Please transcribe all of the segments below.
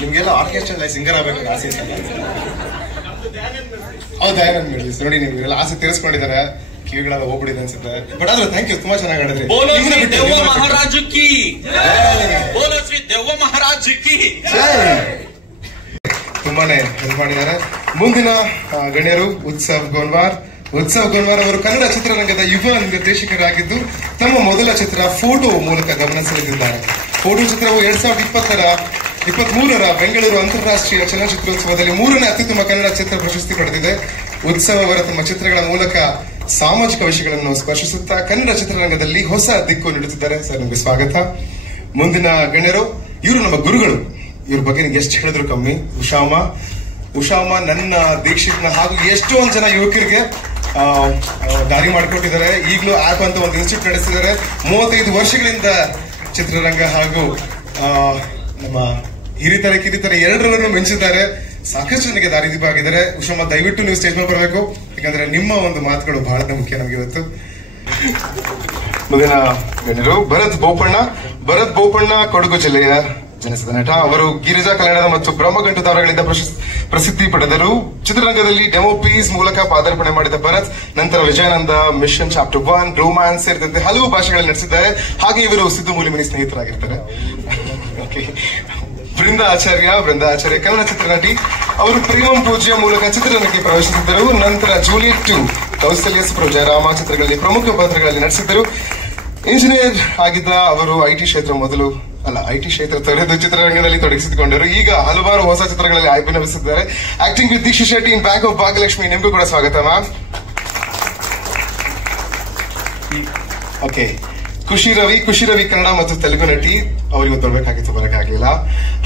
ನಿಮ್ಗೆಲ್ಲ orchestra singer ಆಗ್ಬೇಕು ಆಸೆ ಹೌದು ದಯಾನಂದ್ ಮೆಡಲಿಸ್ಟ್ ನೋಡಿ ನಿಮ್ಗೆಲ್ಲ ಆಸೆ ತೀರಿಸ್ಕೊಂಡಿದ್ದಾರೆ ಕಿವಿಗಳೆಲ್ಲ ಹೋಗ್ಬಿಡಿದೆ ಅನ್ಸುತ್ತೆ ಬಟ್ ಆದ್ರೆ ಥ್ಯಾಂಕ್ ಯು ತುಂಬಾ ಚೆನ್ನಾಗಿ ಆಡಿದ್ರಿ ತುಂಬಾನೇ ಹೆಲ್ಪ್ ಮಾಡಿದ್ದಾರೆ ಮುಂದಿನ ಗಣ್ಯರು ಉತ್ಸವ್ ಗೋನ್ವಾರ್ ಅವರು ಕನ್ನಡ ಚಿತ್ರರಂಗದ ಯುವ ನಿರ್ದೇಶಕರಾಗಿದ್ದು ತಮ್ಮ ಮೊದಲ ಚಿತ್ರ ಫೋಟೋ ಮೂಲಕ ಗಮನ ಸೆಳೆದಿದ್ದಾರೆ ಫೋಟೋ ಚಿತ್ರವು 2023ರ ಬೆಂಗಳೂರು ಅಂತಾರಾಷ್ಟ್ರೀಯ ಚಲನಚಿತ್ರೋತ್ಸವದಲ್ಲಿ 3ನೇ ಅತ್ಯುತ್ತಮ ಕನ್ನಡ ಚಿತ್ರ ಪ್ರಶಸ್ತಿ ಪಡೆದಿದೆ ಉತ್ಸವ್ ಅವರ ತಮ್ಮ ಚಿತ್ರಗಳ ಮೂಲಕ ಸಾಮಾಜಿಕ ವಿಷಯಗಳನ್ನು ಸ್ಪರ್ಶಿಸುತ್ತಾ ಕನ್ನಡ ಚಿತ್ರರಂಗದಲ್ಲಿ ಹೊಸ ದಿಕ್ಕು ನೀಡುತ್ತಿದ್ದಾರೆ ಸರ್ ನಿಮಗೆ ಸ್ವಾಗತ ಮುಂದಿನ ಗಣ್ಯರು ಇವರು ನಮ್ಮ ಗುರುಗಳು ಇವ್ರ ಬಗ್ಗೆ ಎಷ್ಟು ಹೇಳಿದ್ರು ಕಮ್ಮಿ ಉಷಾಮ ನನ್ನ ದೀಕ್ಷಿತ್ನ ಹಾಗೂ ಎಷ್ಟೊಂದು ಜನ ಯುವಕರಿಗೆ ದಾರಿ ಮಾಡಿಕೊಟ್ಟಿದ್ದಾರೆ ಈಗಲೂ ಆಪ್ ಅಂತ ಒಂದು ಇನ್ಸ್ಟಿಟ್ಯೂಟ್ ನಡೆಸಿದ್ದಾರೆ 35 ವರ್ಷಗಳಿಂದ ಚಿತ್ರರಂಗ ಹಾಗೂ ನಮ್ಮ ಹಿರಿತರೆ ಕಿರಿತರೆ ಎರಡರನ್ನು ಮೆಚ್ಚಿದ್ದಾರೆ ಸಾಕಷ್ಟು ನನಗೆ ದಾರಿದೀಪ ಆಗಿದ್ದಾರೆ ಉಷಾಮ ದಯವಿಟ್ಟು ನೀವು ಸ್ಟೇಜ್ ಮೇಲೆ ಬರಬೇಕು ಯಾಕಂದ್ರೆ ನಿಮ್ಮ ಒಂದು ಮಾತುಗಳು ಬಹಳ ಮುಖ್ಯ ನಮಗೆ ಇವತ್ತು ಮುಂದಿನ ಗಣ್ಯರು ಭರತ್ ಬೋಪಣ್ಣ ಕೊಡಗು ಜಿಲ್ಲೆಯ ಜನಿಸಿದ ನಟ ಅವರು ಗಿರಿಜಾ ಕಲ್ಯಾಣದ ಮತ್ತು ಬ್ರಹ್ಮಗಂಟು ತಾರಗಳಿಂದ ಪ್ರಸಿದ್ಧಿ ಪಡೆದರು ಚಿತ್ರರಂಗದಲ್ಲಿ ಡೆಮೋ ಪೀಸ್ ಮೂಲಕ ಪಾದಾರ್ಪಣೆ ಮಾಡಿದ ಭರತ್ ನಂತರ ವಿಜಯಾನಂದ ಮಿಷನ್ ಚಾಪ್ಟರ್ 1 ರೋಮ್ಯಾನ್ಸ್ ಸೇರಿದಂತೆ ಹಲವು ಭಾಷೆಗಳಲ್ಲಿ ನಡೆಸಿದ್ದಾರೆ ಹಾಗೆ ಇವರು ಸಿದ್ದು ಮೂಲಿಮನಿ ಸ್ನೇಹಿತರಾಗಿರ್ತಾರೆ ಬೃಂದಾ ಆಚಾರ್ಯ ಕನ್ನಡ ಚಿತ್ರನಟಿ ಅವರು ಪ್ರೇಮಂ ಪೂಜ್ಯ ಮೂಲಕ ಚಿತ್ರರಂಗಕ್ಕೆ ಪ್ರವೇಶಿಸಿದ್ದರು ನಂತರ ಜೂಲಿಯಟ್ 2 ಕೌಸಲ್ಯ ಸುಪ್ರಜ ರಾಮ ಚಿತ್ರಗಳಲ್ಲಿ ಪ್ರಮುಖ ಪಾತ್ರಗಳಲ್ಲಿ ನಟಿಸಿದ್ದರು ಇಂಜಿನಿಯರ್ ಆಗಿದ್ದ ಅವರು ಐಟಿ ಕ್ಷೇತ್ರ ತೊರೆದು ಚಿತ್ರರಂಗದಲ್ಲಿ ತೊಡಗಿಸಿಕೊಂಡರು ಈಗ ಹಲವಾರು ಹೊಸ ಚಿತ್ರಗಳಲ್ಲಿ ಅಭಿನಯಿಸಿದ್ದಾರೆ acting with Dikshit Shetty in Bank of Bhagyalakshmi ನಿಮಗೂ ಕೂಡ ಸ್ವಾಗತ ಮ್ಯಾಮ್ ಓಕೆ ಖುಷಿ ರವಿ ಕನ್ನಡ ಮತ್ತು ತೆಲುಗು ನಟಿ ಅವರು ಇವತ್ತು ಬರಬೇಕಾಗಿತ್ತು ಬರಕಾಗಲಿಲ್ಲ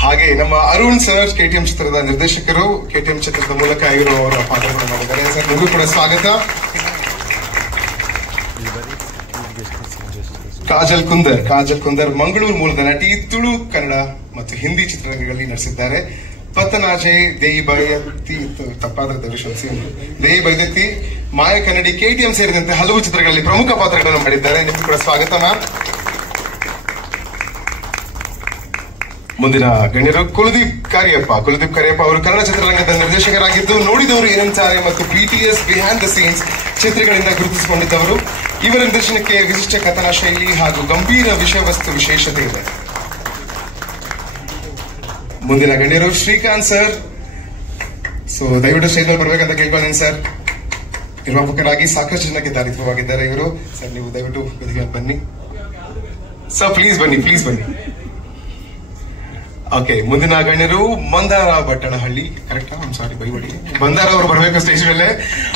ಹಾಗೆ ನಮ್ಮ ಅರುಣ್ ಸರ್ ಕೆಟಿಎಂ ಚಿತ್ರದ ನಿರ್ದೇಶಕರು ಕೆಟಿಎಂ ಚಿತ್ರದ ಮೂಲಕ ಇವರು ಅವರ ಪಾತ್ರವನ್ನು ಮಾಡಿದ್ದಾರೆ ಸರ್ ನಿಮಗೂ ಕೂಡ ಸ್ವಾಗತ ಕಾಜಲ್ ಕುಂದರ್ ಮಂಗಳೂರು ಮೂಲದ ನಟಿ ತುಳು ಕನ್ನಡ ಮತ್ತು ಹಿಂದಿ ಚಿತ್ರರಂಗಗಳಲ್ಲಿ ನಟಿಸಿದ್ದಾರೆ ಪತ್ತನಾಜೆ ದೇಯಿ ಬೈದತ್ತಿ ಮಾಯ ಕನ್ನಡಿ ಕೆಟಿಎಂ ಸೇರಿದಂತೆ ಹಲವು ಚಿತ್ರಗಳಲ್ಲಿ ಪ್ರಮುಖ ಪಾತ್ರಗಳನ್ನು ಮಾಡಿದ್ದಾರೆ ನಿಮಗೂ ಕೂಡ ಸ್ವಾಗತ ಮ್ಯಾಮ್ ಮುಂದಿನ ಗಣ್ಯರು ಕುಲದೀಪ್ ಕಾರ್ಯಪ್ಪ ಅವರು ಕನ್ನಡ ಚಿತ್ರರಂಗದ ನಿರ್ದೇಶಕರಾಗಿದ್ದು ನೋಡಿದವರು ಏನಂತಾರೆ ಮತ್ತು BTS ಬಿಹೈಂಡ್ ದ ಸೀನ್ಸ್ ಚಿತ್ರಗಳಿಂದ ಗುರುತಿಸಿಕೊಂಡಿದ್ದವರು ಇವರ ನಿರ್ದೇಶನಕ್ಕೆ ವಿಶಿಷ್ಟ ಕಥನ ಶೈಲಿ ಹಾಗೂ ಗಂಭೀರ ವಿಷಯವಸ್ತು ವಿಶೇಷತೆ ಇದೆ ಮುಂದಿನ ಗಣ್ಯರು ಶ್ರೀಕಾಂತ್ ಸರ್ ದಯವಿಟ್ಟು ಸ್ಟೇಜ್ ಮೇಲೆ ಬರ್ಬೇಕಂತ ಕೇಳ್ಕೊಂಡೇನೆ ಸರ್ ನಿರ್ಮಾಪಕರಾಗಿ ಸಾಕಷ್ಟು ಜನಕ್ಕೆ ದಾರಿದೀಪವಾಗಿದ್ದಾರೆ ಇವರು ಸರ್ ನೀವು ದಯವಿಟ್ಟು ವೇದಿಕೆಗೆ ಬನ್ನಿ ಸರ್ ಪ್ಲೀಸ್ ಬನ್ನಿ ಓಕೆ ಮುಂದಿನ ಗಣ್ಯರು ಮಂದಾರ ಬಟ್ಟಣಹಳ್ಳಿ ಕರೆಕ್ಟಾ ಬೈಬಡಿ ಮಂದಾರ ಅವರು ಬರಬೇಕು ಸ್ಟೇಜ್ ಮೇಲೆ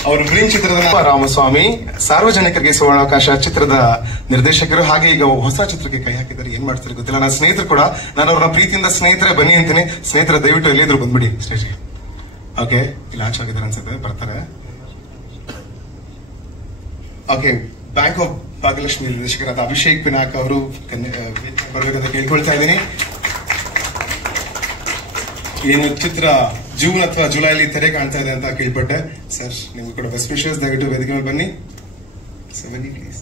ಅವರು ಡ್ರೀಮ್ ಚಿತ್ರದ ರಾಮಸ್ವಾಮಿ ಸಾರ್ವಜನಿಕರಿಗೆ ಸುವರ್ಣಾವಕಾಶ ಚಿತ್ರದ ನಿರ್ದೇಶಕರು ಹಾಗೆ ಈಗ ಹೊಸ ಚಿತ್ರಕ್ಕೆ ಕೈ ಹಾಕಿದ್ದಾರೆ ಏನ್ ಮಾಡ್ತಾರೆ ಗೊತ್ತಿಲ್ಲ ನನ್ನ ಸ್ನೇಹಿತರು ಕೂಡ ನಾನು ಅವ್ರನ್ನ ಪ್ರೀತಿಯಿಂದ ಸ್ನೇಹಿತರೆ ಬನ್ನಿ ಅಂತೀನಿ ಸ್ನೇಹಿತರ ದಯವಿಟ್ಟು ಎಲ್ಲಿದ್ರು ಬಂದ್ಬಿಡಿ ಸ್ಟೇಜ್ಗೆ ಓಕೆ ಇಲ್ಲಿ ಆಚೆ ಆಗಿದ್ದಾರೆ ಅನ್ಸುತ್ತೆ ಬರ್ತಾರೆ ಓಕೆ ಬ್ಯಾಂಕ್ ಆಫ್ ಭಾಗ್ಯಲಕ್ಷ್ಮಿ ನಿರ್ದೇಶಕರಾದ ಅಭಿಷೇಕ್ ಪಿನಾಕ್ ಅವರು ಬರ್ಬೇಕಂತ ಕೇಳ್ಕೊಳ್ತಾ ಇದ್ದೀನಿ ಏನು ಚಿತ್ರ ಜೂನ್ ಅಥವಾ ಜುಲೈಲಿ ತೆರೆ ಕಾಣ್ತಾ ಇದೆ ಅಂತ ಕೇಳ್ಪಟ್ಟೆ ಸರ್ ನಿಮ್ಗೆ ಕೂಡ ಬೆಸ್ಟ್ ವಿಶಸ್ ದಯವಿಟ್ಟು ವೇದಿಕೆ ಮೇಲೆ ಬನ್ನಿ ಪ್ಲೀಸ್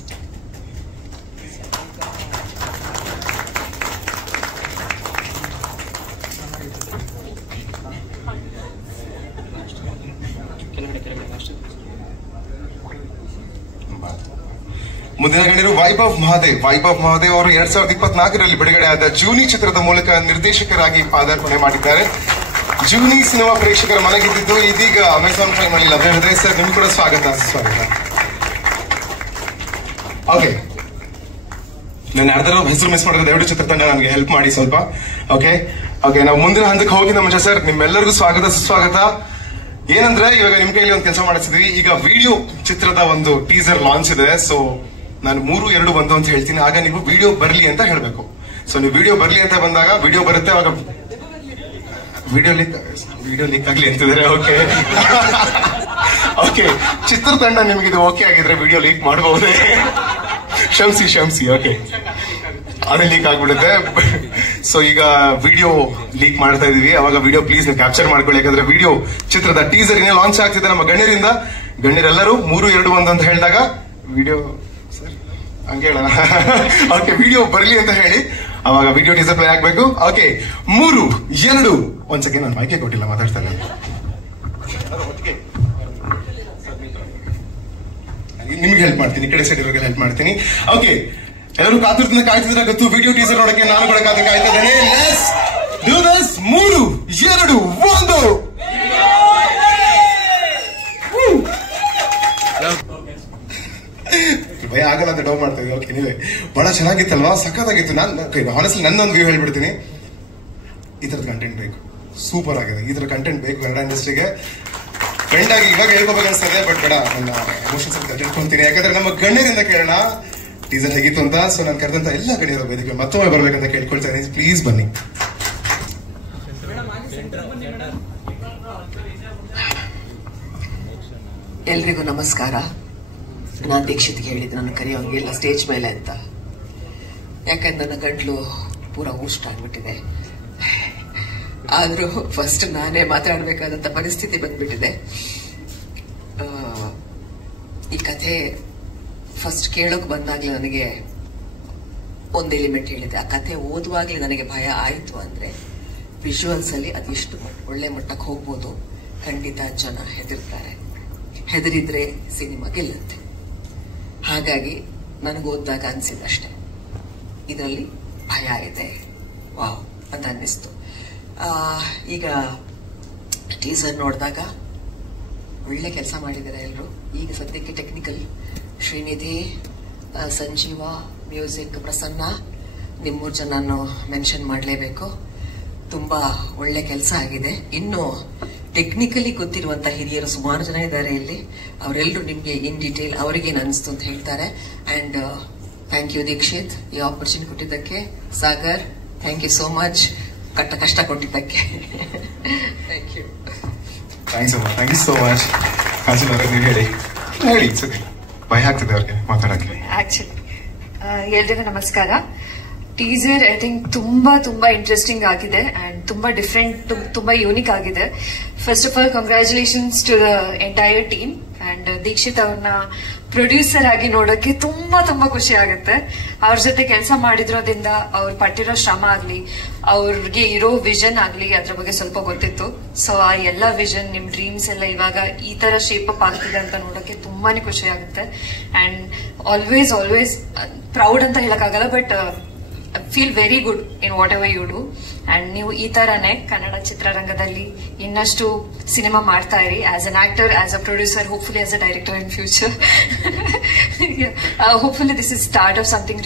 ಮುಂದಿನ ಗಣ್ಯರು ವೈಭವ್ ಮಹಾದೇವ್ ಅವರು 2024ರಲ್ಲಿ ಬಿಡುಗಡೆ ಆದ ಜೂನಿ ಚಿತ್ರದ ಮೂಲಕ ನಿರ್ದೇಶಕರಾಗಿ ಪಾದಾರ್ಪಣೆ ಮಾಡಿದ್ದಾರೆ ಜೂನಿ ಸಿನಿಮಾ ಪ್ರೇಕ್ಷಕರ ಮನೆಗಿದ್ದು ಇದೀಗ ಅಮೆಜಾನ್ ಪ್ರೈಮ್ ಅಲ್ಲಿ ಲಭ್ಯವಿದೆ ಸರ್ ನಿಮ್ಗೆ ಕೂಡ ಸ್ವಾಗತ ಓಕೆ ನಾನು ಯಾರ್ದಾರು ಹೆಸರು ಮಿಸ್ ಮಾಡಿದ್ರೆ ದಯವಿಟ್ಟು ಚಿತ್ರತಂಡ ನಮಗೆ ಹೆಲ್ಪ್ ಮಾಡಿ ಸ್ವಲ್ಪ ಓಕೆ ನಾವು ಮುಂದಿನ ಹಂತಕ್ಕೆ ಹೋಗಿದ್ದ ಮುಂಚೆ ಸರ್ ನಿಮ್ಮೆಲ್ಲರಿಗೂ ಸುಸ್ವಾಗತ ಏನಂದ್ರೆ ಇವಾಗ ನಿಮ್ ಕೈಲಿ ಒಂದು ಕೆಲಸ ಮಾಡಿಸಿದ್ವಿ ಈಗ ವಿಡಿಯೋ ಚಿತ್ರದ ಒಂದು ಟೀಸರ್ ಲಾಂಚ್ ಇದೆ ಸೊ ನಾನು 3-2-1 ಅಂತ ಹೇಳ್ತೀನಿ ಆಗ ನೀವು ವಿಡಿಯೋ ಬರ್ಲಿ ಅಂತ ಹೇಳ್ಬೇಕು ಸೊ ನೀವು ವಿಡಿಯೋ ಬರ್ಲಿ ಅಂತ ಬಂದಾಗ ವಿಡಿಯೋ ಬರುತ್ತೆ ಅವಾಗ ವಿಡಿಯೋ ಲೀಕ್ ಆಗ್ಲಿ ಅಂತಿದ್ದಾರೆ ಓಕೆ ಚಿತ್ರತಂಡ ನಿಮ್ಗೆ ಇದು ಓಕೆ ಆಗಿದ್ರೆ ವಿಡಿಯೋ ಲೀಕ್ ಮಾಡಬಹುದೇ ಕ್ಷಮಿಸಿ ಓಕೆ ಅದೇ ಲೀಕ್ ಆಗ್ಬಿಡುತ್ತೆ ಸೊ ಈಗ ವಿಡಿಯೋ ಲೀಕ್ ಮಾಡ್ತಾ ಇದೀವಿ ಅವಾಗ ವಿಡಿಯೋ ಪ್ಲೀಸ್ ನೀವು ಕ್ಯಾಪ್ಚರ್ ಮಾಡ್ಕೊಳ್ಳಿ ಯಾಕಂದ್ರೆ ವಿಡಿಯೋ ಚಿತ್ರದ ಟೀಸರ್ ಇನ್ನೇ ಲಾಂಚ್ ಆಗ್ತಿದೆ ನಮ್ಮ ಗಣ್ಯರೆಲ್ಲರೂ 3-2-1 ಅಂತ ಹೇಳಿದಾಗ ವಿಡಿಯೋ ಸರ್ ಹಂಗೆ ಹೇಳೋಣ ಓಕೆ ವಿಡಿಯೋ ಬರ್ಲಿ ಅಂತ ಹೇಳಿ ಅವಾಗ ವಿಡಿಯೋ ಟೀಸರ್ ಪ್ಲೇ ಆಗ್ಬೇಕು. ಓಕೆ, 3, 2, ಒಂದ್ ಸೆಕೆಂಡ್, ನಾನು ಮೈಕೆ ಕೊಟ್ಟಿಲ್ಲ, ಮಾತಾಡ್ತಾ ಇಲ್ಲ. ನಿಮ್ಗೆ ಹೆಲ್ಪ್ ಮಾಡ್ತೀನಿ, ಈ ಕಡೆ ಸೈಡ್ ಇರೋರಿಗೆ ಹೆಲ್ಪ್ ಮಾಡ್ತೀನಿ. ಓಕೆ, ಎಲ್ಲರೂ ಕಾತುರದಿಂದ ಕಾಯ್ತಿದ್ರೆ ಗೊತ್ತು, ವಿಡಿಯೋ ಟೀಸರ್ ನೋಡಕ್ಕೆ ನಾನು ಕೂಡ ಕಾಯ್ತಾ ಇದ್ದೇನೆ. Let's do this. 3, 2, 1. ಭಯ ಆಗಲ್ಲ ಅಂತ ಡೌ ಮಾಡ್ತಾ ಇದ್ದೆ. ಓಕೆ, ನೀವೇ ಬಹಳ ಚೆನ್ನಾಗಿತ್ತಲ್ವಾ, ಸಖತ್ತಾಗಿತ್ತು. ನಾನು ಆನೆಸ್ಟ್ಲಿ ನನ್ನೊಂದು ವ್ಯೂ ಹೇಳ್ಬಿಡ್ತೀನಿ, ಈ ತರದ ಕಂಟೆಂಟ್ ಬೇಕು, ಸೂಪರ್ ಆಗಿದೆ, ಈ ತರ ಕಂಟೆಂಟ್ ಬೇಕು ಕನ್ನಡ ಇಂಡಸ್ಟ್ರಿಗೆ. ಫ್ರೆಂಡ್ ಆಗಿ ಇವಾಗ ಹೇಳ್ಕೋಬೇಕು ಅನ್ಸ್ತದೆ, ಬಟ್ ಬೇಡ, ನನ್ನ ಎಮೋಷನ್ಸ್ ಅಂತ ತಿಳ್ಕೊಂತೀನಿ. ಯಾಕಂದ್ರೆ ನಮ್ಮ ಗಣ್ಯರಿಂದ ಕೇಳೋಣ ಟೀಸರ್ ಹೇಗಿತ್ತು ಅಂತ. ಸೊ ನಾನು ಕರೆದಂತ ಎಲ್ಲ ಗಣ್ಯರ ವೇದಿಕೆ ಮತ್ತೊಮ್ಮೆ ಬರ್ಬೇಕಂತ ಕೇಳ್ಕೊಳ್ತಾ ಇದ್ದೀನಿ, ಪ್ಲೀಸ್ ಬನ್ನಿ. ಎಲ್ರಿಗೂ ನಮಸ್ಕಾರ. ನಾನು ದೀಕ್ಷಿತ್ಗೆ ಹೇಳಿದ್ದೆ ನಾನು ಕರೆಯೋಂಗಿಲ್ಲ ಸ್ಟೇಜ್ ಮೇಲೆ ಅಂತ, ಯಾಕಂದ್ರೆ ನನ್ನ ಗಂಟ್ಲು ಪೂರ ಊಷ್ಟ ಆಗ್ಬಿಟ್ಟಿದೆ. ಆದ್ರೂ ಫಸ್ಟ್ ನಾನೇ ಮಾತಾಡ್ಬೇಕಾದಂತ ಪರಿಸ್ಥಿತಿ ಬಂದ್ಬಿಟ್ಟಿದೆ. ಈ ಕಥೆ ಫಸ್ಟ್ ಕೇಳೋಕ್ ಬಂದಾಗ್ಲೇ ನನಗೆ ಒಂದು ಎಲಿಮೆಂಟ್ ಹೇಳಿದೆ. ಆ ಕಥೆ ಓದುವಾಗ್ಲೇ ನನಗೆ ಭಯ ಆಯ್ತು. ಅಂದ್ರೆ ವಿಜುವಲ್ಸ್ ಅಲ್ಲಿ ಅದೆಷ್ಟು ಒಳ್ಳೆ ಮಟ್ಟಕ್ಕೆ ಹೋಗ್ಬೋದು, ಖಂಡಿತ ಜನ ಹೆದರ್ತಾರೆ, ಹೆದರಿದ್ರೆ ಸಿನಿಮಾ ಗೆಲ್ಲುತ್ತೆ. ಹಾಗಾಗಿ ನನಗೆ ಓದಿದಾಗ ಅನ್ಸಿದ್ದಷ್ಟೇ, ಇದರಲ್ಲಿ ಭಯ ಇದೆ, ವಾವ್ ಅಂತ ಅನ್ನಿಸ್ತು. ಈಗ ಟೀಸರ್ ನೋಡಿದಾಗ ಒಳ್ಳೆ ಕೆಲಸ ಮಾಡಿದ್ದಾರೆ ಎಲ್ಲರೂ. ಈಗ ಸದ್ಯಕ್ಕೆ ಟೆಕ್ನಿಕಲ್ ಶ್ರೀನಿಧಿ, ಸಂಜೀವ, ಮ್ಯೂಸಿಕ್ ಪ್ರಸನ್ನ, ನಿಮ್ಮೂರು ಜನನ್ನು ಮೆನ್ಷನ್ ಮಾಡಲೇಬೇಕು. ತುಂಬಾ ಒಳ್ಳೆ ಕೆಲಸ ಆಗಿದೆ. ಇನ್ನು ಟೆಕ್ನಿಕಲಿ ಗೊತ್ತಿರುವಂತ ಹಿರಿಯರು ಸುಮಾರು ಜನ ಇದ್ದಾರೆ ಇಲ್ಲಿ, ಅವರೆಲ್ಲರೂ ನಿಮ್ಗೆ ಇನ್ ಡೀಟೇಲ್ ಅವ್ರಿಗೇನು ಅನಿಸ್ತು ಅಂತ ಹೇಳ್ತಾರೆ. ಅಂಡ್ ಥ್ಯಾಂಕ್ ಯು ದೀಕ್ಷಿತ್, ಈ ಆಪರ್ಚುನಿಟಿ ಕೊಟ್ಟಿದ್ದಕ್ಕೆ. Sagar, thank you so much, ಕಷ್ಟ ಕೊಟ್ಟಿದ್ದಕ್ಕೆ. Thank you. Thank you so much. Kajal ಅವರೇ, ನೀವು ಹೇಳಿ ಭಯ ಆಗ್ತದೆ ಅವ್ರಿಗೆ ಮಾತಾಡಕ್ಕೆ. ಆಕ್ಚುಲಿ ಎಲ್ರಿಗೂ ನಮಸ್ಕಾರ. ಟೀಸರ್ ಐ ಥಿಂಕ್ ತುಂಬಾ ಇಂಟ್ರೆಸ್ಟಿಂಗ್ ಆಗಿದೆ ಅಂಡ್ ತುಂಬಾ ಡಿಫ್ರೆಂಟ್, ತುಂಬಾ ಯೂನಿಕ್ ಆಗಿದೆ. First of all congratulations to the entire team. And Dikshit ಅವ್ರನ್ನ ಪ್ರೊಡ್ಯೂಸರ್ ಆಗಿ ನೋಡೋಕೆ ತುಂಬಾ ಖುಷಿ ಆಗುತ್ತೆ. ಅವ್ರ ಜೊತೆ ಕೆಲಸ ಮಾಡಿದ್ರೋದ್ರಿಂದ ಅವ್ರು ಪಟ್ಟಿರೋ ಶ್ರಮ ಆಗ್ಲಿ, ಅವ್ರಿಗೆ ಇರೋ ವಿಷನ್ ಆಗ್ಲಿ, ಅದ್ರ ಬಗ್ಗೆ ಸ್ವಲ್ಪ ಗೊತ್ತಿತ್ತು. ಸೊ ಆ ಎಲ್ಲ ವಿಷನ್, ನಿಮ್ ಡ್ರೀಮ್ಸ್ ಎಲ್ಲ ಇವಾಗ ಈ ತರ ಶೇಪ್ ಅಪ್ ಆಗ್ತಿದೆ ಅಂತ ನೋಡೋಕೆ ತುಂಬಾನೇ ಖುಷಿ ಆಗುತ್ತೆ. ಅಂಡ್ ಆಲ್ವೇಸ್ ಪ್ರೌಡ್ ಅಂತ ಹೇಳಕ್ಕಾಗಲ್ಲ, but feel very good in whatever you do. And ನೀವು ಈ ತರನೇ ಕನ್ನಡ ಚಿತ್ರರಂಗದಲ್ಲಿ ಇನ್ನಷ್ಟು ಸಿನಿಮಾ ಮಾಡ್ತಾ ಇರಿ, as an actor, as a producer, hopefully as a director in future. Hopefully this is start of something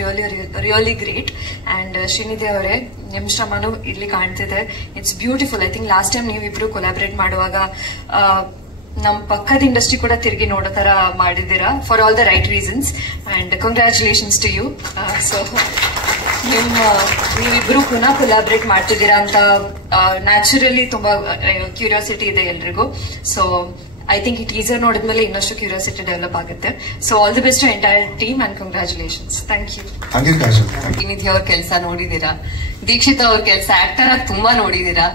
really great. And Shrinidhi ಅವರೇ, ನಿಮ್ ಶ್ರಮನೂ ಇಲ್ಲಿ ಕಾಣ್ತಿದೆ. It's beautiful. I think last time ನೀವಿಬ್ರು ಕೊಲಾಬ್ರೇಟ್ ಮಾಡುವಾಗ ನಮ್ ಪಕ್ಕದ ಇಂಡಸ್ಟ್ರಿ ಕೂಡ ತಿರುಗಿ ನೋಡೋ ತರ ಮಾಡಿದ್ದೀರಾ, for all the right reasons. And congratulations to you. So ನೀವಿಬ್ರು ಪುನಃ ಕೊಲಾಬ್ರೇಟ್ ಮಾಡ್ತಿದ್ದೀರಾ ಅಂತ ನ್ಯಾಚುರಲಿ ತುಂಬಾ ಕ್ಯೂರಿಯಾಸಿಟಿ ಇದೆ ಎಲ್ರಿಗೂ. ಸೊ ಐ ಥಿಂಕ್ ಈ ಟೀಸರ್ ನೋಡಿದ್ಮೇಲೆ ಇನ್ನಷ್ಟು ಕ್ಯೂರಿಯಾಸಿಟಿ ಡೆವಲಪ್ ಆಗುತ್ತೆ. So all the best to entire team and congratulations. Thank you. Shrinidhi ಅವ್ರ ಕೆಲಸ ನೋಡಿದೀರಾ, ದೀಕ್ಷಿತ್ ಅವ್ರ ಕೆಲಸ ಆಕ್ಟರ್ ಆಗಿ ತುಂಬಾ ನೋಡಿದೀರಾ.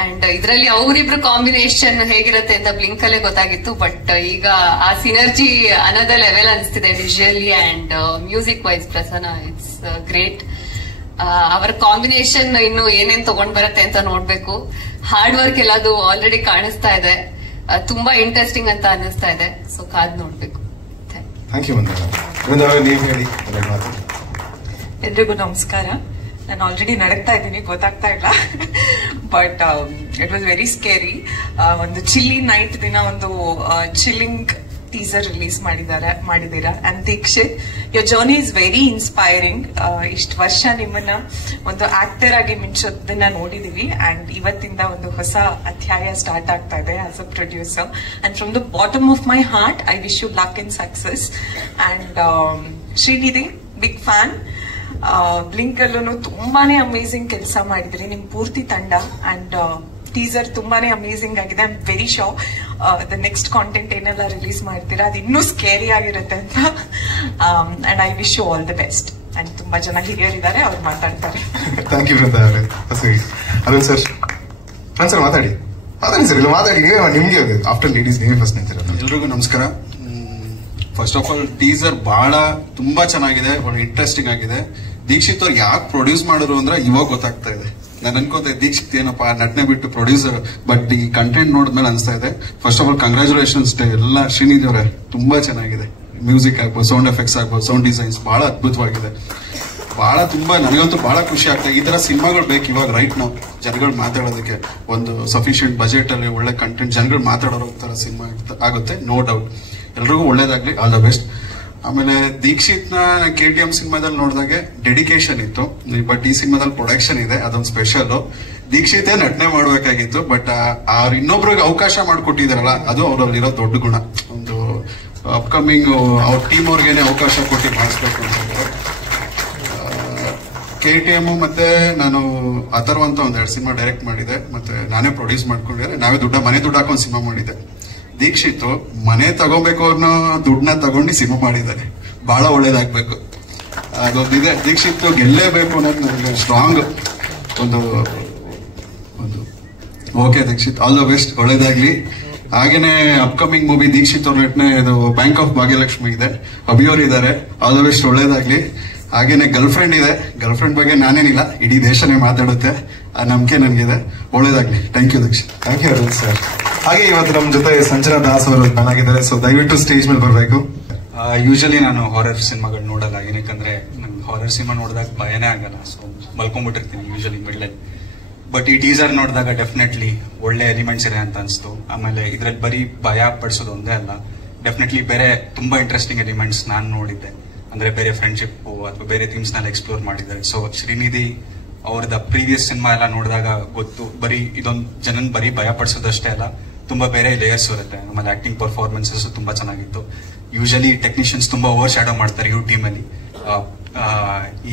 ಅಂಡ್ ಇದರಲ್ಲಿ ಅವರಿಬ್ರು ಕಾಂಬಿನೇಷನ್ ಹೇಗಿರುತ್ತೆ ಅಂತ ಬ್ಲಿಂಕ್ ಅಲ್ಲೇ ಗೊತ್ತಾಗಿತ್ತು. ಬಟ್ ಈಗ ಆ ಸಿನರ್ಜಿ ಅನದರ್ ಲೆವೆಲ್ ಅನಿಸ್ತಿದೆ, visually and music wise. Prasanna, it's great. ಅವರ ಕಾಂಬಿನೇಷನ್ ಇನ್ನು ಏನೇನ್ ತಗೊಂಡ್ ಬರುತ್ತೆ ಅಂತ ನೋಡ್ಬೇಕು. ಹಾರ್ಡ್ ವರ್ಕ್ ಎಲ್ಲದು ಆಲ್ರೆಡಿ ಕಾಣಿಸ್ತಾ ಇದೆ, ತುಂಬಾ ಇಂಟ್ರೆಸ್ಟಿಂಗ್ ಅಂತ ಅನಿಸ್ತಾ ಇದೆ. ಸೊ ಕಾದ್ ನೋಡ್ಬೇಕು. Thank you. ಎಲ್ರಿಗೂ ನಮಸ್ಕಾರ. ನಾನು ಆಲ್ರೆಡಿ ನಡಕ್ತಾ ಇದ್ದೀನಿ, ಗೊತ್ತಾಗ್ತಾ ಇಲ್ಲ. But it was very scary. ಒಂದು ಚಿಲ್ಲಿ ನೈಟ್ ದಿನ ಒಂದು ಚಿಲ್ಲಿಂಗ್ ಟೀಸರ್ ರಿಲೀಸ್ ಮಾಡಿದ್ದೀರಾ. And Dikshit, your journey is very inspiring. ಇಷ್ಟು ವರ್ಷ ನಿಮ್ಮನ್ನ ಒಂದು ಆಕ್ಟರ್ ಆಗಿ ಮಿಂಚೋದನ್ನ ನೋಡಿದೀವಿ. ಅಂಡ್ ಇವತ್ತಿಂದ ಒಂದು ಹೊಸ ಅಧ್ಯಾಯ ಸ್ಟಾರ್ಟ್ ಆಗ್ತಾ ಇದೆ as a producer. And from the bottom of my heart I wish you luck and success. And Shrinidhi, big fan. Blink ಅಲ್ಲೂ ತುಂಬಾನೇ ಅಮೇಸಿಂಗ್ ಕೆಲಸ ಮಾಡಿದ್ರಿ ನಿಮ್ ಪೂರ್ತಿ ತಂಡ. ಅಂಡ್ ಟೀಸರ್ ತುಂಬಾನೇ ಅಮೇಸಿಂಗ್ ಆಗಿದೆ. I am very sure the next content ಏನೆಲ್ಲ ರಿಲೀಸ್ ಮಾಡ್ತೀರಾ ಅದು ಇನ್ನೂ ಸ್ಕೇರಿ ಆಗಿರುತ್ತೆ ಅಂತ. And I wish you all the best. And ತುಂಬಾ ಜನ ಹಿರಿಯರಿದ್ದಾರೆ, ಅವ್ರು ಮಾತಾಡ್ತಾರೆ. Thank you Arun sir. Sir ಮಾತಾಡಿ ಸರ್, ಇಲ್ಲ ಮಾತಾಡಿ, ನಿಮ್ಗೆ ಆಫ್ಟರ್ ಲೇಡೀಸ್ ನೀವೇ ಫಸ್ಟ್ ನಿಂತಿರೋದು. ಎಲ್ರಿಗೂ ನಮಸ್ಕಾರ. ಫಸ್ಟ್ ಆಫ್ ಆಲ್ ಟೀಸರ್ ಬಹಳ ತುಂಬಾ ಚೆನ್ನಾಗಿದೆ, ಬಹಳ ಇಂಟ್ರೆಸ್ಟಿಂಗ್ ಆಗಿದೆ. ದೀಕ್ಷಿತ್ ಅವ್ರು ಯಾಕೆ ಪ್ರೊಡ್ಯೂಸ್ ಮಾಡಿದ್ರು ಅಂದ್ರೆ ಇವಾಗ ಗೊತ್ತಾಗ್ತಾ ಇದೆ. ನಾನು ಅನ್ಕೋತೆ ದೀಕ್ಷಿತ್ ಏನಪ್ಪಾ ನಟನೆ ಬಿಟ್ಟು ಪ್ರೊಡ್ಯೂಸರ್, ಬಟ್ ಈ ಕಂಟೆಂಟ್ ನೋಡಿದ್ಮೇಲೆ ಅನ್ಸ್ತಾ ಇದೆ. ಫಸ್ಟ್ ಆಫ್ ಆಲ್ ಕಂಗ್ರಾಚುಲೇಷನ್ಸ್ ಎಲ್ಲ ಶ್ರೀನಿಧಿ ಅವರೇ, ತುಂಬಾ ಚೆನ್ನಾಗಿದೆ. ಮ್ಯೂಸಿಕ್ ಆಗ್ಬೋದು, ಸೌಂಡ್ ಎಫೆಕ್ಟ್ಸ್ ಆಗ್ಬೋದು, ಸೌಂಡ್ ಡಿಸೈನ್ಸ್ ಬಹಳ ಅದ್ಭುತವಾಗಿದೆ. ತುಂಬಾ ನನಗಂತೂ ಬಹಳ ಖುಷಿ ಆಗ್ತದೆ. ಈ ತರ ಸಿನಿಮಾಗಳು ಬೇಕು ಇವಾಗ ರೈಟ್ ನಾವು, ಜನಗಳು ಮಾತಾಡೋದಕ್ಕೆ ಒಂದು ಸಫಿಶಿಯಂಟ್ ಬಜೆಟ್ ಅಲ್ಲಿ ಒಳ್ಳೆ ಕಂಟೆಂಟ್ ಜನಗಳು ಮಾತಾಡೋ ತರ ಸಿನಿಮಾ ಆಗುತ್ತೆ, ನೋ ಡೌಟ್. ಎಲ್ರಿಗೂ ಒಳ್ಳೇದಾಗ್ಲಿ, ಆಲ್ ದ ಬೆಸ್ಟ್. ಆಮೇಲೆ ದೀಕ್ಷಿತ್ ನ KTM ಸಿನಿಮಾದಲ್ಲಿ ನೋಡಿದಾಗೆ ಡೆಡಿಕೇಶನ್ ಇತ್ತು, ಬಟ್ ಈ ಸಿನಿಮಾದಲ್ಲಿ ಪ್ರೊಡಕ್ಷನ್ ಇದೆ, ಅದೊಂದು ಸ್ಪೆಷಲ್. ದೀಕ್ಷಿತೇ ನಟನೆ ಮಾಡ್ಬೇಕಾಗಿತ್ತು, ಬಟ್ ಅವ್ರು ಇನ್ನೊಬ್ರಿಗೆ ಅವಕಾಶ ಮಾಡಿಕೊಟ್ಟಿದಾರಲ್ಲ, ಅದು ಅವರಲ್ಲಿರೋ ದೊಡ್ಡ ಗುಣ. ಒಂದು ಅಪ್ಕಮಿಂಗ್ ಅವ್ರ ಟೀಮ್ ಅವ್ರಿಗೇನೆ ಅವಕಾಶ ಕೊಟ್ಟು ಮಾಡಿಸ್ಬೇಕು ಅಂತ. KTM ಮತ್ತೆ ನಾನು ಅಥರ್ವ ಅಂತ ಒಂದ್ 2 ಸಿನಿಮಾ ಡೈರೆಕ್ಟ್ ಮಾಡಿದೆ, ಮತ್ತೆ ನಾನೇ ಪ್ರೊಡ್ಯೂಸ್ ಮಾಡ್ಕೊಂಡಿದ್ದೆ, ನಾವೇ ಮನೆ ದುಡ್ಡು ಹಾಕೊಂಡು ಸಿನಿಮಾ ಮಾಡಿದ್ದೆ. ದೀಕ್ಷಿತ್ ಮನೆ ತಗೋಬೇಕು ಅನ್ನೋ ದುಡ್ಡನ್ನ ತಗೊಂಡು ಸಿನಿಮಾ ಮಾಡಿದ್ದಾರೆ, ಬಹಳ ಒಳ್ಳೇದಾಗ್ಬೇಕು, ಅದೊಂದಿದೆ. ದೀಕ್ಷಿತ್ ಗೆಲ್ಲೇಬೇಕು ಅನ್ನೋದು ನನಗೆ ಸ್ಟ್ರಾಂಗ್ ಒಂದು okay Dikshit, all the best, ಒಳ್ಳೇದಾಗ್ಲಿ. ಹಾಗೇನೆ ಅಪ್ಕಮಿಂಗ್ ಮೂವಿ ದೀಕ್ಷಿತ್ ಅವ್ರ ನಟನೆ ಇದು ಬ್ಯಾಂಕ್ ಆಫ್ ಭಾಗ್ಯಲಕ್ಷ್ಮಿ ಇದೆ, ಅಭಿಯವ್ರು ಇದ್ದಾರೆ, ಆಲ್ ದ ಬೆಸ್ಟ್, ಒಳ್ಳೇದಾಗ್ಲಿ. ಹಾಗೇನೆ ಗರ್ಲ್ ಫ್ರೆಂಡ್ ಇದೆ, ಗರ್ಲ್ ಫ್ರೆಂಡ್ ಬಗ್ಗೆ ನಾನೇನಿಲ್ಲ, ಇಡೀ ದೇಶನೇ ಮಾತಾಡುತ್ತೆ, ಆ ನಂಬಿಕೆ ನನಗಿದೆ, ಒಳ್ಳೇದಾಗ್ಲಿ. Thank you Dikshit. Thank you Arun sir. ಹಾಗೆ ಇವತ್ತು ನಮ್ಮ ಜೊತೆ ಸಂಜನಾ ದಾಸ್ ಅವರು ಚೆನ್ನಾಗಿದ್ದಾರೆ, ಸೊ ದಯವಿಟ್ಟು ಸ್ಟೇಜ್ ಮೇಲೆ ಬರಬೇಕು. ಯೂಶಲಿ ನಾನು ಹಾರರ್ ಸಿನಿಮಾಗಳು ನೋಡಲ್ಲ, ಏನಕ್ಕಂದ್ರೆ ನಂಗೆ ಹಾರರ್ ಸಿನಿಮಾ ನೋಡಿದಾಗ ಭಯನೇ ಆಗಲ್ಲ, ಸೊ ಮಲ್ಕೊಂಡ್ಬಿಟ್ಟಿರ್ತೀನಿ ಯೂಶಲಿ ಮಿಡ್ಲಲ್ಲಿ. ಬಟ್ ಈ ಟೀಸರ್ ನೋಡಿದಾಗ ಡೆಫಿನೆಟ್ಲಿ ಒಳ್ಳೆ ಎಲಿಮೆಂಟ್ಸ್ ಇದೆ ಅಂತ ಅನಿಸ್ತು. ಆಮೇಲೆ ಇದ್ರಲ್ಲಿ ಬರೀ ಭಯ ಪಡಿಸೋದು ಒಂದೇ ಅಲ್ಲ, ಡೆಫಿನೆಟ್ಲಿ ಬೇರೆ ತುಂಬಾ ಇಂಟ್ರೆಸ್ಟಿಂಗ್ ಎಲಿಮೆಂಟ್ಸ್ ನಾನು ನೋಡಿದ್ದೆ. ಅಂದ್ರೆ ಬೇರೆ ಫ್ರೆಂಡ್ಶಿಪ್ ಅಥವಾ ಬೇರೆ ಥೀಮ್ಸ್ ನಲ್ಲಿ ಎಕ್ಸ್ಪ್ಲೋರ್ ಮಾಡಿದ್ದಾರೆ. ಸೊ ಶ್ರೀನಿಧಿ ಅವ್ರದ ಪ್ರೀವಿಯಸ್ ಸಿನಿಮಾ ಎಲ್ಲ ನೋಡಿದಾಗ ಗೊತ್ತು, ಬರೀ ಇದೊಂದು ಜನನ್ ಬರೀ ಭಯ ಪಡಿಸೋದಷ್ಟೇ ಅಲ್ಲ, ತುಂಬಾ ಬೇರೆ ಲೇಯರ್ಸ್ ಇರುತ್ತೆ. ಆಮೇಲೆ ಆಕ್ಟಿಂಗ್ ಪರ್ಫಾರ್ಮೆನ್ಸಸ್ ತುಂಬಾ ಚೆನ್ನಾಗಿತ್ತು. ಯೂಶಲಿ ಟೆಕ್ನಿಷಿಯನ್ಸ್ ತುಂಬಾ ಓವರ್ ಶಾಡೋ ಮಾಡ್ತಾರೆ ಇವ್ರ ಟೀಮ್ ಅಲ್ಲಿ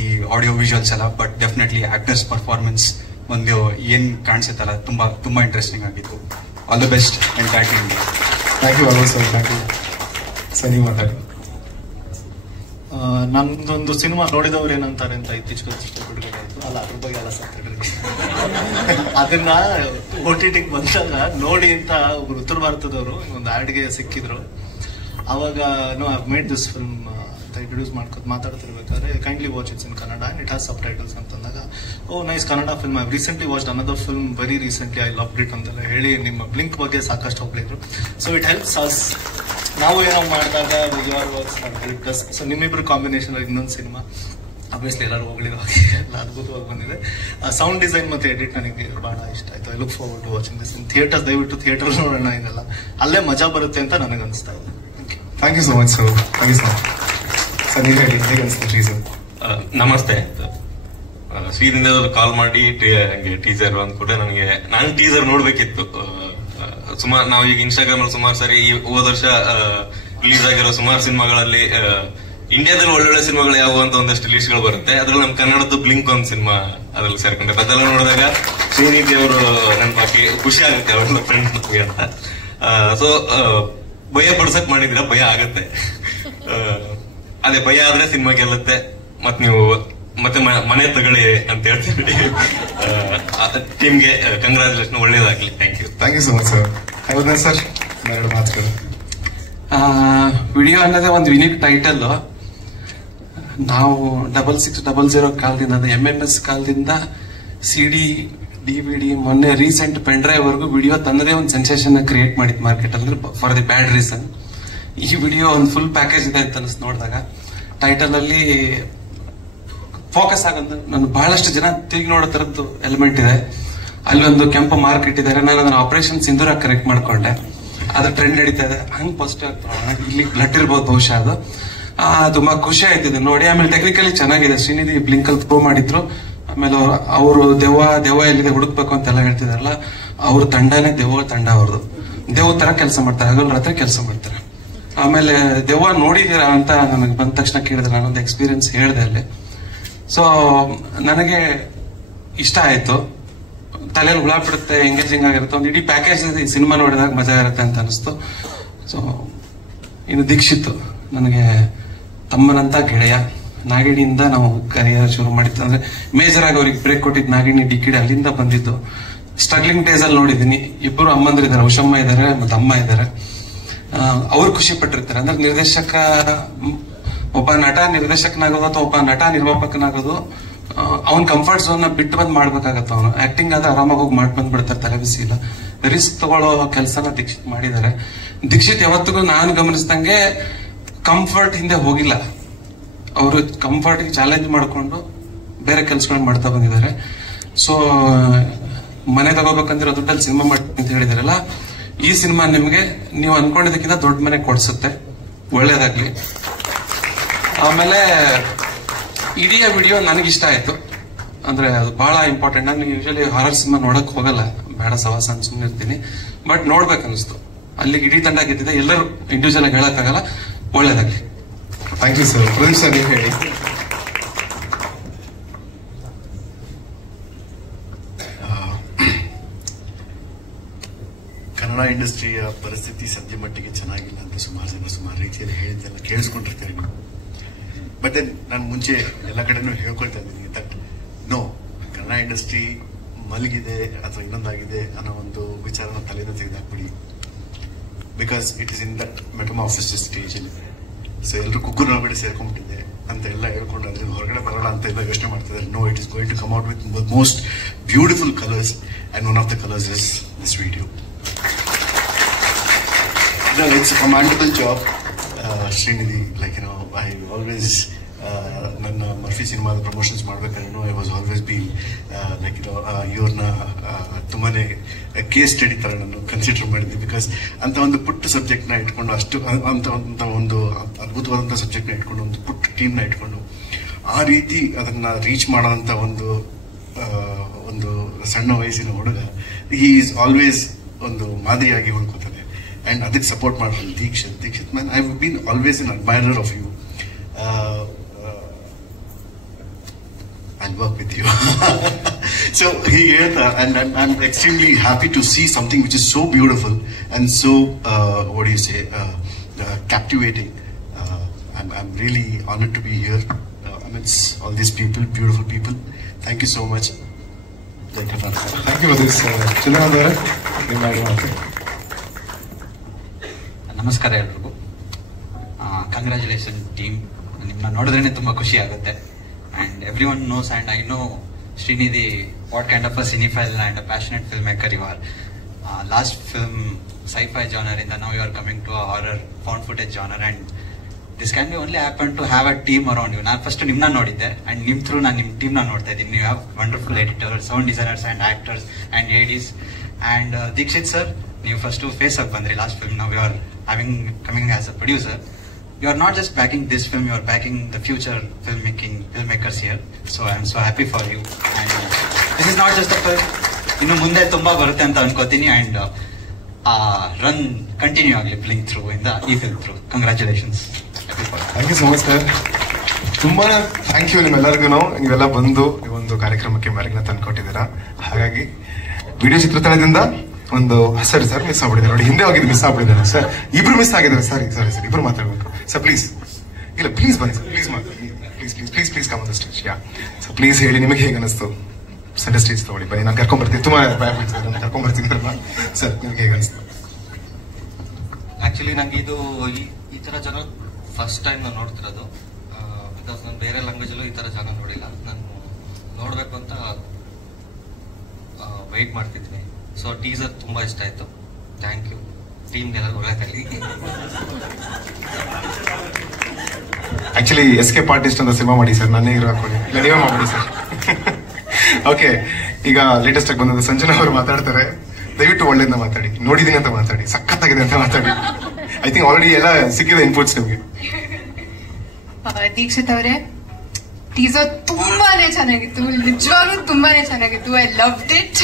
ಈ ಆಡಿಯೋ ವಿಜುವಲ್ಸ್ ಎಲ್ಲ, ಬಟ್ ಡೆಫಿನೆಟ್ಲಿ ಆಕ್ಟರ್ಸ್ ಪರ್ಫಾರ್ಮೆನ್ಸ್ ಒಂದು ಏನ್ ಕಾಣಿಸುತ್ತಲ್ಲ ತುಂಬಾ ತುಂಬಾ ಇಂಟ್ರೆಸ್ಟಿಂಗ್ ಆಗಿತ್ತು. All the best entire team. Thank you Arun sir. Thank you sir. ನೀವು ಮಾತಾಡಿ. ನಂದೊಂದು ಸಿನಿಮಾ ನೋಡಿದವ್ರು ಏನಂತಾರೆ ಅಂತ ಇತ್ತೀಚೆಗೆ ಬಿಡುಗಡೆ ಆಯ್ತು ಅಲ್ಲ, ಅದ್ರ ಬಗ್ಗೆ ಎಲ್ಲ ಸರ್ ಅದನ್ನ OTT ಬಂದಾಗ ನೋಡಿ ಅಂತ ಒಬ್ರು ಉತ್ತರ ಭಾರತದವರು ಒಂದು ಆಡ್ಗೆ ಸಿಕ್ಕಿದ್ರು. ಅವಾಗ no I made this film ಅಂತ ಇಂಟ್ರೊಡ್ಯೂಸ್ ಮಾತಾಡ್ತಿರ್ಬೇಕಾದ್ರೆ kindly watch it's in Kannada and it has subtitles ಅಂತಂದಾಗ, oh nice Kannada film, I recently watched another film very recently, I loved it ಅಂತೆಲ್ಲ ಹೇಳಿ ನಿಮ್ಮ ಬ್ಲಿಂಕ್ ಬಗ್ಗೆ ಸಾಕಷ್ಟು ಹೋಗ್ಲಿದ್ರು. ಸೊ ಇಟ್ ಹೆಲ್ಪ್ಸ್ ಅಸ್, ನಾವು ಏನೋ ಮಾಡಿದಾಗ ಯುವರ್ ವರ್ಕ್ಸ್. ಸೊ ನಿಮ್ಮಿಬ್ರು ಕಾಂಬಿನೇಷನ್ ಇನ್ನೊಂದು ಸಿನಿಮಾ ಅಬ್ವಿಯಸ್ಲಿ ಎಲ್ಲರೂ ಹೋಗ್ಲಿರೋ ಎಲ್ಲ ಅದ್ಭುತವಾಗಿ ಬಂದಿದೆ. ಸೌಂಡ್ ಡಿಸೈನ್ ಮತ್ತೆ ಎಡಿಟ್ ನನಗೆ ಬಹಳ ಇಷ್ಟ ಆಯ್ತು. I look forward to watching this in theatres. ದಯವಿಟ್ಟು ಥಿಯೇಟರ್ ನೋಡೋಣ, ಇದೆಲ್ಲ ಅಲ್ಲೇ ಮಜಾ ಬರುತ್ತೆ ಅಂತ ನನಗೆ ಅನಿಸ್ತಾ ಇದೆ. Thank you so much sir. Thank you so much sir. ನೀವು ಹೇಳಿ, ಹೇಗೆ ಅನಿಸ್ತು ಟೀಸರ್? ನಮಸ್ತೆ. ಶ್ರೀನಿಧಿ ಕಾಲ್ ಮಾಡಿ ಟೀಸರ್ ಅಂದ್ಬಿಟ್ಟು ನನಗೆ ನಾನು ಟೀಸರ್ ನೋಡ್ಬೇಕಿತ್ತು. ಸುಮಾರು ನಾವು ಈಗ ಇನ್ಸ್ಟಾಗ್ರಾಮ್ ಅಲ್ಲಿ ಸುಮಾರು ಸರಿ ಹೋದ ವರ್ಷ ರಿಲೀಸ್ ಆಗಿರೋ ಸುಮಾರು ಸಿನಿಮಾಗಳಲ್ಲಿ ಇಂಡಿಯಾದಲ್ಲಿ ಒಳ್ಳೊಳ್ಳೆ ಸಿನಿಮಾಗಳು ಯಾವ ಅಂತ ಒಂದಷ್ಟು ಲಿಸ್ಟ್ ಗಳು ಬರುತ್ತೆ. ಅದ್ರಲ್ಲಿ ನಮ್ ಕನ್ನಡದ್ದು ಬ್ಲಿಂಕ್ ಒಂದು ಸಿನಿಮಾ ಅದ್ರಲ್ಲಿ ಸೇರ್ಕೊಂಡೆ. ಅದೆಲ್ಲ ನೋಡಿದಾಗ ಶ್ರೀನಿಧಿ ಅವರು ನೆನಪಾಕಿ ಖುಷಿ ಆಗುತ್ತೆ ಅವ್ರ ಫ್ರೆಂಡ್ ಅಂತ. ಸೊ ಭಯ ಪಡ್ಸಕ್ ಮಾಡಿದ್ರ ಭಯ ಆಗತ್ತೆ. ಅದೇ ಭಯ ಆದ್ರೆ ಸಿನಿಮಾ ಗೆಲ್ಲುತ್ತೆ. ಮತ್ ನೀವು ಮತ್ತೆ ಮನೆ ತಗೊಳ್ಳಿ ಅಂತ ಹೇಳ್ತೀವಿ. ಟೀಮ್ಗೆ ಕಂಗ್ರಾಚುಲೇಷನ್, ಒಳ್ಳೇದಾಗ್ಲಿ. Thank you. Thank you so much sir. ಹೌದಾ ಸರ್, ಎರಡು ಮಾತುಗಳು. ವಿಡಿಯೋ ಅನ್ನೋದೇ ಒಂದು ಯುನಿಕ್ ಟೈಟಲ್. ನಾವು 6600 ಕಾಲದಿಂದ, MMS ಕಾಲದಿಂದ CD, DVD, ಮೊನ್ನೆ ರೀಸೆಂಟ್ ಪೆನ್ ಡ್ರೈವ್ ವರೆಗೂ ವಿಡಿಯೋ ತನ್ನದೇ ಒಂದು ಸೆನ್ಸೇಷನ್ ಕ್ರಿಯೇಟ್ ಮಾಡಿದ್ ಮಾರ್ಕೆಟ್ ಅಲ್ಲಿ, ಫಾರ್ ದಿ ಬ್ಯಾಡ್ ರೀಸನ್. ಈ ವಿಡಿಯೋ ಒಂದು ಫುಲ್ ಪ್ಯಾಕೇಜ್ ಇದೆ ಅಂತ ಅನಿಸ್ ನೋಡಿದಾಗ ಟೈಟಲ್ ಅಲ್ಲಿ ಫೋಕಸ್ ಆಗೋದು ನಾನು ಬಹಳಷ್ಟು ಜನ ತಿರುಗಿ ನೋಡೋ ತರದ್ದು ಎಲಿಮೆಂಟ್ ಇದೆ. ಅಲ್ಲಿ ಒಂದು ಕೆಂಪು ಮಾರ್ಕ್ ಇಟ್ಟಿದ್ದಾರೆ, ನಾನು ಅದನ್ನ ಆಪರೇಷನ್ ಸಿಂಧೂರ ಕರೆಕ್ಟ್ ಮಾಡ್ಕೊಂಡೆ. ಅದು ಟ್ರೆಂಡ್ ನಡೀತಾ ಇದೆ, ಹಂಗ್ ಪಾಸಿಟಿವ್ ಆಗ್ತಾ ಇಲ್ಲಿ ಬ್ಲಡ್ ಇರ್ಬೋದು ಬಹುಶಃ. ಅದು ತುಂಬಾ ಖುಷಿ ಆಯ್ತಿದೆ ನೋಡಿ. ಆಮೇಲೆ ಟೆಕ್ನಿಕಲಿ ಚೆನ್ನಾಗಿದೆ. ಶ್ರೀನಿಧಿ ಬ್ಲಿಂಕ್ ಅಲ್ಲಿ ಪ್ರೂವ್ ಮಾಡಿದ್ರು. ಆಮೇಲೆ ಅವರು ದೆವ್ವ ಎಲ್ಲಿದೆ ಹುಡುಕ್ಬೇಕು ಅಂತೆಲ್ಲ ಹೇಳ್ತಿದಾರಲ್ಲ, ಅವ್ರ ತಂಡನೇ ದೆವ್ವ ತಂಡ. ಅವ್ರದ್ದು ದೆವ್ವ ತರ ಕೆಲಸ ಮಾಡ್ತಾರೆ, ಹಗಲು ರಾತ್ರಿ ಕೆಲಸ ಮಾಡ್ತಾರೆ. ಆಮೇಲೆ ದೆವ್ವ ನೋಡಿದೀರಾ ಅಂತ ನನಗೆ ಬಂದ ತಕ್ಷಣ ಕೇಳಿದ್ರೆ ನಾನೊಂದು ಎಕ್ಸ್ಪೀರಿಯನ್ಸ್ ಹೇಳಿದೆ ಅಲ್ಲಿ. ಸೊ ನನಗೆ ಇಷ್ಟ ಆಯ್ತು. ತಲೆಯಲ್ಲಿ ಹುಳ ಬಿಡುತ್ತೆ, ಎಂಗೇಜಿಂಗ್ ಆಗಿರುತ್ತೆ. ಒಂದು ಇಡೀ ಪ್ಯಾಕೇಜ್ ಸಿನಿಮಾ ನೋಡಿದಾಗ ಮಜಾ ಇರುತ್ತೆ ಅಂತ ಅನಿಸ್ತು. ಸೊ ಇನ್ನು ದೀಕ್ಷಿತ್ ನನಗೆ ತಮ್ಮನಂತ ಗೆಳೆಯ. ನಾಗಿಣಿಯಿಂದ ನಾವು ಕರಿಯರ್ ಶುರು ಮಾಡಿದ್ದು. ಅಂದ್ರೆ ಮೇಜರ್ ಆಗಿ ಅವ್ರಿಗೆ ಬ್ರೇಕ್ ಕೊಟ್ಟಿದ್ದು ನಾಗಿಣಿ, DKD ಅಲ್ಲಿಂದ ಬಂದಿದ್ದು. ಸ್ಟ್ರಗ್ಲಿಂಗ್ ಡೇಸ್ ಅಲ್ಲಿ ನೋಡಿದೀನಿ. ಇಬ್ಬರು ಅಮ್ಮಂದ್ರಿದ್ದಾರೆ, ಉಷಮ್ಮ ಇದ್ದಾರೆ ಮತ್ತೆ ಅಮ್ಮ ಇದ್ದಾರೆ. ಅವ್ರು ಖುಷಿ ಪಟ್ಟಿರ್ತಾರೆ. ಅಂದ್ರೆ ನಿರ್ದೇಶಕ ಒಬ್ಬ ನಟ ನಿರ್ದೇಶಕನಾಗೋದು ಅಥವಾ ಒಬ್ಬ ನಟ ನಿರ್ಮಾಪಕನಾಗೋದು ಅವ್ನ ಕಂಫರ್ಟ್ ಝೋನ್ ನ ಬಿಟ್ಟು ಬಂದ್ ಮಾಡ್ಬೇಕಾಗತ್ತ. ಅವನು ಆಕ್ಟಿಂಗ್ ಆದ ಆರಾಮಾಗಿ ಹೋಗಿ ಮಾಡಿ ಬಂದ್ಬಿಡ್ತಾರೆ, ತಲೆ ಬಿಸಿ ಇಲ್ಲ. ರಿಸ್ಕ್ ತಗೊಳ್ಳೋ ಕೆಲಸನ ದೀಕ್ಷಿತ್ ಮಾಡಿದ್ದಾರೆ. ದೀಕ್ಷಿತ್ ಯಾವತ್ತಿಗೂ ನಾನು ಗಮನಿಸಿದಂಗೆ ಕಂಫರ್ಟ್ ಹಿಂದೆ ಹೋಗಿಲ್ಲ. ಅವರು ಕಂಫರ್ಟ್ ಚಾಲೆಂಜ್ ಮಾಡ್ಕೊಂಡು ಬೇರೆ ಕೆಲಸಗಳನ್ನ ಮಾಡ್ತಾ ಬಂದಿದ್ದಾರೆ. ಸೊ ಮನೆ ತಗೋಬೇಕಂದಿರೋ ದುಡ್ಡಲ್ಲಿ ಸಿನಿಮಾ ಮಾಡ್ತೀನಿ ಅಂತ ಹೇಳಿದಾರಲ್ಲ, ಈ ಸಿನಿಮಾ ನಿಮ್ಗೆ ನೀವು ಅನ್ಕೊಂಡಿದ್ದಕ್ಕಿಂತ ದೊಡ್ಡ ಮನೆ ಕೊಡ್ಸುತ್ತೆ. ಒಳ್ಳೇದಾಗ್ಲಿ. ಆಮೇಲೆ ಇಡೀ ವಿಡಿಯೋ ನನಗಿಷ್ಟ ಆಯ್ತು. ಅಂದ್ರೆ ಅದು ಬಹಳ ಇಂಪಾರ್ಟೆಂಟ್. ನಾನು ಯೂಶಲಿ ಹಾರರ್ ಸಿನಿಮಾ ನೋಡಕ್ ಹೋಗಲ್ಲ, ಬೇಡ ಸವಾಸ ಅಂತ ಸುಮ್ಮನೆ ಇರ್ತೀನಿ. ಬಟ್ ನೋಡ್ಬೇಕನ್ನಿಸ್ತು. ಅಲ್ಲಿಗೆ ಇಡೀ ತಂಡ ಗೆದ್ದಿದೆ. ಎಲ್ಲರೂ ಇಂಡಿವಿಜುವಲ್ ಆಗಿ ಹೇಳಕ್ಕಾಗಲ್ಲ. ಒಳ್ಳೇದಾಗ್ಲಿ. Thank you sir. Pradeep sir, ನೀವು ಹೇಳಿ. ಕನ್ನಡ ಇಂಡಸ್ಟ್ರಿಯ ಪರಿಸ್ಥಿತಿ ಸದ್ಯ ಮಟ್ಟಿಗೆ ಚೆನ್ನಾಗಿಲ್ಲ ಅಂತ ಸುಮಾರು ಜನ ಸುಮಾರು ರೀತಿಯಲ್ಲಿ ಹೇಳಿದ್ದೆಲ್ಲ ಕೇಳಿಸ್ಕೊಂಡಿರ್ತೀರಿ ನೀವು. ಬಟ್ ದೆನ್ ನಾನು ಮುಂಚೆ ಎಲ್ಲ ಕಡೆನೂ ಹೇಳ್ಕೊಳ್ತಾ ಇದ್ದೀನಿ ದಟ್ ನೋ, ಕನ್ನಡ ಇಂಡಸ್ಟ್ರಿ ಮಲಗಿದೆ ಅಥವಾ ಇನ್ನೊಂದಾಗಿದೆ ಅನ್ನೋ ಒಂದು ವಿಚಾರನ ತಲೆಯಿಂದ ತೆಗೆದಾಕ್ಬಿಡಿ. Because it is in that metamorphosis stage ಅಲ್ಲಿ. ಸೊ ಎಲ್ಲರೂ ಕುಗ್ಗುರು ಒಳಗಡೆ ಸೇರ್ಕೊಂಡ್ಬಿಟ್ಟಿದೆ ಅಂತ ಎಲ್ಲ ಹೇಳ್ಕೊಂಡು ಅದ್ರಿಂದ ಹೊರಗಡೆ ಬರೋಣ ಅಂತ ಎಲ್ಲ ಯೋಚನೆ ಮಾಡ್ತಿದ್ದಾರೆ. No, it is going to come out with most beautiful colours and one of the colours is this video. It's a commendable job, Srinidhi. Like, you know, I always ನನ್ನ ಮರ್ಫಿ ಸಿನಿಮಾದ ಪ್ರಮೋಷನ್ಸ್ ಮಾಡ್ಬೇಕಾದ್ರೆ I was always been like, you know, ಇವ್ರನ್ನ ತುಂಬಾನೇ case study ತರ ನಾನು consider ಮಾಡಿದ್ದೆ. Because ಅಂತ ಒಂದು ಪುಟ್ಟ ಸಬ್ಜೆಕ್ಟ್ ನ ಇಟ್ಕೊಂಡು, ಅಷ್ಟು ಅಂತ ಒಂದು ಅದ್ಭುತವಾದಂತಹ ಸಬ್ಜೆಕ್ಟ್ ನ ಇಟ್ಕೊಂಡು, ಒಂದು ಪುಟ್ಟ ಟೀಮ್ ನ ಇಟ್ಕೊಂಡು ಆ ರೀತಿ ಅದನ್ನ ರೀಚ್ ಮಾಡೋಂತ ಒಂದು ಸಣ್ಣ ವಯಸ್ಸಿನ ಹುಡುಗ, ಹಿ ಈಸ್ ಆಲ್ವೇಸ್ ಒಂದು ಮಾದರಿಯಾಗಿ ಉಳ್ಕೋತಾನೆ. ಅಂಡ್ ಅದಕ್ಕೆ ಸಪೋರ್ಟ್ ಮಾಡ್ತಾರೆ Dikshit man. I have been always an admirer of you. I'll work with you. So he and I'm extremely happy to see something which is so beautiful and so what do you say, captivating. I'm really honored to be here amidst all these people, beautiful people. Thank you so much. Thank you for this. Chandramani, ನಮಸ್ಕಾರ ಎಲ್ರಿಗೂ. Congratulation team. ನಿಮ್ಮನ್ನ ನೋಡಿದ್ರೇನೆ ತುಂಬಾ ಖುಷಿ ಆಗುತ್ತೆ. And everyone knows, and I know, Srinidhi, what kind of a cinephile and a passionate filmmaker you are. Last film, sci-fi genre, and now you are coming to a horror, found footage genre, and this can be only happen to have a team around you. ನಾನು first ನಿಮ್ನ ನೋಡಿದ್ದೆ, and ನಿಮ್ through ನಾನು ನಿಮ್ team ನ ನೋಡ್ತಾ ಇದ್ದೀನಿ. ನೀವು have wonderful editors, sound designers and actors and ADs. And Dikshit sir, ನೀವು ಫಸ್ಟ್ ಫೇಸ್ ಆಗಿ ಬಂದ್ರಿ ಲಾಸ್ಟ್ ಫಿಲ್ಮ್. ನಾವು you are coming as a producer. You are not just backing this film, you are backing the future filmmakers here. So I am so happy for you. And this is not just a film. ಇನ್ನು ಮುಂದೆ ತುಂಬಾ ಬರುತ್ತೆ ಅಂತ ಅನ್ಕೋತೀನಿ. And run continue ಆಗಲಿ Blink through ಇಂದ ಈ film through. Congratulations. Thank you so much sir. ತುಂಬಾ ಥ್ಯಾಂಕ್ ಯು ನಿಮ್ಮೆಲ್ಲರಿಗೂ. ನೀವೆಲ್ಲ ಬಂದು ಈ ಒಂದು ಕಾರ್ಯಕ್ರಮಕ್ಕೆ ಮೆರಗಿನ ತಂದ್ಕೊಟ್ಟಿದ್ದೀರಾ. ಹಾಗಾಗಿ ವಿಡಿಯೋ ಚಿತ್ರತಳದಿಂದ ಒಂದು ಸರಿ ಸರ್ ಮಿಸ್ ಆಗ್ಬಿಟ್ಟಿದ್ದಾರೆ ನೋಡಿ, ಹಿಂದೆ ಹೋಗಿದ್ದು ಮಿಸ್ ಆಗ್ಬಿಟ್ಟಿದ್ದಾರೆ ಸರ್. ಇಬ್ರು ಮಿಸ್ ಆಗಿದ್ದಾರೆ. ಸರಿ ಇಬ್ರು ಮಾತಾಡ್ಬೇಕು ಸರ್. ಪ್ಲೀಸ್ ಇಲ್ಲ, ಪ್ಲೀಸ್ ಬನ್ನಿ sir. Please come on the stage. Yeah sir, please ಹೇಳಿ ನಿಮಗೆ ಹೇಗೆ ಅನಿಸ್ತು? ಸೆಂಟರ್ ಸ್ಟೇಜ್ ತಗೊಳ್ಳಿ, ಬನ್ನಿ. ನಾನು ಕರ್ಕೊಂಡ್ಬರ್ತೀನಿ. ತುಂಬಾ ಕರ್ಕೊಂಡ್ಬರ್ತೀನಿ ಸರ್. ನಿಮ್ಗೆ ಹೇಗೆ ಅನಿಸ್ತು? ಆಕ್ಚುಲಿ ನಂಗೆ ಇದು ಈ ತರ ಜನ ಫಸ್ಟ್ ಟೈಮ್ ನಾನು ನೋಡ್ತಿರೋದು. ಬಿಕಾಸ್ ನಾನು ಬೇರೆ ಲ್ಯಾಂಗ್ವೇಜ್ ಅಲ್ಲೂ ಈ ತರ ಜನ ನೋಡಿಲ್ಲ. ನಾನು ನೋಡ್ಬೇಕು ಅಂತ ವೆಯ್ಟ್ ಮಾಡ್ತಿದ್ದೀನಿ. ಸೊ ಟೀಸರ್ ತುಂಬಾ ಇಷ್ಟ ಆಯ್ತು. ಥ್ಯಾಂಕ್ ಯು ಟೀಮ್ಗೆಲ್ಲ ಒಳ್ಳೆದಾಗಲಿ. ಆಕ್ಚುಲಿ ಎಸ್ಕೇಪ್ ಆರ್ಟಿಸ್ಟ್ ಅಂತ ಸಿನಿಮಾ ಮಾಡಿ ಸರ್, ನಾನೇ ಹೀರೋ ಹಾಕೊಳ್ಳಿ. ಇಲ್ಲ ನೀವೇ ಮಾಡಿ ಸರ್. ಓಕೆ, ಈಗ ಲೇಟೆಸ್ಟ್ ಆಗಿ ಬಂದದ್ದು ಸಂಜನಾ ಅವರು ಮಾತಾಡ್ತಾರೆ. ದಯವಿಟ್ಟು ಒಳ್ಳೇದನ್ನ ಮಾತಾಡಿ, ನೋಡಿದೀನಿ ಅಂತ ಮಾತಾಡಿ, ಸಖತ್ತಾಗಿದೆ ಅಂತ ಮಾತಾಡಿ. ಐ ಥಿಂಕ್ ಆಲ್ರೆಡಿ ಎಲ್ಲ ಸಿಕ್ಕಿದೆ ಇನ್ಪುಟ್ಸ್ ನಿಮ್ಗೆ. ದೀಕ್ಷಿತ್ ಅವರೇ, ಟೀಸರ್ ತುಂಬಾನೇ ಚೆನ್ನಾಗಿತ್ತು, ನಿಜವಾಗ್ಲೂ ತುಂಬಾನೇ ಚೆನ್ನಾಗಿತ್ತು. I loved it.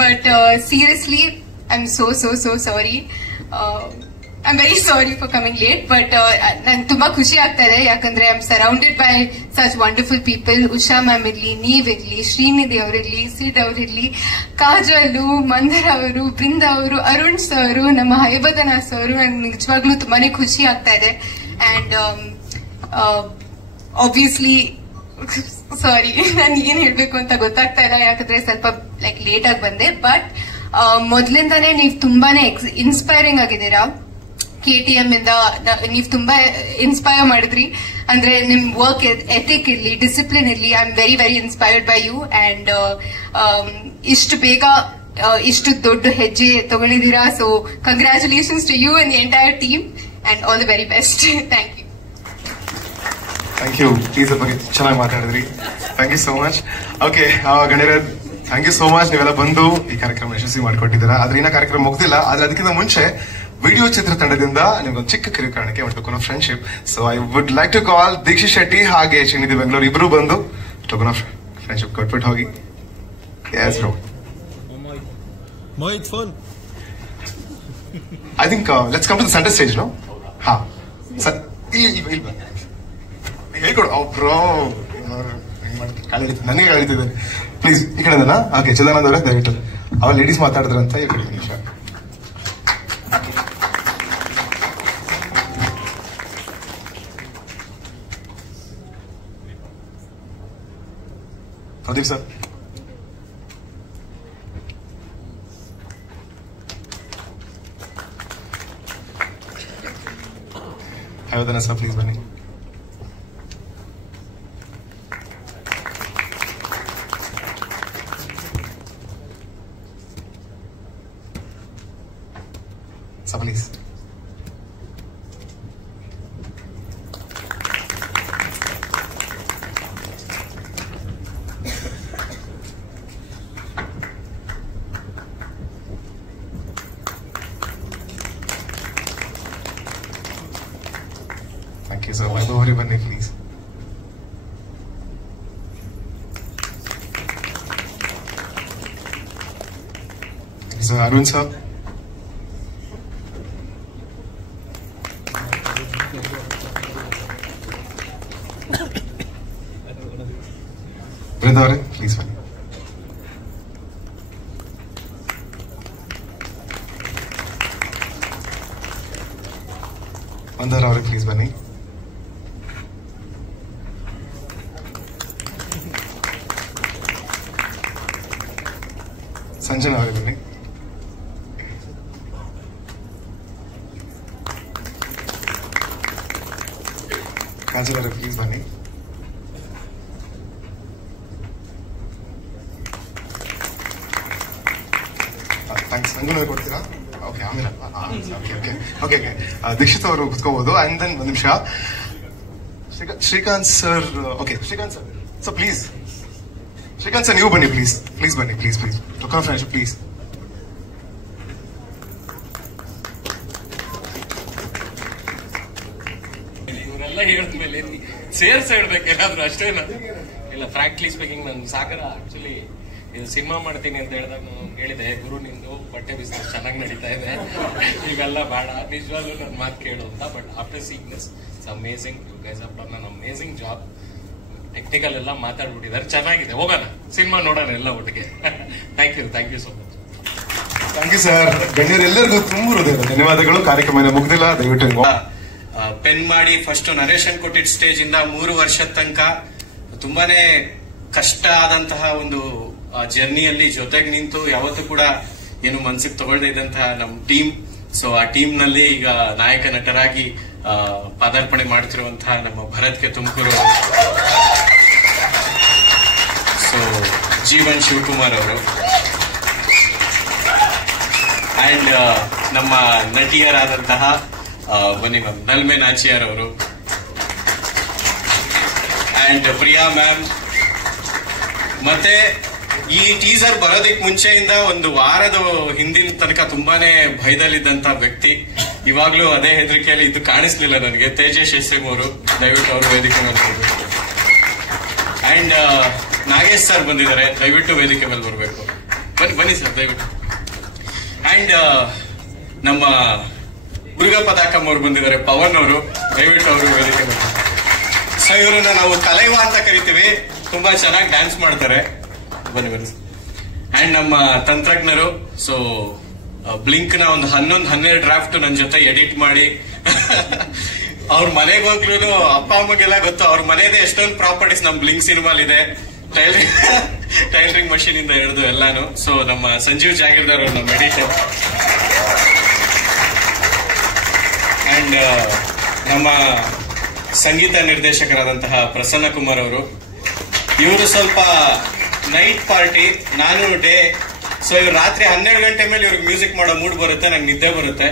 But seriously, I'm so sorry. I'm very sorry for coming late. But ನಂಗೆ ತುಂಬಾ ಖುಷಿ ಆಗ್ತಾ ಇದೆ, ಯಾಕಂದ್ರೆ I'm surrounded by such wonderful people. Usha ma'am ಇರ್ಲಿ, ನೀವಿರ್ಲಿ, ಶ್ರೀನಿಧಿ ಅವರಿರ್ಲಿ, ಸಿದ್ ಅವರಿರ್ಲಿ, ಕಾಜಲು, ಮಂದರ್ ಅವರು, ಬೃಂದ ಅವರು, ಅರುಣ್ ಸರ್, ನಮ್ಮ ಹೈಬದನ ಸರ್. ನಂಗೆ ನಿಜವಾಗ್ಲೂ ತುಂಬಾನೇ ಖುಷಿ ಆಗ್ತಾ ಇದೆ. ಅಂಡ್ ಆಬ್ವಿಯಸ್ಲಿ ಸಾರಿ, ನಾನು ಏನ್ ಹೇಳ್ಬೇಕು ಅಂತ ಗೊತ್ತಾಗ್ತಾ ಇಲ್ಲ, ಯಾಕಂದ್ರೆ ಸ್ವಲ್ಪ ಲೇಟ್ ಆಗಿ ಬಂದೆ. ಬಟ್ ಮೊದ್ಲಿಂದಾನೇ ನೀವು ತುಂಬಾನೇ ಇನ್ಸ್ಪೈರಿಂಗ್ ಆಗಿದ್ದೀರಾ. KTM ಇಂದ ನೀವು ತುಂಬಾ ಇನ್ಸ್ಪೈರ್ ಮಾಡಿದ್ರಿ. ಅಂದ್ರೆ ನಿಮ್ ವರ್ಕ್ ಎಥಿಕ್ ಇರ್ಲಿ, ಡಿಸಿಪ್ಲಿನ್ ಇರ್ಲಿ, I am very very inspired by you. And ಇಷ್ಟು ಬೇಗ ಇಷ್ಟು ದೊಡ್ಡ ಹೆಜ್ಜೆ ತಗೊಂಡಿದ್ದೀರಾ. So congratulations to you and the entire team and all the very best. Thank you. Thank you. Teaser ಬಗ್ಗೆ ಚೆನ್ನಾಗಿ ಮಾತಾಡಿದ್ರಿ. Thank you so much. Okay ಗಣ್ಯರೇ, ಥ್ಯಾಂಕ್ ಯು ಸೋ ಮಚ್. ನೀವೆಲ್ಲ ಬಂದು ಈ ಕಾರ್ಯಕ್ರಮ ಯಶಸ್ವಿ ಮಾಡಿಕೊಟ್ಟಿದ್ದೀರಾ. ಆದ್ರೆ ಇನ್ನ ಕಾರ್ಯಕ್ರಮ ಮುಗ್ದಿಲ್ಲ. ಆದ್ರೆ ಅದಕ್ಕಿಂತ ಮುಂಚೆ ವಿಡಿಯೋ ಚಿತ್ರತಂಡದಿಂದ ನಿಮ್ಗೊಂದು ಚಿಕ್ಕ ಕಿರುಕಾರಣಕ್ಕೆ ಒಂದು token of friendship. So I would like to call Dikshith Shetty ಹಾಗೆ ಶ್ರೀನಿಧಿ ಬೆಂಗಳೂರು ಇಬ್ರು ಬಂದು ಟೋಕನ್ ಆಫ್ ಫ್ರೆಂಡ್ಶಿಪ್ ಕೊಟ್ಬಿಟ್ಟು ಹೋಗಿ. Yes, bro. Mohit phone. I think let's come to the center stage, no? Ha. ಇಲ್ಲಿ ಹೇಳ್ಕೊಡು. ಬ್ರೋ ನನಗೆ ಕಳೀತಿದೆ. ಪ್ಲೀಸ್ ಈ ಕಡೆದಲ್ಲ. ಓಕೆ, ಚಿದಾನಂದ್ ಅವರೇ ದಯವಿಟ್ಟು ಅವ್ರು ಲೇಡೀಸ್ ಮಾತಾಡಿದ್ರಂತ ಹೇಳ್ಕೊಡಿ ನಿಮಿಷ. ಪ್ರದೀಪ್ ಸರ್. ಹಯೋಧನ ಸರ್ ಪ್ಲೀಸ್ ಬನ್ನಿ. Sir please. Thank you, sir. Why bani, please. Thank you, sir. Arun, sir. Brinda, please, bani. Mandar, please, bani. Sanjana ಅವರೇ ಬನ್ನಿ. ಕಾಜಲ್ ಅವರೇ ಪ್ಲೀಸ್ ಬನ್ನಿ. ಥ್ಯಾಂಕ್ಸ್. ಸಂಜನಾ ಕೊಡ್ತೀರಾ? ಓಕೆ, ಆಮೇಲೆ okay okay okay okay. Dikshit ಅವರು ಕುತ್ಕೋಬಹುದು. ಅಂಡ್ ದೆನ್ ಒಂದು ನಿಮಿಷ Srikanth sir. Okay Srikanth sir. So please Srikanth sir ನೀವು ಬನ್ನಿ ಪ್ಲೀಸ್. ಪ್ಲೀಸ್ ಬನ್ನಿ please please. Token friendship please. ಇವರೆಲ್ಲ ಹೇಳಿದ್ಮೇಲೆ ಸೇರ್ಸ್ ಹೇಳ್ಬೇಕು ಏನಾದ್ರು ಅಷ್ಟೇನಾ? ಇಲ್ಲ, ಫ್ರಾಂಕ್ಲಿ ಸ್ಪೀಕಿಂಗ್ ನಾನು ಸಾಗರ ಆಕ್ಚುಲಿ ಇದು ಸಿನಿಮಾ ಮಾಡ್ತೀನಿ ಅಂತ ಹೇಳಿದಾಗ ನಾನು ಹೇಳಿದೆ, ಗುರು ನಿಂದು ಬಟ್ಟೆ ಬಿಸ್ನೆಸ್ ಚೆನ್ನಾಗಿ ನಡೀತಾ ಇದೆ, ಇವೆಲ್ಲ ಬೇಡ, ನಿಜವಾಗ್ಲೂ ನನ್ನ ಮಾತು ಕೇಳು ಅಂತ. But after seeing this it's amazing. You guys have done an amazing job. Technical ಎಲ್ಲ ಮಾತಾಡ್ಬಿಟ್ಟಿದ್ದಾರೆ, ಚೆನ್ನಾಗಿದೆ. ಹೋಗೋಣ ಸಿನಿಮಾ ನೋಡೋಣ ಎಲ್ಲ ಒಟ್ಟಿಗೆ. Thank you so much. Thank you sir. ಗಣ್ಯರೆಲ್ಲರಿಗೂ ತುಂಬ ಹೃದಯದ ಧನ್ಯವಾದಗಳು. ಕಾರ್ಯಕ್ರಮ ಮುಗ್ದಿಲ್ಲ, ದಯವಿಟ್ಟು ಪೆನ್ ಮಾಡಿ ಫಸ್ಟ್ ನರೇಶನ್ ಕೊಟ್ಟಿದ್ದ ಸ್ಟೇಜ್ ಇಂದ 3 ವರ್ಷದ ತನಕ ತುಂಬಾನೇ ಕಷ್ಟ ಆದಂತಹ ಒಂದು ಜರ್ನಿಯಲ್ಲಿ ಜೊತೆಗೆ ನಿಂತು ಯಾವತ್ತೂ ಕೂಡ ಏನು ಮನ್ಸಿಗೆ ತಗೊಳ್ದೇ ಇದ್ದಂತಹ ನಮ್ಮ ಟೀಮ್. ಸೊ ಆ ಟೀಮ್ ನಲ್ಲಿ ಈಗ ನಾಯಕ ನಟರಾಗಿ ಪಾದಾರ್ಪಣೆ ಮಾಡ್ತಿರುವಂತಹ ನಮ್ಮ ಭರತ್ಗೆ ತುಮಕೂರು, ಸೊ ಜೀವನ್ ಶಿವಕುಮಾರ್ ಅವರು, ಅಂಡ್ ನಮ್ಮ ನಟಿಯರಾದಂತಹ ಬನ್ನಿ ಮ್ಯಾಮ್ ನಲ್ಮೆ ನಾಚಿಯಾರ್ ಅವರು, ಅಂಡ್ ಪ್ರಿಯಾ ಮ್ಯಾಮ್. ಮತ್ತೆ ಈ ಟೀಸರ್ ಬರೋದಕ್ಕೆ ಮುಂಚೆಯಿಂದ ಒಂದು ವಾರದ ಹಿಂದಿನ ತನಕ ತುಂಬಾನೇ ಭಯದಲ್ಲಿದ್ದಂತ ವ್ಯಕ್ತಿ, ಇವಾಗ್ಲೂ ಅದೇ ಹೆದರಿಕೆಯಲ್ಲಿ ಇದು ಕಾಣಿಸ್ಲಿಲ್ಲ ನನಗೆ, ತೇಜಸ್ ಎಸ್ಎಂ ಅವರು. ದಯವಿಟ್ಟು ಅವರು ವೇದಿಕೆ ಮೇಲೆ ಬರಬೇಕು. ಅಂಡ್ ನಾಗೇಶ್ ಸರ್ ಬಂದಿದ್ದಾರೆ, ದಯವಿಟ್ಟು ವೇದಿಕೆ ಮೇಲೆ ಬರಬೇಕು. ಬನ್ನಿ ಸರ್ ದಯವಿಟ್ಟು. ಅಂಡ್ ನಮ್ಮ ಮುರುಘಾ ಪತಾಕಂ ಅವರು ಬಂದಿದ್ದಾರೆ, ಪವನ್ ಅವರು, ದಯವಿಟ್ಟು ಅವರು ವೇದಿಕೆ ಮೇಲೆ. ಸೊ ಇವರನ್ನ ನಾವು ಕಲೈವ ಅಂತ ಕರಿತೀವಿ, ತುಂಬಾ ಚೆನ್ನಾಗಿ ಡ್ಯಾನ್ಸ್ ಮಾಡ್ತಾರೆ. ಬನ್ನಿ. ಅಂಡ್ ನಮ್ಮ ತಂತ್ರಜ್ಞರು, ಸೊ ಬ್ಲಿಂಕ್ ನ ಒಂದು 11-12 ಡ್ರಾಫ್ಟ್ ನನ್ನ ಜೊತೆ ಎಡಿಟ್ ಮಾಡಿ ಅವ್ರ ಮನೆಗೆ ಹೋಗ್ಲೂ ಅಪ್ಪ ಅಮ್ಮಗೆ ಗೊತ್ತು, ಅವ್ರ ಮನೆಯದೇ ಎಷ್ಟೊಂದು ಪ್ರಾಪರ್ಟೀಸ್ ನಮ್ ಬ್ಲಿಂಕ್ ಸಿನಿಮಾಲ್ ಇದೆ, ಟೈಲರಿಂಗ್ ಮಷೀನ್ ಇಂದ ಹಿಡಿದು ಎಲ್ಲಾನು. ಸೊ ನಮ್ಮ ಸಂಜೀವ್ ಜಾಗೀರ್ದಾರ್ ನಮ್ಮ ಎಡಿಟರ್. ಅಂಡ್ ನಮ್ಮ ಸಂಗೀತ ನಿರ್ದೇಶಕರಾದಂತಹ ಪ್ರಸನ್ನ ಕುಮಾರ್ ಅವರು. ಇವರು ಸ್ವಲ್ಪ ನೈಟ್ ಪಾರ್ಟಿ, ನಾನು ಡೇ. ಸೊ ಇವ್ರು ರಾತ್ರಿ 12 ಗಂಟೆ ಮೇಲೆ ಇವ್ರಿಗೆ ಮ್ಯೂಸಿಕ್ ಮಾಡೋ ಮೂಡ್ ಬರುತ್ತೆ, ನಂಗೆ ನಿದ್ದೆ ಬರುತ್ತೆ.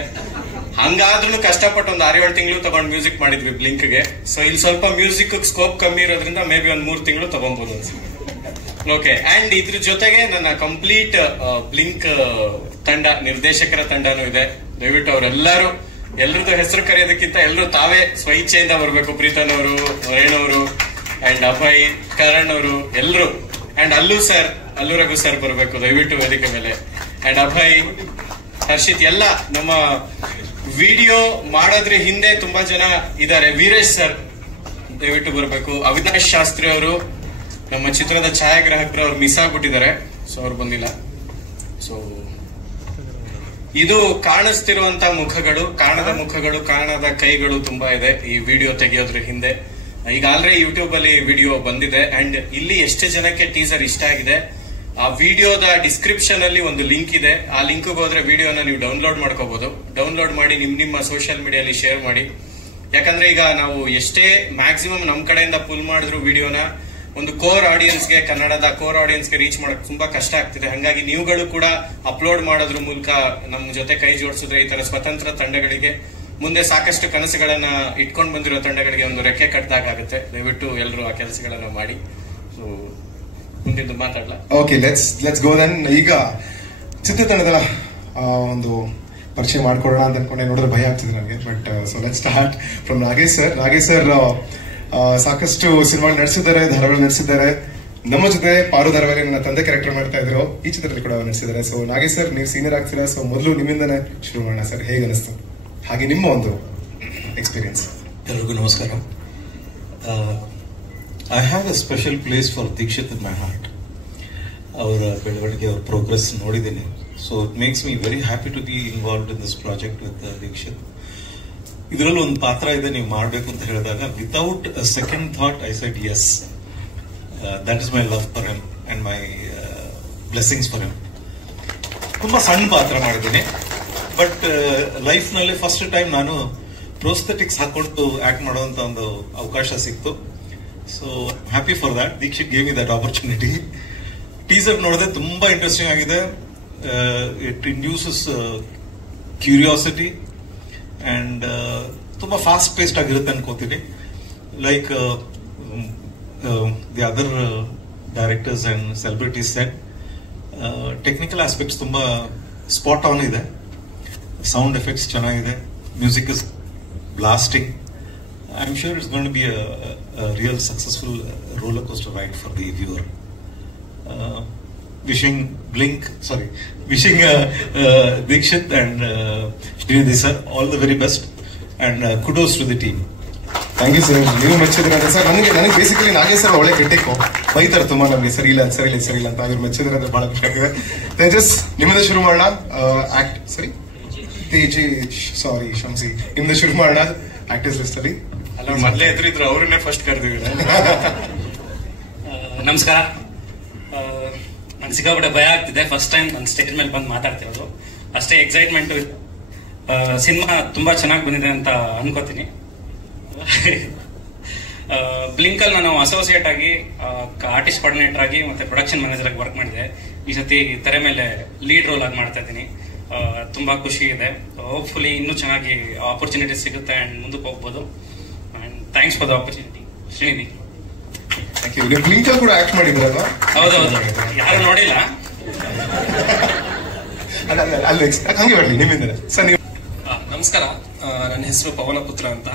ಹಂಗಾದ್ರೂ ಕಷ್ಟಪಟ್ಟು ಒಂದು 6-7 ತಿಂಗಳು ತಗೊಂಡು ಮ್ಯೂಸಿಕ್ ಮಾಡಿದ್ವಿ ಬ್ಲಿಂಕ್ಗೆ. ಸೊ ಇಲ್ಲಿ ಸ್ವಲ್ಪ ಮ್ಯೂಸಿಕ್ ಸ್ಕೋಪ್ ಕಮ್ಮಿ ಇರೋದ್ರಿಂದ ಮೇ ಬಿ 1-3 ತಿಂಗಳು ತಗೊಬಹುದು ಅನ್ಸುತ್ತೆ. ಓಕೆ, ಅಂಡ್ ಇದ್ರ ಜೊತೆಗೆ ನನ್ನ ಕಂಪ್ಲೀಟ್ ಬ್ಲಿಂಕ್ ತಂಡ, ನಿರ್ದೇಶಕರ ತಂಡನೂ ಇದೆ. ದಯವಿಟ್ಟು ಅವರೆಲ್ಲರೂ, ಎಲ್ರದ್ದು ಹೆಸರು ಕರೆಯೋದಕ್ಕಿಂತ ಎಲ್ಲರೂ ತಾವೇ ಸ್ವಇಚ್ಛೆಯಿಂದ ಬರಬೇಕು. ಪ್ರೀತನ್ ಅವರು, ರೇಣವರು, ಅಂಡ್ ಅಭಯ್, ಕರಣ್ ಅವರು, ಎಲ್ಲರೂ. ಅಂಡ್ ಅಲ್ಲು ರಘು ಸರ್ ಬರಬೇಕು ದಯವಿಟ್ಟು ವೇದಿಕೆ ಮೇಲೆ. ಅಂಡ್ ಅಭಯ್, ಹರ್ಷಿತ್, ಎಲ್ಲ ನಮ್ಮ ವಿಡಿಯೋ ಮಾಡೋದ್ರ ಹಿಂದೆ ತುಂಬಾ ಜನ ಇದ್ದಾರೆ. ವೀರೇಶ್ ಸರ್ ದಯವಿಟ್ಟು ಬರಬೇಕು. ಅವಿನಾಶ್ ಶಾಸ್ತ್ರಿ ಅವರು, ನಮ್ಮ ಚಿತ್ರದ ಛಾಯಾಗ್ರಾಹಕರು, ಅವ್ರು ಮಿಸ್ ಆಗ್ಬಿಟ್ಟಿದ್ದಾರೆ, ಸೊ ಅವ್ರು ಬಂದಿಲ್ಲ. ಸೊ ಇದು ಕಾಣಿಸ್ತಿರುವಂತ ಮುಖಗಳು, ಕಾಣದ ಮುಖಗಳು, ಕಾಣದ ಕೈಗಳು ತುಂಬಾ ಇದೆ ಈ ವಿಡಿಯೋ ತೆಗೆಯೋದ್ರ ಹಿಂದೆ. ಈಗ ಆಲ್ರೆಡಿ ಯೂಟ್ಯೂಬ್ ಅಲ್ಲಿ ವಿಡಿಯೋ ಬಂದಿದೆ. ಅಂಡ್ ಇಲ್ಲಿ ಎಷ್ಟು ಜನಕ್ಕೆ ಟೀಸರ್ ಇಷ್ಟ ಆಗಿದೆ, ಆ ವಿಡಿಯೋದ ಡಿಸ್ಕ್ರಿಪ್ಷನ್ ಅಲ್ಲಿ ಒಂದು ಲಿಂಕ್ ಇದೆ. ಆ ಲಿಂಕ್ ಹೋದ್ರೆ ವಿಡಿಯೋನ ನೀವು ಡೌನ್ಲೋಡ್ ಮಾಡ್ಕೋಬಹುದು. ಡೌನ್ಲೋಡ್ ಮಾಡಿ ನಿಮ್ಮ ಸೋಷಿಯಲ್ ಮೀಡಿಯಲ್ಲಿ ಶೇರ್ ಮಾಡಿ. ಯಾಕಂದ್ರೆ ಈಗ ನಾವು ಎಷ್ಟೇ ಮ್ಯಾಕ್ಸಿಮಮ್ ನಮ್ ಕಡೆಯಿಂದ ಪುಲ್ ಮಾಡಿದ್ರು ವಿಡಿಯೋನ ಒಂದು ಕೋರ್ ಆಡಿಯನ್ಸ್ಗೆ, ಕನ್ನಡದ ಕೋರ್ ಆಡಿಯನ್ಸ್ಗೆ ರೀಚ್ ಮಾಡಕ್ ತುಂಬಾ ಕಷ್ಟ ಆಗ್ತಿದೆ. ಹಂಗಾಗಿ ನೀವುಗಳು ಕೂಡ ಅಪ್ಲೋಡ್ ಮಾಡೋದ್ರ ಮೂಲಕ ನಮ್ಮ ಜೊತೆ ಕೈ ಜೋಡಿಸಿದ್ರೆ ಈ ತರ ಸ್ವತಂತ್ರ ತಂಡಗಳಿಗೆ, ಮುಂದೆ ಸಾಕಷ್ಟು ಕನಸುಗಳನ್ನ ಇಟ್ಕೊಂಡು ಬಂದಿರೋ ತಂಡಗಳಿಗೆ ಒಂದು ರೆಕ್ಕೆ ಕಟ್ಟದಾಗುತ್ತೆ. ದಯವಿಟ್ಟು ಎಲ್ಲರೂ ಆ ಕೆಲಸಗಳನ್ನ ಮಾಡಿ. ಸೊ ಮುಂದಿದ್ದು ಮಾತಾಡ್ಲಾ? Okay, let's go then. ಈಗ ಚಿತ್ರತಂಡದ ಒಂದು ಪರಿಚಯ ಮಾಡ್ಕೊಳ್ಳೋಣ ಅಂತ ಅನ್ಕೊಂಡೆ, ನೋಡಿದ್ರೆ ಭಯ ಆಗ್ತಿದೆ ನನಗೆ. But so let's start from Nagesh sir. Nagesh sir ಸಾಕಷ್ಟು ಸಿನಿಮಾಗಳು ನಡೆಸಿದ್ದಾರೆ, ಧಾರಾವಾಹಿ ನಡೆಸಿದ್ದಾರೆ. ನಮ್ಮ ಜೊತೆ ಪಾರು ಧಾರಾವಾಹಿ ನನ್ನ ತಂದೆ ಕ್ಯಾರೆಕ್ಟರ್ ಮಾಡ್ತಾ ಇದ್ರು, ಈ ಚಿತ್ರದಲ್ಲಿ ಕೂಡ ನಡೆಸಿದ್ದಾರೆ. ಸೊ ನಾಗೇಶ್ ಸರ್, ನೀವು ಸೀನಿಯರ್ ಆಗ್ತೀರಾ, ಸೊ ಮೊದಲು ನಿಮ್ಮಿಂದನೇ ಶುರು ಮಾಡೋಣ ಸರ್. ಹೇಗೆ ಅನಿಸ್ತು, ಹಾಗೆ ನಿಮ್ಮ ಒಂದು ಎಕ್ಸ್ಪೀರಿಯನ್ಸ್? ಎಲ್ರಿಗೂ ನಮಸ್ಕಾರ. I have a special place for Dikshit in my heart. ಅವರ ಬೆಳವಣಿಗೆ, ಅವರ ಪ್ರೋಗ್ರೆಸ್ ನೋಡಿದ್ದೀನಿ. So it makes me very happy to be involved in this project with Dikshit. ಇದರಲ್ಲೂ ಒಂದು ಪಾತ್ರ ಇದೆ, ನೀವು ಮಾಡಬೇಕು ಅಂತ ಹೇಳಿದಾಗ without a second thought I said yes. That is my love for him and my blessings for him. ತುಂಬಾ ಸಣ್ಣ ಪಾತ್ರ ಮಾಡಿದ್ದೀನಿ, ಬಟ್ ಲೈಫ್ನಲ್ಲಿ ಫಸ್ಟ್ ಟೈಮ್ ನಾನು ಪ್ರೋಸ್ಥೆಟಿಕ್ಸ್ ಹಾಕೊಂಡು ಆಕ್ಟ್ ಮಾಡುವಂತ ಒಂದು ಅವಕಾಶ ಸಿಕ್ತು. So happy for that. Dikshit gave me that opportunity. Teaser ನೋಡಿದ್ರೆ ತುಂಬಾ ಇಂಟ್ರೆಸ್ಟಿಂಗ್ ಆಗಿದೆ. ಇಟ್ ಇಂಡ್ಯೂಸಸ್ ಕ್ಯೂರಿಯಾಸಿಟಿ ಅಂಡ್ ತುಂಬಾ ಫಾಸ್ಟ್ ಪೇಸ್ಡ್ ಆಗಿರುತ್ತೆ ಅನ್ಕೋತೀನಿ. Like the other directors and celebrities set, technical aspects ತುಂಬಾ ಸ್ಪಾಟ್ ಆನ್ ಇದೆ. ಸೌಂಡ್ ಎಫೆಕ್ಟ್ಸ್ ಚೆನ್ನಾಗಿದೆ. Music is blasting. I am sure it's going to be a real successful roller coaster ride for the viewer. Wishing Dikshit and Srinidhi sir all the very best and kudos to the team. Thank you sir. ನೀವು ಮೆಚ್ಚಿದ್ರೆ sir. ನನಗೆ basically Nagesh sir ಒಳ್ಳೆ critic, ಬೈತಾರೆ ತುಂಬಾ ನಮಗೆ, ಸರಿ ಇಲ್ಲ ಅಂತ. ಇವ್ರು ಮೆಚ್ಚಿದ್ರೆ ಅಂದ್ರೆ ಬಹಳ ಖುಷಿ ಆಗಿದೆ. ತೇಜಸ್, ನಿಮ್ಮದೇ ಶುರು ಮಾಡೋಣ. ಶಂಸಿ, ನಿಮ್ದು ಶುರು ಮಾಡೋಣ ಆಕ್ಟರ್ಸ್ ಲಿಸ್ಟ್ ಅಲ್ಲಿ. ಅಲ್ಲ, ಮೊದಲೇ ಎದುರಿದ್ರು, ಅವ್ರನ್ನೇ ಫಸ್ಟ್ ಕರೆದಿವಿ. ನಮಸ್ಕಾರ. ನನ್ ಸಿಕ್ಕಾಪಟ್ಟೆ ಭಯ ಆಗ್ತಿದೆ. ಫಸ್ಟ್ ಟೈಮ್ ನಾನು ಸ್ಟೇಜ್ ಮೇಲೆ ಬಂದು ಮಾತಾಡ್ತಿರೋದು. ಅಷ್ಟೇ ಎಕ್ಸೈಟ್ಮೆಂಟ್. ಸಿನಿಮಾ ತುಂಬಾ ಚೆನ್ನಾಗಿ ಬಂದಿದೆ ಅಂತ ಅನ್ಕೋತೀನಿ. ಬ್ಲಿಂಕಲ್ ನಾನು ಅಸೋಸಿಯೇಟ್ ಆಗಿ, ಆರ್ಟಿಸ್ಟ್ ಕೋಆರ್ಡಿನೇಟರ್ ಆಗಿ ಮತ್ತೆ ಪ್ರೊಡಕ್ಷನ್ ಮ್ಯಾನೇಜರ್ ಆಗಿ ವರ್ಕ್ ಮಾಡಿದೆ. ಈ ಸತಿ ತೆರೆ ಮೇಲೆ ಲೀಡ್ ರೋಲ್ ಆಗಿ ಮಾಡ್ತಾ ಇದ್ದೀನಿ. ತುಂಬಾ ಖುಷಿ ಇದೆ. ಹೋಪ್ಫುಲಿ ಇನ್ನೂ ಚೆನ್ನಾಗಿ ಆಪರ್ಚುನಿಟಿ ಸಿಗುತ್ತೆ ಅಂಡ್ ಮುಂದಕ್ಕೆ ಹೋಗ್ಬೋದು. And thanks for the opportunity. Srinidhi, ನೀವು ಬ್ಲಿಂಕಲ್ ಕೂಡ ಆಕ್ಟ್ ಮಾಡಿದ್ರಲ್ವಾ? ಹೌದೌದು, ಯಾರು ನೋಡಿಲ್ಲ. ಹಂಗೆ ಬರಲಿ ನಿಮ್ಮಿಂದ ಸರ್. ನೀವು ನಮಸ್ಕಾರ. ನನ್ನ ಹೆಸರು ಪವನ ಪುತ್ರ ಅಂತ.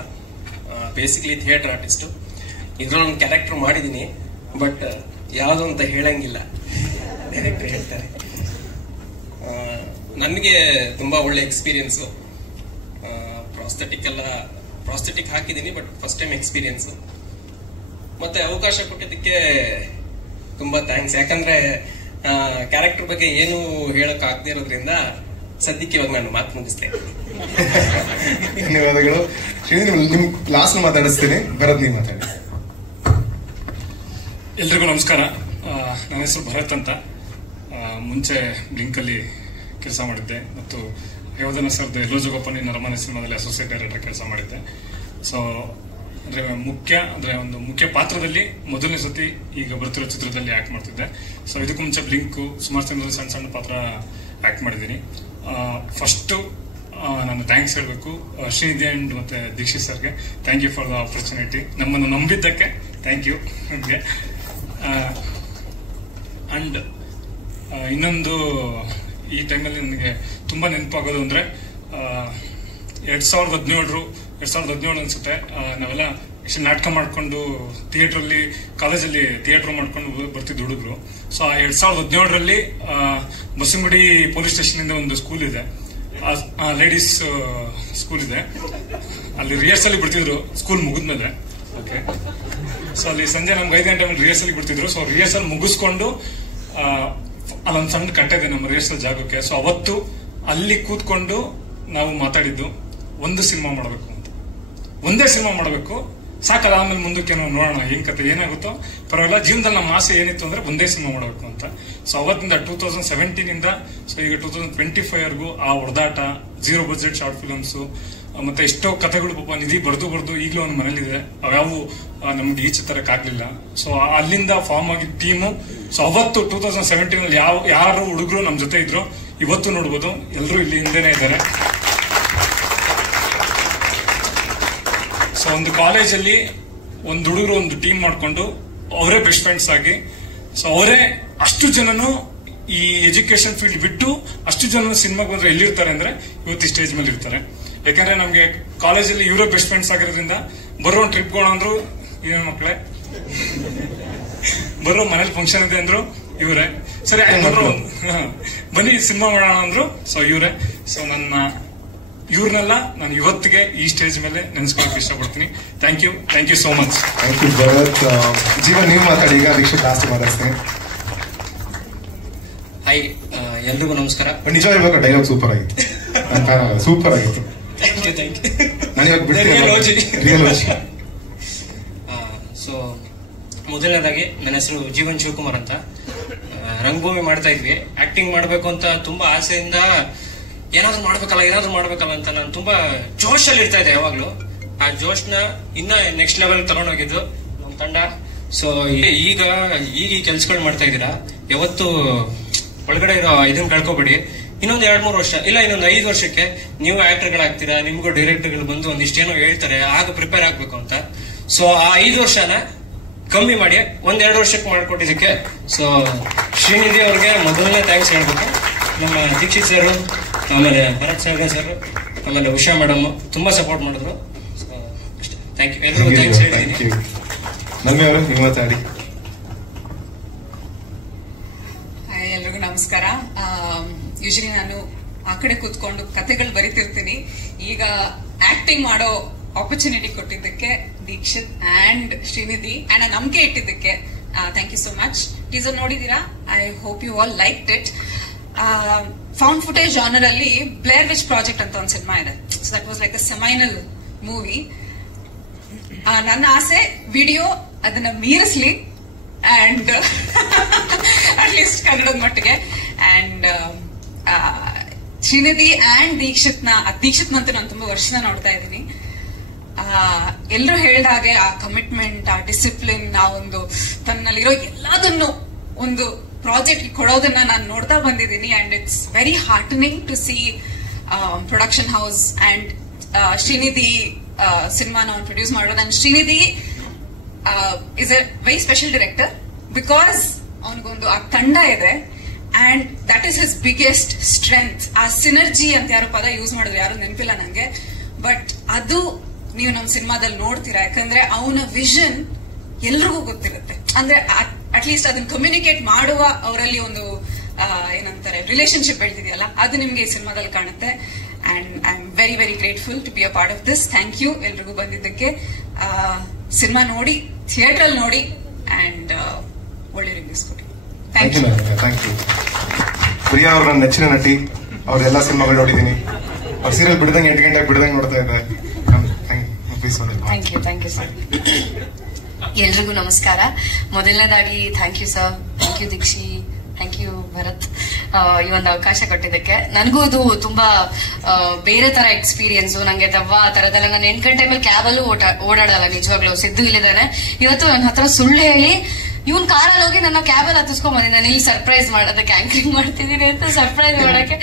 Basically theatre artist. ಇದ್ರಲ್ಲಿ ಒಂದು ಕ್ಯಾರೆಕ್ಟರ್ ಮಾಡಿದ್ದೀನಿ, ಬಟ್ ಯಾವುದು ಅಂತ ಹೇಳಂಗಿಲ್ಲ, ಡೈರೆಕ್ಟರ್ ಹೇಳ್ತಾರೆ. ನನಗೆ ತುಂಬಾ ಒಳ್ಳೆ ಎಕ್ಸ್ಪೀರಿಯನ್ಸು. ಪ್ರಾಸ್ಥೆಟಿಕ್ ಹಾಕಿದ್ದೀನಿ, ಬಟ್ ಫಸ್ಟ್ ಟೈಮ್ ಎಕ್ಸ್ಪೀರಿಯನ್ಸ್. ಮತ್ತೆ ಅವಕಾಶ ಕೊಟ್ಟಿದ್ದಕ್ಕೆ ತುಂಬಾ ಥ್ಯಾಂಕ್ಸ್. ಯಾಕಂದ್ರೆ ಕ್ಯಾರೆಕ್ಟರ್ ಬಗ್ಗೆ ಏನು ಹೇಳಕ್ ಆಗದೆ ಇರೋದ್ರಿಂದ ಸದ್ಯಕ್ಕೆ ಇವಾಗ ನಾನು ಮಾತು ಮುಗಿಸ್ತೇನೆ. ಧನ್ಯವಾದಗಳು. ನಿಮ್ ಲಾಸ್ಟ್ ಮಾತಾಡಿಸ್ತೀನಿ, ಭರತ್ ನೀವು ಮಾತಾಡಿ. ಎಲ್ರಿಗೂ ನಮಸ್ಕಾರ. ನನ್ನ ಹೆಸರು ಭರತ್ ಅಂತ. ಮುಂಚೆ ಬ್ಲಿಂಕಲ್ಲಿ ಕೆಲಸ ಮಾಡಿದ್ದೆ ಮತ್ತು ಯೋಧನ ಸರ್ದು ಎಲ್ಲೋ ಜೋಗಪ್ಪನಿ ನರಮನೆ ಸಿನಿಮಾದಲ್ಲಿ ಅಸೋಸಿಯೇಟ್ ಡೈರೆಕ್ಟರ್ ಕೆಲಸ ಮಾಡಿದ್ದೆ. ಸೊ ಅಂದ್ರೆ ಒಂದು ಮುಖ್ಯ ಪಾತ್ರದಲ್ಲಿ ಮೊದಲನೇ ಸತಿ ಈಗ ಬರ್ತಿರೋ ಚಿತ್ರದಲ್ಲಿ ಆಕ್ಟ್ ಮಾಡ್ತಿದ್ದೆ. ಸೊ ಇದಕ್ಕೂ ಮುಂಚೆ ಬ್ಲಿಂಕ್ ಸುಮಾರು ಸಿನಿಮಾದಲ್ಲಿ ಸಣ್ಣ ಸಣ್ಣ ಪಾತ್ರ ಆಕ್ಟ್ ಮಾಡಿದ್ದೀನಿ. ಫಸ್ಟ್ ನಾನು ಥ್ಯಾಂಕ್ಸ್ ಹೇಳಬೇಕು ಶ್ರೀನಿಧಿ ಅಂಡ್ ಮತ್ತೆ ದೀಕ್ಷಿತ್ ಸರ್ಗೆ. Thank you for the opportunity. ನಮ್ಮನ್ನು ನಂಬಿದ್ದಕ್ಕೆ ಥ್ಯಾಂಕ್ ಯು ನಿಮಗೆ. ಅಂಡ್ ಇನ್ನೊಂದು ಈ ಟೈಮಲ್ಲಿ ನನಗೆ ತುಂಬಾ ನೆನಪಾಗೋದು ಅಂದ್ರೆ 2017 ಅನ್ಸುತ್ತೆ, ನಾವೆಲ್ಲ ನಾಟಕ ಮಾಡ್ಕೊಂಡು ಥಿಯೇಟ್ರಲ್ಲಿ ಕಾಲೇಜಲ್ಲಿ ಥಿಯೇಟರ್ ಮಾಡ್ಕೊಂಡು ಬರ್ತಿದ್ದ ಹುಡುಗರು. ಸೊ 2017ರಲ್ಲಿ ಬಸವನಗುಡಿ ಪೊಲೀಸ್ ಸ್ಟೇಷನ್ ಇಂದ ಒಂದು ಸ್ಕೂಲ್ ಇದೆ, ಲೇಡೀಸ್ ಸ್ಕೂಲ್ ಇದೆ. ಅಲ್ಲಿ ರಿಹರ್ಸಲ್ ಬಿಡ್ತಿದ್ರು ಸ್ಕೂಲ್ ಮುಗಿದ್ಮೇಲೆ. ಓಕೆ, ಸೊ ಅಲ್ಲಿ ಸಂಜೆ ನಮ್ಗೆ 5 ಗಂಟೆ ಮೇಲೆ ರಿಹರ್ಸಲ್ ಬಿಡ್ತಿದ್ರು. ಸೊ ರಿಹರ್ಸಲ್ ಮುಗಿಸ್ಕೊಂಡು ಅಲ್ಲೊಂದು ಸಣ್ಣ ಕಟ್ಟೆ ಇದೆ ನಮ್ಮ ರಿಹರ್ಸಲ್ ಜಾಗಕ್ಕೆ. ಸೊ ಅವತ್ತು ಅಲ್ಲಿ ಕೂತ್ಕೊಂಡು ನಾವು ಮಾತಾಡಿದ್ದು ಒಂದು ಸಿನಿಮಾ ಮಾಡಬೇಕು ಅಂತ, ಒಂದೇ ಸಿನಿಮಾ ಮಾಡಬೇಕು ಸಾಕಲ್ಲ, ಆಮೇಲೆ ಮುಂದಕ್ಕೆ ನೋಡೋಣ ಏನ್ ಕತೆ ಏನಾಗುತ್ತೋ ಪರವಾಗಿಲ್ಲ. ಜೀವನದಲ್ಲಿ ನಮ್ಮ ಆಸೆ ಏನಿತ್ತು ಅಂದ್ರೆ ಒಂದೇ ಸಿನಿಮಾ ಮಾಡಬೇಕು ಅಂತ. ಸೊ ಅವತ್ತಿಂದ 2017 ಇಂದ ಸೊ ಈಗ 2025 ಆ ಹೊಡೆದಾಟ, 0 ಬಜೆಟ್ ಶಾರ್ಟ್ ಫಿಲ್ಮ್ಸ್, ಮತ್ತೆ ಎಷ್ಟೋ ಕಥೆಗಳು ಪಾಪ ನಿಧಿ ಬರ್ದು ಈಗಲೂ ಒಂದು ಮನೇಲಿದೆ, ಅವ್ಯಾವು ನಮ್ಗೆ ಈಚೆ ತರಕ್ಕಾಗ್ಲಿಲ್ಲ. ಸೊ ಅಲ್ಲಿಂದ ಫಾರ್ಮ್ ಆಗಿದ್ದ ಟೀಮು. ಸೊ ಅವತ್ತು 2017 ಯಾರು ಹುಡುಗರು ನಮ್ ಜೊತೆ ಇದ್ರು ಇವತ್ತು ನೋಡ್ಬೋದು, ಎಲ್ಲರೂ ಇಲ್ಲಿ ಹಿಂದೆನೆ ಇದ್ದಾರೆ. ಸೊ ಒಂದು ಕಾಲೇಜಲ್ಲಿ ಒಂದು ಹುಡುಗರು ಒಂದು ಟೀಮ್ ಮಾಡ್ಕೊಂಡು ಅವರೇ ಬೆಸ್ಟ್ ಫ್ರೆಂಡ್ಸ್ ಆಗಿ, ಸೊ ಅವರೇ ಅಷ್ಟು ಜನನು ಈ ಎಜುಕೇಶನ್ ಫೀಲ್ಡ್ ಬಿಟ್ಟು ಅಷ್ಟು ಜನ ಸಿನಿಮಾಗೆ ಬಂದ್ರೆ ಎಲ್ಲಿರ್ತಾರೆ ಅಂದ್ರೆ ಇವತ್ತು ಸ್ಟೇಜ್ ಮೇಲೆ ಇರ್ತಾರೆ. ಯಾಕಂದ್ರೆ ನಮ್ಗೆ ಕಾಲೇಜಲ್ಲಿ ಇವರೇ ಬೆಸ್ಟ್ ಫ್ರೆಂಡ್ಸ್ ಆಗಿರೋದ್ರಿಂದ ಬರೋ ಒಂದು ಟ್ರಿಪ್ ಗೋಣ ಅಂದ್ರು ಏನ ಮಕ್ಕಳೇ, ಬರೋ ಮನೇಲಿ ಫಂಕ್ಷನ್ ಇದೆ ಅಂದ್ರು ಇವರೇ, ಸರಿ ಬನ್ನಿ ಸಿನಿಮಾ ಮಾಡೋಣ ಅಂದ್ರು ಸೊ ಇವರೇ. ಸೊ ಇವ್ರನ್ನೆಲ್ಲ ನಾನು ಇವತ್ತಿಗೆ ಈ ಸ್ಟೇಜ್ ಮೇಲೆ ನೆನೆಸ್ಕೊಳಕ್ ಇಷ್ಟಪಡ್ತೀನಿ. Thank you so much. Thank you Bharath. Jeevan ನೀವು ಮಾತಾಡಿ, ಈಗ ದೀಕ್ಷಿತ್ ಲಾಸ್ಟ್ ಮಾತಾಡ್ತೀನಿ. ಹಾಯ್, ಎಲ್ರಿಗೂ ನಮಸ್ಕಾರ. ನಿಜ ಹೇಳ್ಬೇಕು, ಡೈಲಾಗ್ ಸೂಪರ್ ಆಗಿತ್ತು, ಸೂಪರ್ ಆಗಿತ್ತು. ನಾನು ಇವಾಗ ಬಿಡ್ತೀನಿ. ಸೊ ಮೊದಲನೇದಾಗಿ ನನ್ನ ಹೆಸರು ಜೀವನ್ ಶಿವಕುಮಾರ್ ಅಂತ. ರಂಗಭೂಮಿ ಮಾಡ್ತಾ ಇದ್ವಿ. ಆಕ್ಟಿಂಗ್ ಮಾಡ್ಬೇಕು ಅಂತ ತುಂಬಾ ಆಸೆಯಿಂದ ಏನಾದ್ರು ಮಾಡ್ಬೇಕಲ್ಲ ಅಂತ ನಾನು ತುಂಬಾ ಜೋಶಲ್ಲಿ ಇರ್ತಾ ಇದ್ದೆ ಯಾವಾಗ್ಲೂ. ಆ ಜೋಶ್ನ ಇನ್ನ ನೆಕ್ಸ್ಟ್ ಲೆವೆಲ್ ತಗೊಂಡೋಗಿದ್ದು ನಮ್ಮ ತಂಡ. ಸೊ ಈಗ ಈ ಕೆಲ್ಸಗಳು ಮಾಡ್ತಾ ಇದ್ದೀರಾ, ಯಾವತ್ತು ಒಳಗಡೆ ಇರೋ ಇದನ್ನ ಕಳ್ಕೊಬೇಡಿ. ಇನ್ನೊಂದು 2-3 ವರ್ಷ ಇಲ್ಲ ಇನ್ನೊಂದು 5 ವರ್ಷಕ್ಕೆ ನೀವು ಆಕ್ಟರ್ಗಳಾಗ್ತೀರಾ, ನಿಮ್ಗೂ ಡೈರೆಕ್ಟರ್ಗಳು ಬಂದು ಒಂದಿಷ್ಟೇನೋ ಹೇಳ್ತಾರೆ, ಆಗ ಪ್ರಿಪೇರ್ ಆಗ್ಬೇಕು ಅಂತ. ಸೊ ಆ 5 ವರ್ಷನ ಕಮ್ಮಿ ಮಾಡಿ 1-2 ವರ್ಷಕ್ಕೆ ಮಾಡ್ಕೊಟ್ಟಿದ್ದಕ್ಕೆ ಸೊ ಶ್ರೀನಿಧಿ ಅವ್ರಿಗೆ ಮೊದಲನೇ ಥ್ಯಾಂಕ್ಸ್ ಹೇಳ್ಬೇಕು. ನಮ್ಮ ದೀಕ್ಷಿತ್ ಸರ್, ಆಮೇಲೆ ಭರತ್ ಸಾಗರ್ ಸರ್, ಆಮೇಲೆ ಉಷಾ ಮೇಡಮ್ ತುಂಬಾ ಸಪೋರ್ಟ್ ಮಾಡಿದ್ರು. ಅಷ್ಟೇ, ಥ್ಯಾಂಕ್ ಯು. ಎಲ್ಲರಿಗೂ ಥ್ಯಾಂಕ್ಸ್ ಹೇಳ್ತೀನಿ. ಮಾತಾಡಿ. ಎಲ್ರಿಗೂ ನಮಸ್ಕಾರ. ಯೂಶಲಿ ನಾನು ಆ ಕಡೆ ಕೂತ್ಕೊಂಡು ಕತೆಗಳು ಬರಿತಿರ್ತೀನಿ. ಈಗ ಆಕ್ಟಿಂಗ್ ಮಾಡೋ ಆಪರ್ಚುನಿಟಿ ಕೊಟ್ಟಿದ್ದಕ್ಕೆ ದೀಕ್ಷಿತ್ ಅಂಡ್ ಶ್ರೀನಿಧಿ ಅಂಡ್ ನಂಬಿಕೆ ಇಟ್ಟಿದ್ದಕ್ಕೆ thank you so much. Teaser ನೋಡಿದೀರಾ? I hope you all liked it. Found footage genre ಅಲ್ಲಿ ಬ್ಲೇರ್ ವಿಚ್ ಪ್ರಾಜೆಕ್ಟ್ ಅಂತ ಒಂದು ಸಿನಿಮಾ ಇದೆ. So that was like a seminal movie. ನನ್ನ ಆಸೆ ವಿಡಿಯೋ ಅದನ್ನ ಮೀರಿಸ್ಲಿ ಅಂಡ್ ಅಟ್ಲೀಸ್ಟ್ ಕನ್ನಡದ ಮಟ್ಟಿಗೆ. ಅಂಡ್ ಶ್ರೀನಿಧಿ ಅಂಡ್ ದೀಕ್ಷಿತ್ನಂತೂ ನಾನು ತುಂಬಾ ವರ್ಷದಿಂದ ನೋಡ್ತಾ ಇದ್ದೀನಿ. ಎಲ್ಲರೂ ಹೇಳಿದ ಹಾಗೆ ಆ ಕಮಿಟ್ಮೆಂಟ್, ಆ ಡಿಸಿಪ್ಲಿನ್, ಆ ಒಂದು ತನ್ನಲ್ಲಿರೋ ಎಲ್ಲದನ್ನು ಒಂದು ಪ್ರಾಜೆಕ್ಟ್ ಕೊಡೋದನ್ನ ನಾನು ನೋಡ್ತಾ ಬಂದಿದ್ದೀನಿ. And it's very heartening to see production house and Srinidhi ಸಿನಿಮಾನ ಅವ್ನು ಪ್ರೊಡ್ಯೂಸ್ ಮಾಡೋದು. And Srinidhi is a very special director because ಅವನಿಗೊಂದು ಆ ತಂಡ ಇದೆ and that is his biggest strength. ಆ ಸಿನರ್ಜಿ ಅಂತ ಯಾರು ಪದ ಯೂಸ್ ಮಾಡಿದ್ರು, ಯಾರು ನೆನಪಿಲ್ಲ ನಂಗೆ, ಬಟ್ ಅದು ನೀವು ನಮ್ಮ ಸಿನಿಮಾದಲ್ಲಿ ನೋಡ್ತೀರಾ. ಯಾಕಂದ್ರೆ ಅವನ ವಿಷನ್ ಎಲ್ರಿಗೂ ಗೊತ್ತಿರುತ್ತೆ. ಅಂದ್ರೆ ಅಟ್ಲೀಸ್ಟ್ ಅದನ್ನ ಕಮ್ಯುನಿಕೇಟ್ ಮಾಡುವ ಅವರಲ್ಲಿ ಒಂದು ಏನಂತಾರೆ ರಿಲೇಶನ್ಶಿಪ್ ಬೆಳೆದಿದೆಯಲ್ಲ, ಅದು ನಿಮ್ಗೆ ಈ ಸಿನಿಮಾದಲ್ಲಿ ಕಾಣುತ್ತೆ. And I am very very grateful to be a part of this. Thank you ಎಲ್ರಿಗೂ ಬಂದಿದ್ದಕ್ಕೆ. ಸಿನಿಮಾ ನೋಡಿ, ಥಿಯೇಟರ್ ಅಲ್ಲಿ ನೋಡಿ ಅಂಡ್ ಒಳ್ಳೆ ರಿವ್ಯೂಸ್ ಕೊಡಿ. Thank you. ಪ್ರಿಯಾ ಅವ್ರ ನನ್ನ ನೆಚ್ಚಿನ ನಟಿ. ಅವ್ರೆಲ್ಲಾ ಸಿನಿಮಾಗಳು ನೋಡಿದೀನಿ. ಅವ್ರ ಸೀರಿಯಲ್ ಬಿಡ್ದಂಗೆ 8 ಗಂಟೆಗೆ ಬಿಡ್ದಂಗೆ ನೋಡ್ತಾ ಇದ್ದೆ. Thank you sir. ಎಲ್ರಿಗೂ ನಮಸ್ಕಾರ. ಮೊದಲನೇದಾಗಿ thank you sir, thank you Dikshi, thank you Bharath, ಈ ಒಂದು ಅವಕಾಶ ಕೊಟ್ಟಿದ್ದಕ್ಕೆ. ನನಗೂ ಇದು ತುಂಬಾ ಬೇರೆ ತರ ಎಕ್ಸ್ಪೀರಿಯನ್ಸ್. ನಂಗೆ ದವ್ವ ಆ ತರದೆಲ್ಲ ನಾನು 8 ಗಂಟೆ ಮೇಲೆ ಕ್ಯಾಬಲ್ಲೂ ಓಡಾಡಲ್ಲ ನಿಜವಾಗ್ಲೂ. ಸಿದ್ದು ಇಲ್ಲಿದ್ದಾನೆ, ಇವತ್ತು ನನ್ನ ಹತ್ರ ಸುಳ್ಳು ಹೇಳಿ ಇವನ್ ಕಾರಲ್ಲಿ ಹೋಗಿ ನನ್ನ ಕ್ಯಾಬಲ್ಲಿ ಹತ್ತಿಸ್ಕೊಂಡ್ ಬಂದಿದ್ದೆ. ನಾನು ಇಲ್ಲಿ ಸರ್ಪ್ರೈಸ್ ಮಾಡೋದಕ್ಕೆ ಆಂಕರಿಂಗ್ ಮಾಡ್ತಿದ್ದೀನಿ ಅಂತ ಸರ್ಪ್ರೈಸ್ ಮಾಡಕ್ಕೆ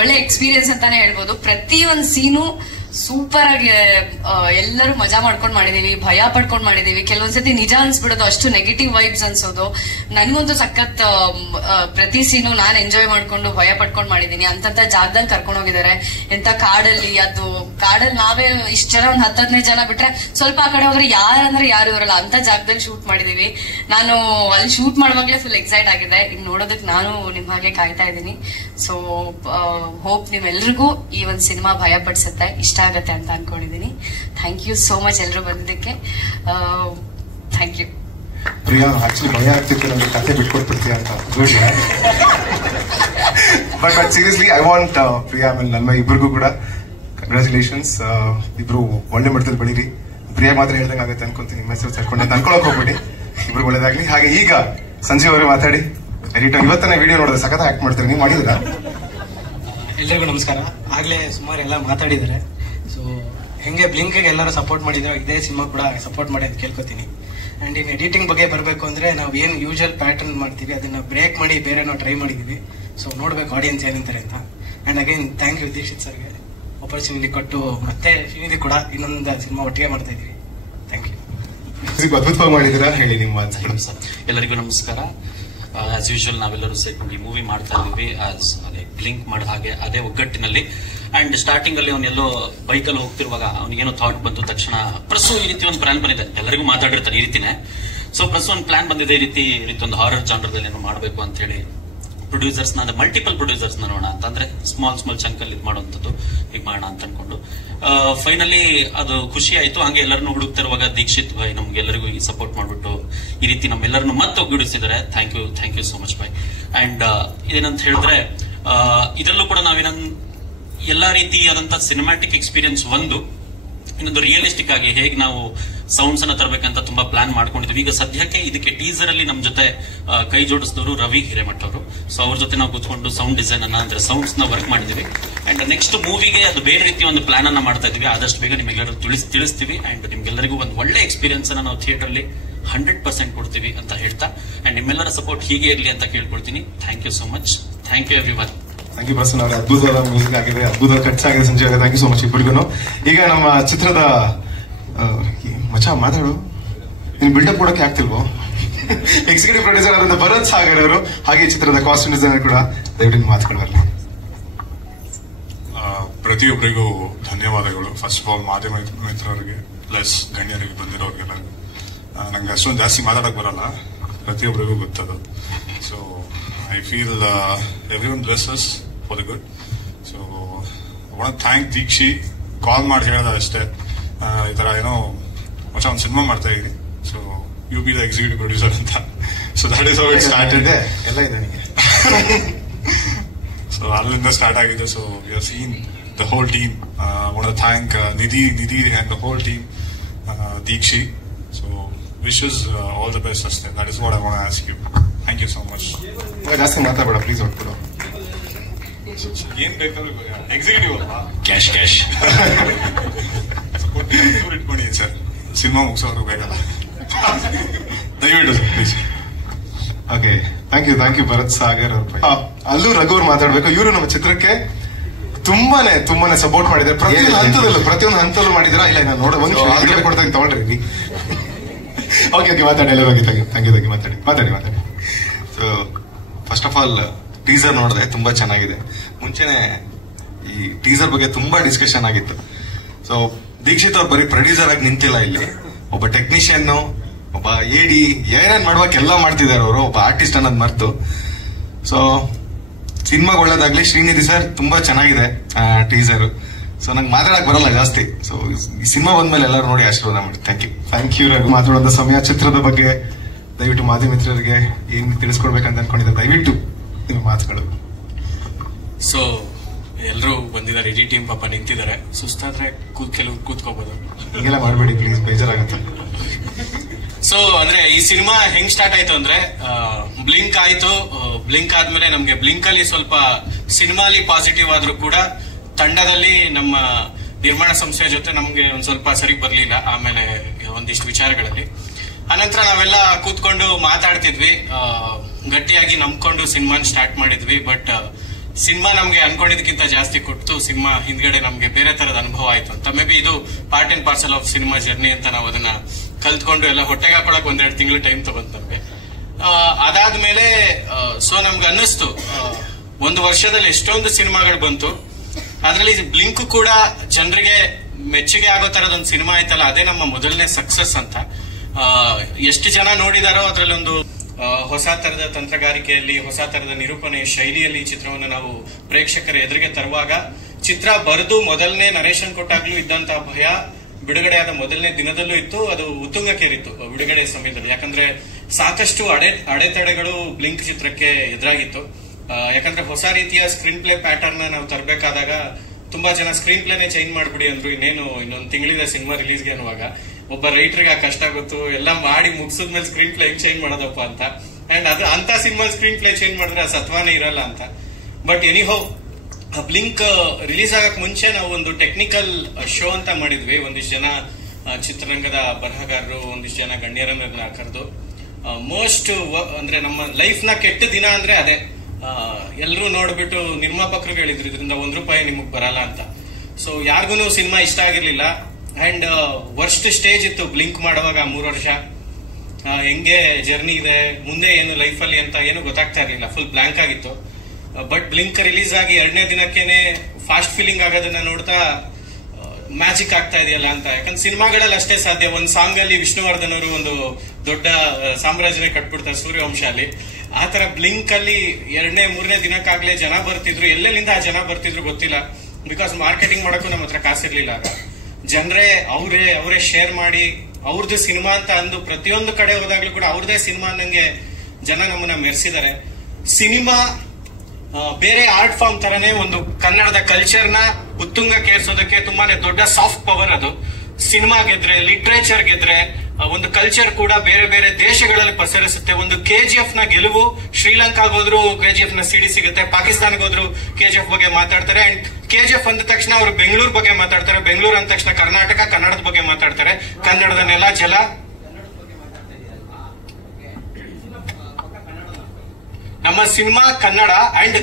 ಒಳ್ಳೆ ಎಕ್ಸ್ಪೀರಿಯನ್ಸ್ ಅಂತಾನೆ ಹೇಳ್ಬೋದು. ಪ್ರತಿ ಒಂದು ಸೀನು ಸೂಪರ್ ಆಗಿ ಎಲ್ಲರೂ ಮಜಾ ಮಾಡ್ಕೊಂಡ್ ಮಾಡಿದೀವಿ, ಭಯ ಪಡ್ಕೊಂಡ್ ಮಾಡಿದೀವಿ. ಕೆಲವೊಂದ್ಸತಿ ನಿಜ ಅನ್ಸ್ಬಿಡೋದು, ಅಷ್ಟು ನೆಗೆಟಿವ್ ವೈಬ್ಸ್ ಅನ್ಸೋದು. ನನ್ಗಂತೂ ಸಖತ್ ಪ್ರತಿ ಸೀನು ನಾನ್ ಎಂಜಾಯ್ ಮಾಡ್ಕೊಂಡು ಭಯ ಪಡ್ಕೊಂಡ್ ಮಾಡಿದೀನಿ. ಅಂತಂತ ಜಾಗದಲ್ಲಿ ಕರ್ಕೊಂಡ್ ಹೋಗಿದ್ದಾರೆ. ಎಂತ ಕಾಡಲ್ಲಿ, ಅದು ಕಾಡಲ್ಲಿ ನಾವೇ ಇಷ್ಟ ಜನ, ಒಂದ್ 10-15 ಜನ ಬಿಟ್ರೆ ಸ್ವಲ್ಪ ಆ ಕಡೆ ಹೋದ್ರೆ ಯಾರಂದ್ರೆ ಯಾರು ಇರಲ್ಲ ಅಂತ ಜಾಗದಲ್ಲಿ ಶೂಟ್ ಮಾಡಿದೀವಿ. ನಾನು ಅಲ್ಲಿ ಶೂಟ್ ಮಾಡುವಾಗ್ಲೇ ಫುಲ್ ಎಕ್ಸೈಟ್ ಆಗಿದೆ. ಇನ್ನು ನೋಡೋದಕ್ಕೆ ನಾನು ನಿಮ್ ಹಾಗೆ ಕಾಯ್ತಾ ಇದ್ದೀನಿ. ಸೊ ಹೋಪ್ ನಿಮ್ಮೆಲ್ರಿಗೂ ಈ ಒಂದು ಸಿನಿಮಾ ಭಯ ಪಡಿಸುತ್ತೆ, ಇಷ್ಟ ಆಗತ್ತೆ ಅಂತ ಅನ್ಕೊಂಡಿದೀನಿ. ಥ್ಯಾಂಕ್ ಯು ಸೋ ಮಚ್ ಎಲ್ರು ಬಂದಿದ್ದಕ್ಕೆ. Thank you. ಪ್ರಿಯಾ, ಆಕ್ಚುಲಿ ಭಯ ಆಗ್ತಿತ್ತು ನಮ್ಗೆ ಕತೆ ಬಿಟ್ಕೊಟ್ಬಿಡ್ತೀಯ ಅಂತ. But seriously I want Priya ಆಮೇಲೆ ನನ್ನ ಇಬ್ಬರಿಗೂ ಕೂಡ ಕಂಗ್ರ್ಯಾಚುಲೇಷನ್ಸ್. ಇಬ್ರು ಒಳ್ಳೆ ಮಟ್ಟದಲ್ಲಿ ಬೆಳೀರಿ. ಪ್ರಿಯಾ ಮಾತ್ರ ಹೇಳ್ದಂಗೆ ಆಗುತ್ತೆ ಅನ್ಕೊಂತೀನಿ. ನಿಮ್ಮ ಹೆಸರು ಸೇರ್ಕೊಂಡು ಅಂತ ಅನ್ಕೊಳಕ್ ಹೋಗ್ಬಿಡಿ. ಇಬ್ರು ಒಳ್ಳೇದಾಗ್ಲಿ. ಹಾಗೆ ಈಗ ಸಂಜೀವ್ ಅವರೇ ಮಾತಾಡಿ. ಎಡಿಟರ್ ಇವತ್ತನೇ ವಿಡಿಯೋ ನೋಡಿದ್ರೆ ಸಖತ್ ಆಕ್ಟ್ ಮಾಡ್ತಾರೆ, ನೀವು ಮಾಡಿದಿರಾ? ಎಲ್ರಿಗೂ ನಮಸ್ಕಾರ. ಆಗ್ಲೇ ಸುಮಾರು ಎಲ್ಲ ಮಾತಾಡಿದ್ದಾರೆ. ಸೊ ಹೆಂಗೆ ಬ್ಲಿಂಕ್ಗೆ ಎಲ್ಲರೂ ಸಪೋರ್ಟ್ ಮಾಡಿದ್ರು, ಇದೇ ಸಿನಿಮಾ ಕೂಡ ಸಪೋರ್ಟ್ ಮಾಡಿ ಅಂತ ಕೇಳ್ಕೊತೀನಿ. ಅಂಡ್ ಇನ್ ಎಡಿಟಿಂಗ್ ಬಗ್ಗೆ ಬರಬೇಕು ಅಂದ್ರೆ ನಾವು ಏನು ಯೂಶುವಲ್ ಪ್ಯಾಟರ್ನ್ ಮಾಡ್ತೀವಿ ಅದನ್ನ ಬ್ರೇಕ್ ಮಾಡಿ ಬೇರೆ ನಾವು ಟ್ರೈ ಮಾಡಿದೀವಿ. ಸೊ ನೋಡ್ಬೇಕು ಆಡಿಯನ್ಸ್ ಏನಂತಾರೆ ಅಂತ. And again thank you Dikshit ಸರ್ಗೆ ಆಪರ್ಚುನಿಟಿ ಕೊಟ್ಟು, ಮತ್ತೆ ಶ್ರೀನಿಧಿ ಕೂಡ ಇನ್ನೊಂದು ಸಿನಿಮಾ ಒಟ್ಟಿಗೆ ಮಾಡ್ತಾ ಇದೀವಿ. Thank you. ಅದ್ಭುತವಾಗಿ ಮಾಡಿದಿರಾ, ಹೇಳಿ ನಿಮ್ಮ ಅನ್ಸ್ಗಳು. ಎಲ್ಲರಿಗೂ ನಮಸ್ಕಾರ. ಆಸ್ ಯೂಶುವಲ್ ನಾವೆಲ್ಲರೂ ಸೇರ್ಕೊಂಡು ಈ ಮೂವಿ ಮಾಡ್ತಾ ಇದೀವಿ. ಅದೇ ಬ್ಲಿಂಕ್ ಮಾಡಿದ ಹಾಗೆ ಅದೇ ಒಗ್ಗಟ್ಟಿನಲ್ಲಿ. ಅಂಡ್ ಸ್ಟಾರ್ಟಿಂಗ್ ಅಲ್ಲಿ ಅವನೆಲ್ಲೋ ಬೈಕಲ್ಲಿ ಹೋಗ್ತಿರುವಾಗ ಅವನಿಗೇನೋ ಥಾಟ್ ಬಂತು ತಕ್ಷಣ, ಪ್ರಸು ಈ ರೀತಿ ಒಂದು ಪ್ಲಾನ್ ಬಂದಿದೆ, ಎಲ್ಲರಿಗೂ ಮಾತಾಡಿರ್ತಾರೆ ಈ ರೀತಿನೇ. ಸೊ ಪ್ರಸು ಒಂದು ಪ್ಲಾನ್ ಬಂದಿದೆ, ಈ ರೀತಿ ಒಂದು ಹಾರರ್ ಜಾನರ್ದಲ್ಲಿ ಏನೋ ಮಾಡಬೇಕು ಅಂತ ಹೇಳಿ ಪ್ರೊಡ್ಯೂಸರ್ಸ್ ಅಂದ್ರೆ ಮಲ್ಟಿಪಲ್ ಪ್ರೊಡ್ಯೂಸರ್ಸ್ ನೋಡೋಣ ಅಂತಂದ್ರೆ ಸ್ಮಾಲ್ ಚಂಕ್ ಅಲ್ಲಿ ಇದು ಮಾಡುವಂತದ್ದು ಈಗ ಮಾಡೋಣ ಅಂತ ಅನ್ಕೊಂಡು ಫೈನಲಿ ಅದು ಖುಷಿ ಆಯ್ತು. ಹಂಗೆ ಎಲ್ಲರನ್ನು ಹುಡುಕ್ತಿರುವಾಗ ದೀಕ್ಷಿತ್ ಭಾಯ್ ನಮ್ಗೆಲ್ಲರಿಗೂ ಈ ಸಪೋರ್ಟ್ ಮಾಡ್ಬಿಟ್ಟು ಈ ರೀತಿ ನಮ್ಮೆಲ್ಲರನ್ನು ಮತ್ತೆ ಒಗ್ಗೂಡಿಸಿದ್ದಾರೆ. ಥ್ಯಾಂಕ್ ಯು ಸೋ ಮಚ್ ಭಾಯ್. ಅಂಡ್ ಏನಂತ ಹೇಳಿದ್ರೆ ಇದರಲ್ಲೂ ಕೂಡ ಎಲ್ಲಾ ರೀತಿಯಾದಂತಹ ಸಿನಿಮ್ಯಾಟಿಕ್ ಎಕ್ಸ್ಪೀರಿಯನ್ಸ್ ಒಂದು, ಇನ್ನೊಂದು ರಿಯಲಿಸ್ಟಿಕ್ ಆಗಿ ಹೇಗೆ ನಾವು ಸೌಂಡ್ಸ್ ಅನ್ನ ತರಬೇಕಂತ ತುಂಬಾ ಪ್ಲಾನ್ ಮಾಡ್ಕೊಂಡಿದ್ವಿ. ಈಗ ಸದ್ಯಕ್ಕೆ ಇದಕ್ಕೆ ಟೀಸರ್ ಅಲ್ಲಿ ನಮ್ ಜೊತೆ ಕೈ ಜೋಡಿಸಿದವರು ರವಿ ಹಿರೇಮಠ ಅವರು. ಸೊ ಅವ್ರ ಜೊತೆ ನಾವು ಕೂತ್ಕೊಂಡು ಸೌಂಡ್ ಡಿಸೈನ್ ಅನ್ನ ಅಂದ್ರೆ ಸೌಂಡ್ಸ್ ನ ವರ್ಕ್ ಮಾಡಿದ್ವಿ. ಅಂಡ್ ನೆಕ್ಸ್ಟ್ ಮೂವಿಗೆ ಅದು ಬೇರೆ ರೀತಿ ಒಂದು ಪ್ಲಾನ್ ಅನ್ನ ಮಾಡ್ತಾ ಇದೀವಿ. ಆದಷ್ಟು ಬೇಗ ನಿಮ್ಗೆಲ್ಲರೂ ತಿಳಿಸ್ತೀವಿ. ಅಂಡ್ ನಿಮ್ಗೆಲ್ಲರಿಗೂ ಒಂದು ಒಳ್ಳೆ ಎಕ್ಸ್ಪೀರಿಯನ್ಸ್ ಅನ್ನ ನಾವು ಥಿಯೇಟರ್ ಅಲ್ಲಿ 100% ಕೊಡ್ತೀವಿ ಅಂತ ಹೇಳ್ತಾ, ಅಂಡ್ ನಿಮ್ಮೆಲ್ಲರ ಸಪೋರ್ಟ್ ಹೀಗೆ ಇರ್ಲಿ ಅಂತ ಕೇಳ್ಕೊಳ್ತೀನಿ. Thank you so much. Thank you everyone. Thank you Prasanna ಅವರೇ. ಅದ್ಭುತವಾದ ಮ್ಯೂಸಿಕ್ ಆಗಿದೆ, ಅದ್ಭುತ ಕಟ್ಸ್ ಆಗಿದೆ ಸಂಜಯ್ ಅವರೇ. ಥ್ಯಾಂಕ್ ಯು ಸೋ ಮಚ್ ಇಬ್ಬರಿಗೂ. ಈಗ ನಮ್ಮ ಚಿತ್ರದ ಮಚ ಮಾತಾಡು, ನೀನು ಬಿಲ್ಡಪ್ ಕೊಡಕ್ಕೆ ಆಗ್ತಿಲ್ವೋ? ಎಕ್ಸಿಕ್ಯೂಟಿವ್ ಪ್ರೊಡ್ಯೂಸರ್ ಆದಂತ ಭರತ್ ಸಾಗರ್ ಅವರು, ಹಾಗೆ ಚಿತ್ರದ ಕಾಸ್ಟ್ಯೂಮ್ ಡಿಸೈನರ್ ಕೂಡ, ದಯವಿಟ್ಟು ಮಾತುಗಳು ಬರಲಿ. ಪ್ರತಿಯೊಬ್ಬರಿಗೂ ಧನ್ಯವಾದಗಳು. ಫಸ್ಟ್ ಆಫ್ ಆಲ್ ಮಾಧ್ಯಮ ಮಿತ್ರರಿಗೆ ಪ್ಲಸ್ ಗಣ್ಯರಿಗೆ ಬಂದಿರೋರಿಗೆಲ್ಲ. ನಂಗೆ ಅಷ್ಟೊಂದು ಜಾಸ್ತಿ ಮಾತಾಡಕ್ ಬರಲ್ಲ, ಪ್ರತಿಯೊಬ್ಬರಿಗೂ ಗೊತ್ತದು. So I feel everyone blesses for the good. So I want thank Dikshi. Call ಮಾಡಿ ಹೇಳ್ದ ಅಷ್ಟೇ, ಈ ತರ ಏನೋ ಹೊಸ ಒಂದು ಸಿನಿಮಾ ಮಾಡ್ತಾ ಇದೀನಿ, so you be the executive producer ಅಂತ. So that is how it started. ಎಲ್ಲ ಇದೆ ನನಗೆ. ಸೊ ಅಲ್ಲಿಂದ ಸ್ಟಾರ್ಟ್ ಆಗಿದೆ. So we are seen the whole team. I want to thank Nidhi and the whole team, Dikshi. So wishes all the best ಅಷ್ಟೇ. That is what I want to ask you. Thank you so much. ಜಾಸ್ತಿ ಮಾತಾಡಬೇಡ please. ಹೊಟ್ಬಿಡು. ಏನ್ ಬೇಕಾದ್ರೂ executive ಅಲ್ವಾ? Cash ಇಟ್ಕೊಂಡು sir, cinema ಮುಗಿಸೋರು ಬೇಕಲ್ಲ, ದಯವಿಟ್ಟು sir please. Okay, thank you Bharat Sagar ಅವ್ರ. ಅಲ್ಲೂ ರಘು ಅವ್ರು ಮಾತಾಡ್ಬೇಕು. ಇವರು ನಮ್ಮ ಚಿತ್ರಕ್ಕೆ ತುಂಬಾನೇ ಸಪೋರ್ಟ್ ಮಾಡಿದ್ದಾರೆ. ಪ್ರತಿಯೊಂದು ಹಂತದಲ್ಲೂ ಮಾಡಿದ್ರ. ಇಲ್ಲ ನಾನು ನೋಡ ಒಂದು ಕೊಡ್ತಾ ತಗೊಳ್ರಿ. ಓಕೆ ಮಾತಾಡಿ, ಎಲ್ಲರೂ ಥ್ಯಾಂಕ್ ಯು ಮಾತಾಡಿ. So first of all teaser ನೋಡಿದೆ, ತುಂಬಾ ಚೆನ್ನಾಗಿದೆ. ಮುಂಚೆನೆ ಈ ಟೀಸರ್ ಬಗ್ಗೆ ತುಂಬಾ ಡಿಸ್ಕಷನ್ ಆಗಿತ್ತು. ಸೊ ದೀಕ್ಷಿತ್ ಅವ್ರು ಬರೀ ಪ್ರೊಡ್ಯೂಸರ್ ಆಗಿ ನಿಂತಿಲ್ಲ, ಇಲ್ಲಿ ಒಬ್ಬ ಟೆಕ್ನಿಷಿಯನ್, ಒಬ್ಬ ಎಡಿ, ಏನೇನ್ ಮಾಡ್ಬೇಕೆಲ್ಲ ಮಾಡ್ತಿದ್ದಾರೆ ಅವರು, ಒಬ್ಬ ಆರ್ಟಿಸ್ಟ್ ಅನ್ನೋದು ಮರ್ತು. ಸೊ ಸಿನಿಮಾ ಒಳ್ಳೇದಾಗ್ಲಿ. ಶ್ರೀನಿಧಿ ಸರ್ ತುಂಬಾ ಚೆನ್ನಾಗಿದೆ ಟೀಸರ್. ಸೊ ನಂಗೆ ಮಾತಾಡಕ್ ಬರಲ್ಲ ಜಾಸ್ತಿ. ಸೊ ಈ ಸಿನಿಮಾ ಬಂದ್ಮೇಲೆ ಎಲ್ಲರೂ ನೋಡಿ ಆಶೀರ್ವಾದ ಮಾಡಿ. Thank you Raghu. ಮಾತಾಡುವಂತ ಸಮಯ ಚಿತ್ರದ ಬಗ್ಗೆ ದಯವಿಟ್ಟು ಮಾಧ್ಯಮ ಮಿತ್ರರಿಗೆ ಏನ್ ತಿಳಿಸ್ಕೊಡ್ಬೇಕಂತ ಅನ್ಕೊಂಡಿದ್ದಾರೆ, ದಯವಿಟ್ಟು ನಿಮ್ಮ ಮಾತುಗಳು. ಸೊ ಎಲ್ಲರೂ ಬಂದಿದ್ದಾರೆ, ಇಡೀ ಟೀಮ್ ಪಾಪ ನಿಂತಿದ್ದಾರೆ. ಸುಸ್ತಾದ್ರೆ ಕೆಲವು ಕೂತ್ಕೋಬಹುದು. ಹೀಗೆಲ್ಲ ಮಾಡಬೇಡಿ ಪ್ಲೀಸ್, ಬೇಜಾರಾಗುತ್ತೆ. ಸೊ ಅಂದ್ರೆ ಈ ಸಿನಿಮಾ ಹೆಂಗ್ ಸ್ಟಾರ್ಟ್ ಆಯ್ತು ಅಂದ್ರೆ ಬ್ಲಿಂಕ್ ಆಯ್ತು. ಬ್ಲಿಂಕ್ ಆದ್ಮೇಲೆ ನಮ್ಗೆ ಬ್ಲಿಂಕ್ ಅಲ್ಲಿ ಸ್ವಲ್ಪ ಸಿನಿಮಾಲಿ ಪಾಸಿಟಿವ್ ಆದ್ರೂ ಕೂಡ ತಂಡದಲ್ಲಿ ನಮ್ಮ ನಿರ್ಮಾಣ ಸಂಸ್ಥೆಯ ಜೊತೆ ನಮ್ಗೆ ಒಂದ್ ಸ್ವಲ್ಪ ಸರಿ ಬರ್ಲಿಲ್ಲ. ಆಮೇಲೆ ಒಂದಿಷ್ಟು ವಿಚಾರಗಳಲ್ಲಿ ಅನಂತರ ನಾವೆಲ್ಲ ಕೂತ್ಕೊಂಡು ಮಾತಾಡ್ತಿದ್ವಿ, ಗಟ್ಟಿಯಾಗಿ ನಂಬ್ಕೊಂಡು ಸಿನಿಮಾನ ಸ್ಟಾರ್ಟ್ ಮಾಡಿದ್ವಿ. ಬಟ್ ಸಿನಿಮಾ ನಮ್ಗೆ ಅನ್ಕೊಂಡಿದ್ಕಿಂತ ಜಾಸ್ತಿ ಕೊಟ್ಟು ಸಿನಿಮಾ ಹಿಂದ್ಗಡೆ ನಮ್ಗೆ ಬೇರೆ ತರದ ಅನುಭವ ಆಯ್ತು ಅಂತ. ಮೇ ಬಿ ಇದು part and parcel of cinema journey ಅಂತ ನಾವು ಅದನ್ನ ಕಲ್ತ್ಕೊಂಡು ಎಲ್ಲ ಹೊಟ್ಟೆಗೆ ಹಾಕೊಳಕ್ 1-2 ತಿಂಗಳು ಟೈಮ್ ತಗೊಂತ ನಮ್ಗೆ. ಅದಾದ್ಮೇಲೆ ಸೊ ನಮ್ಗೆ ಅನ್ನಿಸ್ತು ಒಂದು ವರ್ಷದಲ್ಲಿ ಎಷ್ಟೊಂದು ಸಿನಿಮಾಗಳು ಬಂತು, ಅದ್ರಲ್ಲಿ ಬ್ಲಿಂಕ್ ಕೂಡ ಜನರಿಗೆ ಮೆಚ್ಚುಗೆ ಆಗೋ ತರದೊಂದು ಸಿನಿಮಾ ಆಯ್ತಲ್ಲ, ಅದೇ ನಮ್ಮ ಮೊದಲನೇ ಸಕ್ಸಸ್ ಅಂತ. ಎಷ್ಟು ಜನ ನೋಡಿದಾರೋ ಅದ್ರಲ್ಲಿ ಒಂದು ಹೊಸ ತರದ ತಂತ್ರಗಾರಿಕೆಯಲ್ಲಿ, ಹೊಸ ತರದ ನಿರೂಪಣೆಯ ಶೈಲಿಯಲ್ಲಿ ಈ ಚಿತ್ರವನ್ನು ನಾವು ಪ್ರೇಕ್ಷಕರ ಎದುರಿಗೆ ತರುವಾಗ, ಚಿತ್ರ ಬರೆದು ಮೊದಲನೇ ನರೇಶನ್ ಕೊಟ್ಟಾಗ್ಲೂ ಇದ್ದಂತಹ ಭಯ ಬಿಡುಗಡೆಯಾದ ಮೊದಲನೇ ದಿನದಲ್ಲೂ ಇತ್ತು. ಅದು ಉತ್ತುಂಗಕ್ಕೇರಿತ್ತು ಬಿಡುಗಡೆ ಸಮಯದಲ್ಲಿ. ಯಾಕಂದ್ರೆ ಸಾಕಷ್ಟು ಅಡೆತಡೆಗಳು ಬ್ಲಿಂಕ್ ಚಿತ್ರಕ್ಕೆ ಎದುರಾಗಿತ್ತು. ಯಾಕಂದ್ರೆ ಹೊಸ ರೀತಿಯ ಸ್ಕ್ರೀನ್ ಪ್ಲೇ ಪ್ಯಾಟರ್ನ್ ನಾವು ತರಬೇಕಾದಾಗ ತುಂಬಾ ಜನ ಸ್ಕ್ರೀನ್ ಪ್ಲೇನೆ ಚೇಂಜ್ ಮಾಡ್ಬಿಡಿ ಅಂದ್ರು. ಇನ್ನೊಂದು ತಿಂಗಳಿದೆ ಸಿನಿಮಾ ರಿಲೀಸ್ಗೆ ಅನ್ನುವಾಗ ಒಬ್ಬ ರೈಟರ್ಗೆ ಕಷ್ಟ ಗೊತ್ತು, ಎಲ್ಲ ಮಾಡಿ ಮುಗಿಸಿದ್ಮೇಲೆ ಸ್ಕ್ರೀನ್ ಪ್ಲೇ ಹೆಂಗ್ ಚೇಂಜ್ ಮಾಡೋದಪ್ಪ ಅಂತ. ಅಂಡ್ ಅದು ಅಂತ ಸಿನಿಮಾ ಸ್ಕ್ರೀನ್ ಪ್ಲೇ ಚೇಂಜ್ ಮಾಡಿದ್ರೆ ಸತ್ವಾನೇ ಇರಲ್ಲ ಅಂತ. ಬಟ್ ಎನಿಹೋ ಬ್ಲಿಂಕ್ ರಿಲೀಸ್ ಆಗಕ್ ಮುಂಚೆ ನಾವು ಒಂದು ಟೆಕ್ನಿಕಲ್ ಶೋ ಅಂತ ಮಾಡಿದ್ವಿ. ಒಂದಿಷ್ಟು ಜನ ಚಿತ್ರರಂಗದ ಬರಹಗಾರರು, ಒಂದಿಷ್ಟು ಜನ ಗಣ್ಯರನ್ನ ಕರೆದು ಮೋಸ್ಟ್ ಅಂದ್ರೆ ನಮ್ಮ ಲೈಫ್ ನ ಕೆಟ್ಟ ದಿನ ಅಂದ್ರೆ ಅದೇ. ಎಲ್ರು ನೋಡ್ಬಿಟ್ಟು ನಿರ್ಮಾಪಕರು ಹೇಳಿದ್ರು ಇದರಿಂದ ₹1 ನಿಮಗ್ ಬರಲ್ಲ ಅಂತ. ಸೊ ಯಾರಿಗೂ ಸಿನಿಮಾ ಇಷ್ಟ ಆಗಿರ್ಲಿಲ್ಲ. ಅಂಡ್ ವರ್ಸ್ಟ್ ಸ್ಟೇಜ್ ಇತ್ತು ಬ್ಲಿಂಕ್ ಮಾಡುವಾಗ 3 ವರ್ಷ. ಹೆಂಗೆ ಜರ್ನಿ ಇದೆ, ಮುಂದೆ ಏನು ಲೈಫ್ ಅಲ್ಲಿ ಅಂತ ಏನು ಗೊತ್ತಾಗ್ತಾ ಇರ್ಲಿಲ್ಲ, ಫುಲ್ ಬ್ಲಾಂಕ್ ಆಗಿತ್ತು. ಬಟ್ ಬ್ಲಿಂಕ್ ರಿಲೀಸ್ ಆಗಿ 2ನೇ ದಿನಕ್ಕೇನೆ ಫಾಸ್ಟ್ ಫೀಲಿಂಗ್ ಆಗೋದನ್ನ ನೋಡ್ತಾ ಮ್ಯಾಜಿಕ್ ಆಗ್ತಾ ಇದೆಯಲ್ಲ ಅಂತ. ಯಾಕಂದ್ರೆ ಸಿನಿಮಾಗಳಲ್ಲಿ ಅಷ್ಟೇ ಸಾಧ್ಯ. ಒಂದ್ ಸಾಂಗ್ ಅಲ್ಲಿ ವಿಷ್ಣುವರ್ಧನ್ ಅವರು ಒಂದು ದೊಡ್ಡ ಸಾಮ್ರಾಜ್ಯನೇ ಕಟ್ಬಿಡ್ತಾರೆ ಸೂರ್ಯವಂಶ ಅಲ್ಲಿ. ಆತರ ಬ್ಲಿಂಕ್ ಅಲ್ಲಿ 2ನೇ 3ನೇ ದಿನಕ್ಕಾಗ್ಲೇ ಜನ ಬರ್ತಿದ್ರು. ಎಲ್ಲೆಲ್ಲಿಂದ ಆ ಜನ ಬರ್ತಿದ್ರು ಗೊತ್ತಿಲ್ಲ. ಬಿಕಾಸ್ ಮಾರ್ಕೆಟಿಂಗ್ ಮಾಡಕ್ಕೂ ನಮ್ಮ ಹತ್ರ ಕಾಸಿರ್ಲಿಲ್ಲ. ಜನರೇ ಅವರೇ ಶೇರ್ ಮಾಡಿ ಅವ್ರದ್ದು ಸಿನಿಮಾ ಅಂತ ಅಂದು ಪ್ರತಿಯೊಂದು ಕಡೆ ಹೋದಾಗ್ಲೂ ಕೂಡ ಅವ್ರದೇ ಸಿನಿಮಾ ಅನ್ನಂಗೆ ಜನ ನಮ್ಮನ್ನ ಮೆರೆಸಿದ್ದಾರೆ. ಸಿನಿಮಾ ಬೇರೆ ಆರ್ಟ್ ಫಾರ್ಮ್ ತರನೇ ಒಂದು ಕನ್ನಡದ ಕಲ್ಚರ್ನ ಉತ್ತುಂಗಕ್ಕೇರಿಸೋದಕ್ಕೆ ತುಂಬಾನೇ ದೊಡ್ಡ ಸಾಫ್ಟ್ ಪವರ್ ಅದು. ಸಿನಿಮಾ ಗೆದ್ರೆ, ಲಿಟ್ರೇಚರ್ ಗೆದ್ರೆ, ಒಂದು ಕಲ್ಚರ್ ಕೂಡ ಬೇರೆ ಬೇರೆ ದೇಶಗಳಲ್ಲಿ ಪಸರಿಸುತ್ತೆ. ಒಂದು KGF ನ ಗೆಲುವು ಶ್ರೀಲಂಕಾಗೆ ಹೋದ್ರು KGF ನ CD ಸಿಗುತ್ತೆ, ಪಾಕಿಸ್ತಾನಕ್ಕೆ ಹೋದ್ರು KGF ಬಗ್ಗೆ ಮಾತಾಡ್ತಾರೆ. ಅಂಡ್ KGF ಅಂದ ತಕ್ಷಣ ಅವರು ಬೆಂಗಳೂರು ಬಗ್ಗೆ ಮಾತಾಡ್ತಾರೆ, ಬೆಂಗಳೂರು ಅಂದ ತಕ್ಷಣ ಕರ್ನಾಟಕ, ಕನ್ನಡದ ಬಗ್ಗೆ ಮಾತಾಡ್ತಾರೆ. ಕನ್ನಡದ ನೆಲ ಜಲ, ನಮ್ಮ ಸಿನಿಮಾ ಕನ್ನಡ. ಅಂಡ್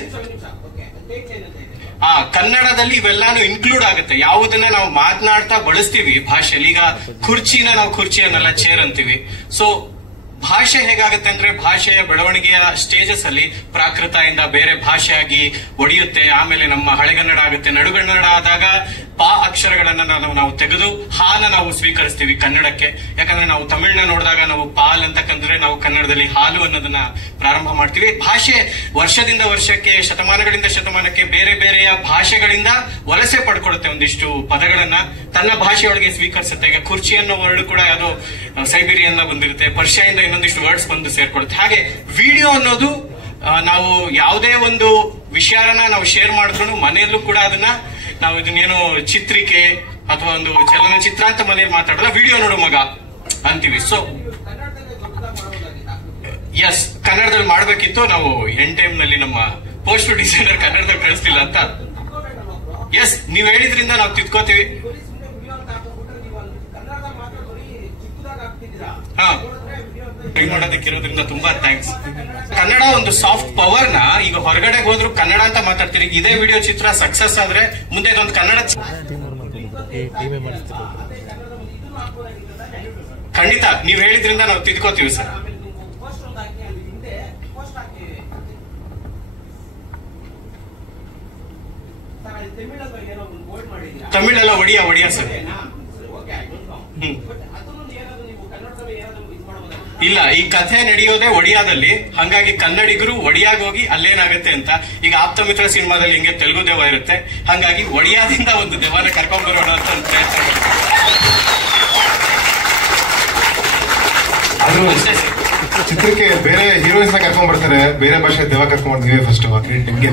ಕನ್ನಡದಲ್ಲಿ ಇವೆಲ್ಲಾನು ಇನ್ಕ್ಲೂಡ್ ಆಗುತ್ತೆ. ಯಾವುದನ್ನ ನಾವು ಮಾತನಾಡ್ತಾ ಬಳಸ್ತೀವಿ ಭಾಷೆಯಲ್ಲಿ. ಈಗ ಕುರ್ಚಿನ ನಾವು ಕುರ್ಚಿ ಅನ್ನಲ್ಲ, ಚೇರ್ ಅಂತೀವಿ. ಸೊ ಭಾಷೆ ಹೇಗಾಗುತ್ತೆ ಅಂದ್ರೆ ಭಾಷೆಯ ಬೆಳವಣಿಗೆಯ ಸ್ಟೇಜಸ್ ಅಲ್ಲಿ ಪ್ರಾಕೃತ ಇಂದ ಬೇರೆ ಭಾಷೆಯಾಗಿ ಒಡೆಯುತ್ತೆ. ಆಮೇಲೆ ನಮ್ಮ ಹಳೆಗನ್ನಡ ಆಗುತ್ತೆ. ನಡುಗನ್ನಡ ಆದಾಗ ಪಾ ಅಕ್ಷರಗಳನ್ನ ನಾವು ತೆಗೆದು ಹಾನ ನಾವು ಸ್ವೀಕರಿಸ್ತೀವಿ ಕನ್ನಡಕ್ಕೆ. ಯಾಕಂದ್ರೆ ನಾವು ತಮಿಳ್ನ ನೋಡಿದಾಗ ನಾವು ಪಾಲ್ ಅಂತಕ್ಕಂದ್ರೆ ನಾವು ಕನ್ನಡದಲ್ಲಿ ಹಾಲು ಅನ್ನೋದನ್ನ ಪ್ರಾರಂಭ ಮಾಡ್ತೀವಿ. ಭಾಷೆ ವರ್ಷದಿಂದ ವರ್ಷಕ್ಕೆ, ಶತಮಾನಗಳಿಂದ ಶತಮಾನಕ್ಕೆ ಬೇರೆ ಬೇರೆಯ ಭಾಷೆಗಳಿಂದ ವಲಸೆ ಪಡ್ಕೊಡುತ್ತೆ. ಒಂದಿಷ್ಟು ಪದಗಳನ್ನ ತನ್ನ ಭಾಷೆಯೊಳಗೆ ಸ್ವೀಕರಿಸುತ್ತೆ. ಈಗ ಕುರ್ಚಿ ಅನ್ನೋ ವರ್ಡ್ ಕೂಡ ಯಾವುದೋ ಸೈಬೀರಿಯನ್ ಬಂದಿರುತ್ತೆ, ಪರ್ಷಿಯಿಂದ ಇನ್ನೊಂದಿಷ್ಟು ವರ್ಡ್ಸ್ ಬಂದು ಸೇರ್ಕೊಡುತ್ತೆ. ಹಾಗೆ ವಿಡಿಯೋ ಅನ್ನೋದು ನಾವು ಯಾವುದೇ ಒಂದು ವಿಷಯನ ನಾವು ಶೇರ್ ಮಾಡಿದ್ರು ಮನೆಯಲ್ಲೂ ಕೂಡ ಅದನ್ನ ನಾವು ಇದನ್ನೇನೋ ಚಿತ್ರಿಕೆ ಅಥವಾ ಒಂದು ಚಲನಚಿತ್ರ ಅಂತ ಮನೆಯಲ್ಲಿ ಮಾತಾಡೋಲ್ಲ, ವಿಡಿಯೋ ನೋಡು ಮಗ ಅಂತೀವಿ. ಸೊ ಎಸ್, ಕನ್ನಡದಲ್ಲಿ ಮಾಡ್ಬೇಕಿತ್ತು. ನಾವು ಟೈಮ್ ನಲ್ಲಿ ನಮ್ಮ ಪೋಸ್ಟ್ ಡಿಸೈನರ್ ಕನ್ನಡದಲ್ಲಿ ಕಳಿಸ್ತಿಲ್ಲ ಅಂತ. ಎಸ್, ನೀವ್ ಹೇಳಿದ್ರಿಂದ ನಾವು ತಿದ್ಕೋತೀವಿ. ಮಾಡೋದಕ್ಕಿರೋದ್ರಿಂದ ತುಂಬಾ ಥ್ಯಾಂಕ್ಸ್. ಕನ್ನಡ ಒಂದು ಸಾಫ್ಟ್ ಪವರ್ ನ ಈಗ ಹೊರಗಡೆ ಹೋದ್ರು ಕನ್ನಡ ಅಂತ ಮಾತಾಡ್ತೀರಿ. ಇದೇ ವಿಡಿಯೋ ಚಿತ್ರ ಸಕ್ಸಸ್ ಆದ್ರೆ ಮುಂದೆ ಇದೊಂದು ಕನ್ನಡ ಖಂಡಿತ ನೀವ್ ಹೇಳಿದ್ರಿಂದ ನಾವು ತಿದ್ಕೋತೀವಿ ಸರ್. ತಮಿಳೆಲ್ಲ ಒಡಿಯಾ ಸರ್. ಇಲ್ಲ, ಈ ಕಥೆ ನಡೆಯೋದೇ ಒಡಿಯಾದಲ್ಲಿ. ಹಂಗಾಗಿ ಕನ್ನಡಿಗರು ಒಡಿಯಾಗ ಹೋಗಿ ಅಲ್ಲೇನಾಗುತ್ತೆ ಅಂತ. ಈಗ ಆಪ್ತ ಮಿತ್ರ ಸಿನಿಮಾದಲ್ಲಿ ಹಿಂಗೆ ತೆಲುಗು ದೆವ್ವ ಇರುತ್ತೆ, ಹಂಗಾಗಿ ಒಡಿಯಾದಿಂದ ಒಂದು ದೆವ್ವನ ಕರ್ಕೊಂಡ್ ಬರೋಣ ಅಂತ ಒಂದು ಪ್ರಯತ್ನ. ಚಿತ್ರಕ್ಕೆ ಬೇರೆ ಹೀರೋಯಿನ್ಸ್ ನ ಕರ್ಕೊಂಡ್ ಬರ್ತಾರೆ, ಬೇರೆ ಭಾಷೆ ದೆವ್ವ ಕರ್ಕೊಂಡ್ ಬರ್ತೀವಿ ಫಸ್ಟ್. ನಿಮ್ಗೆ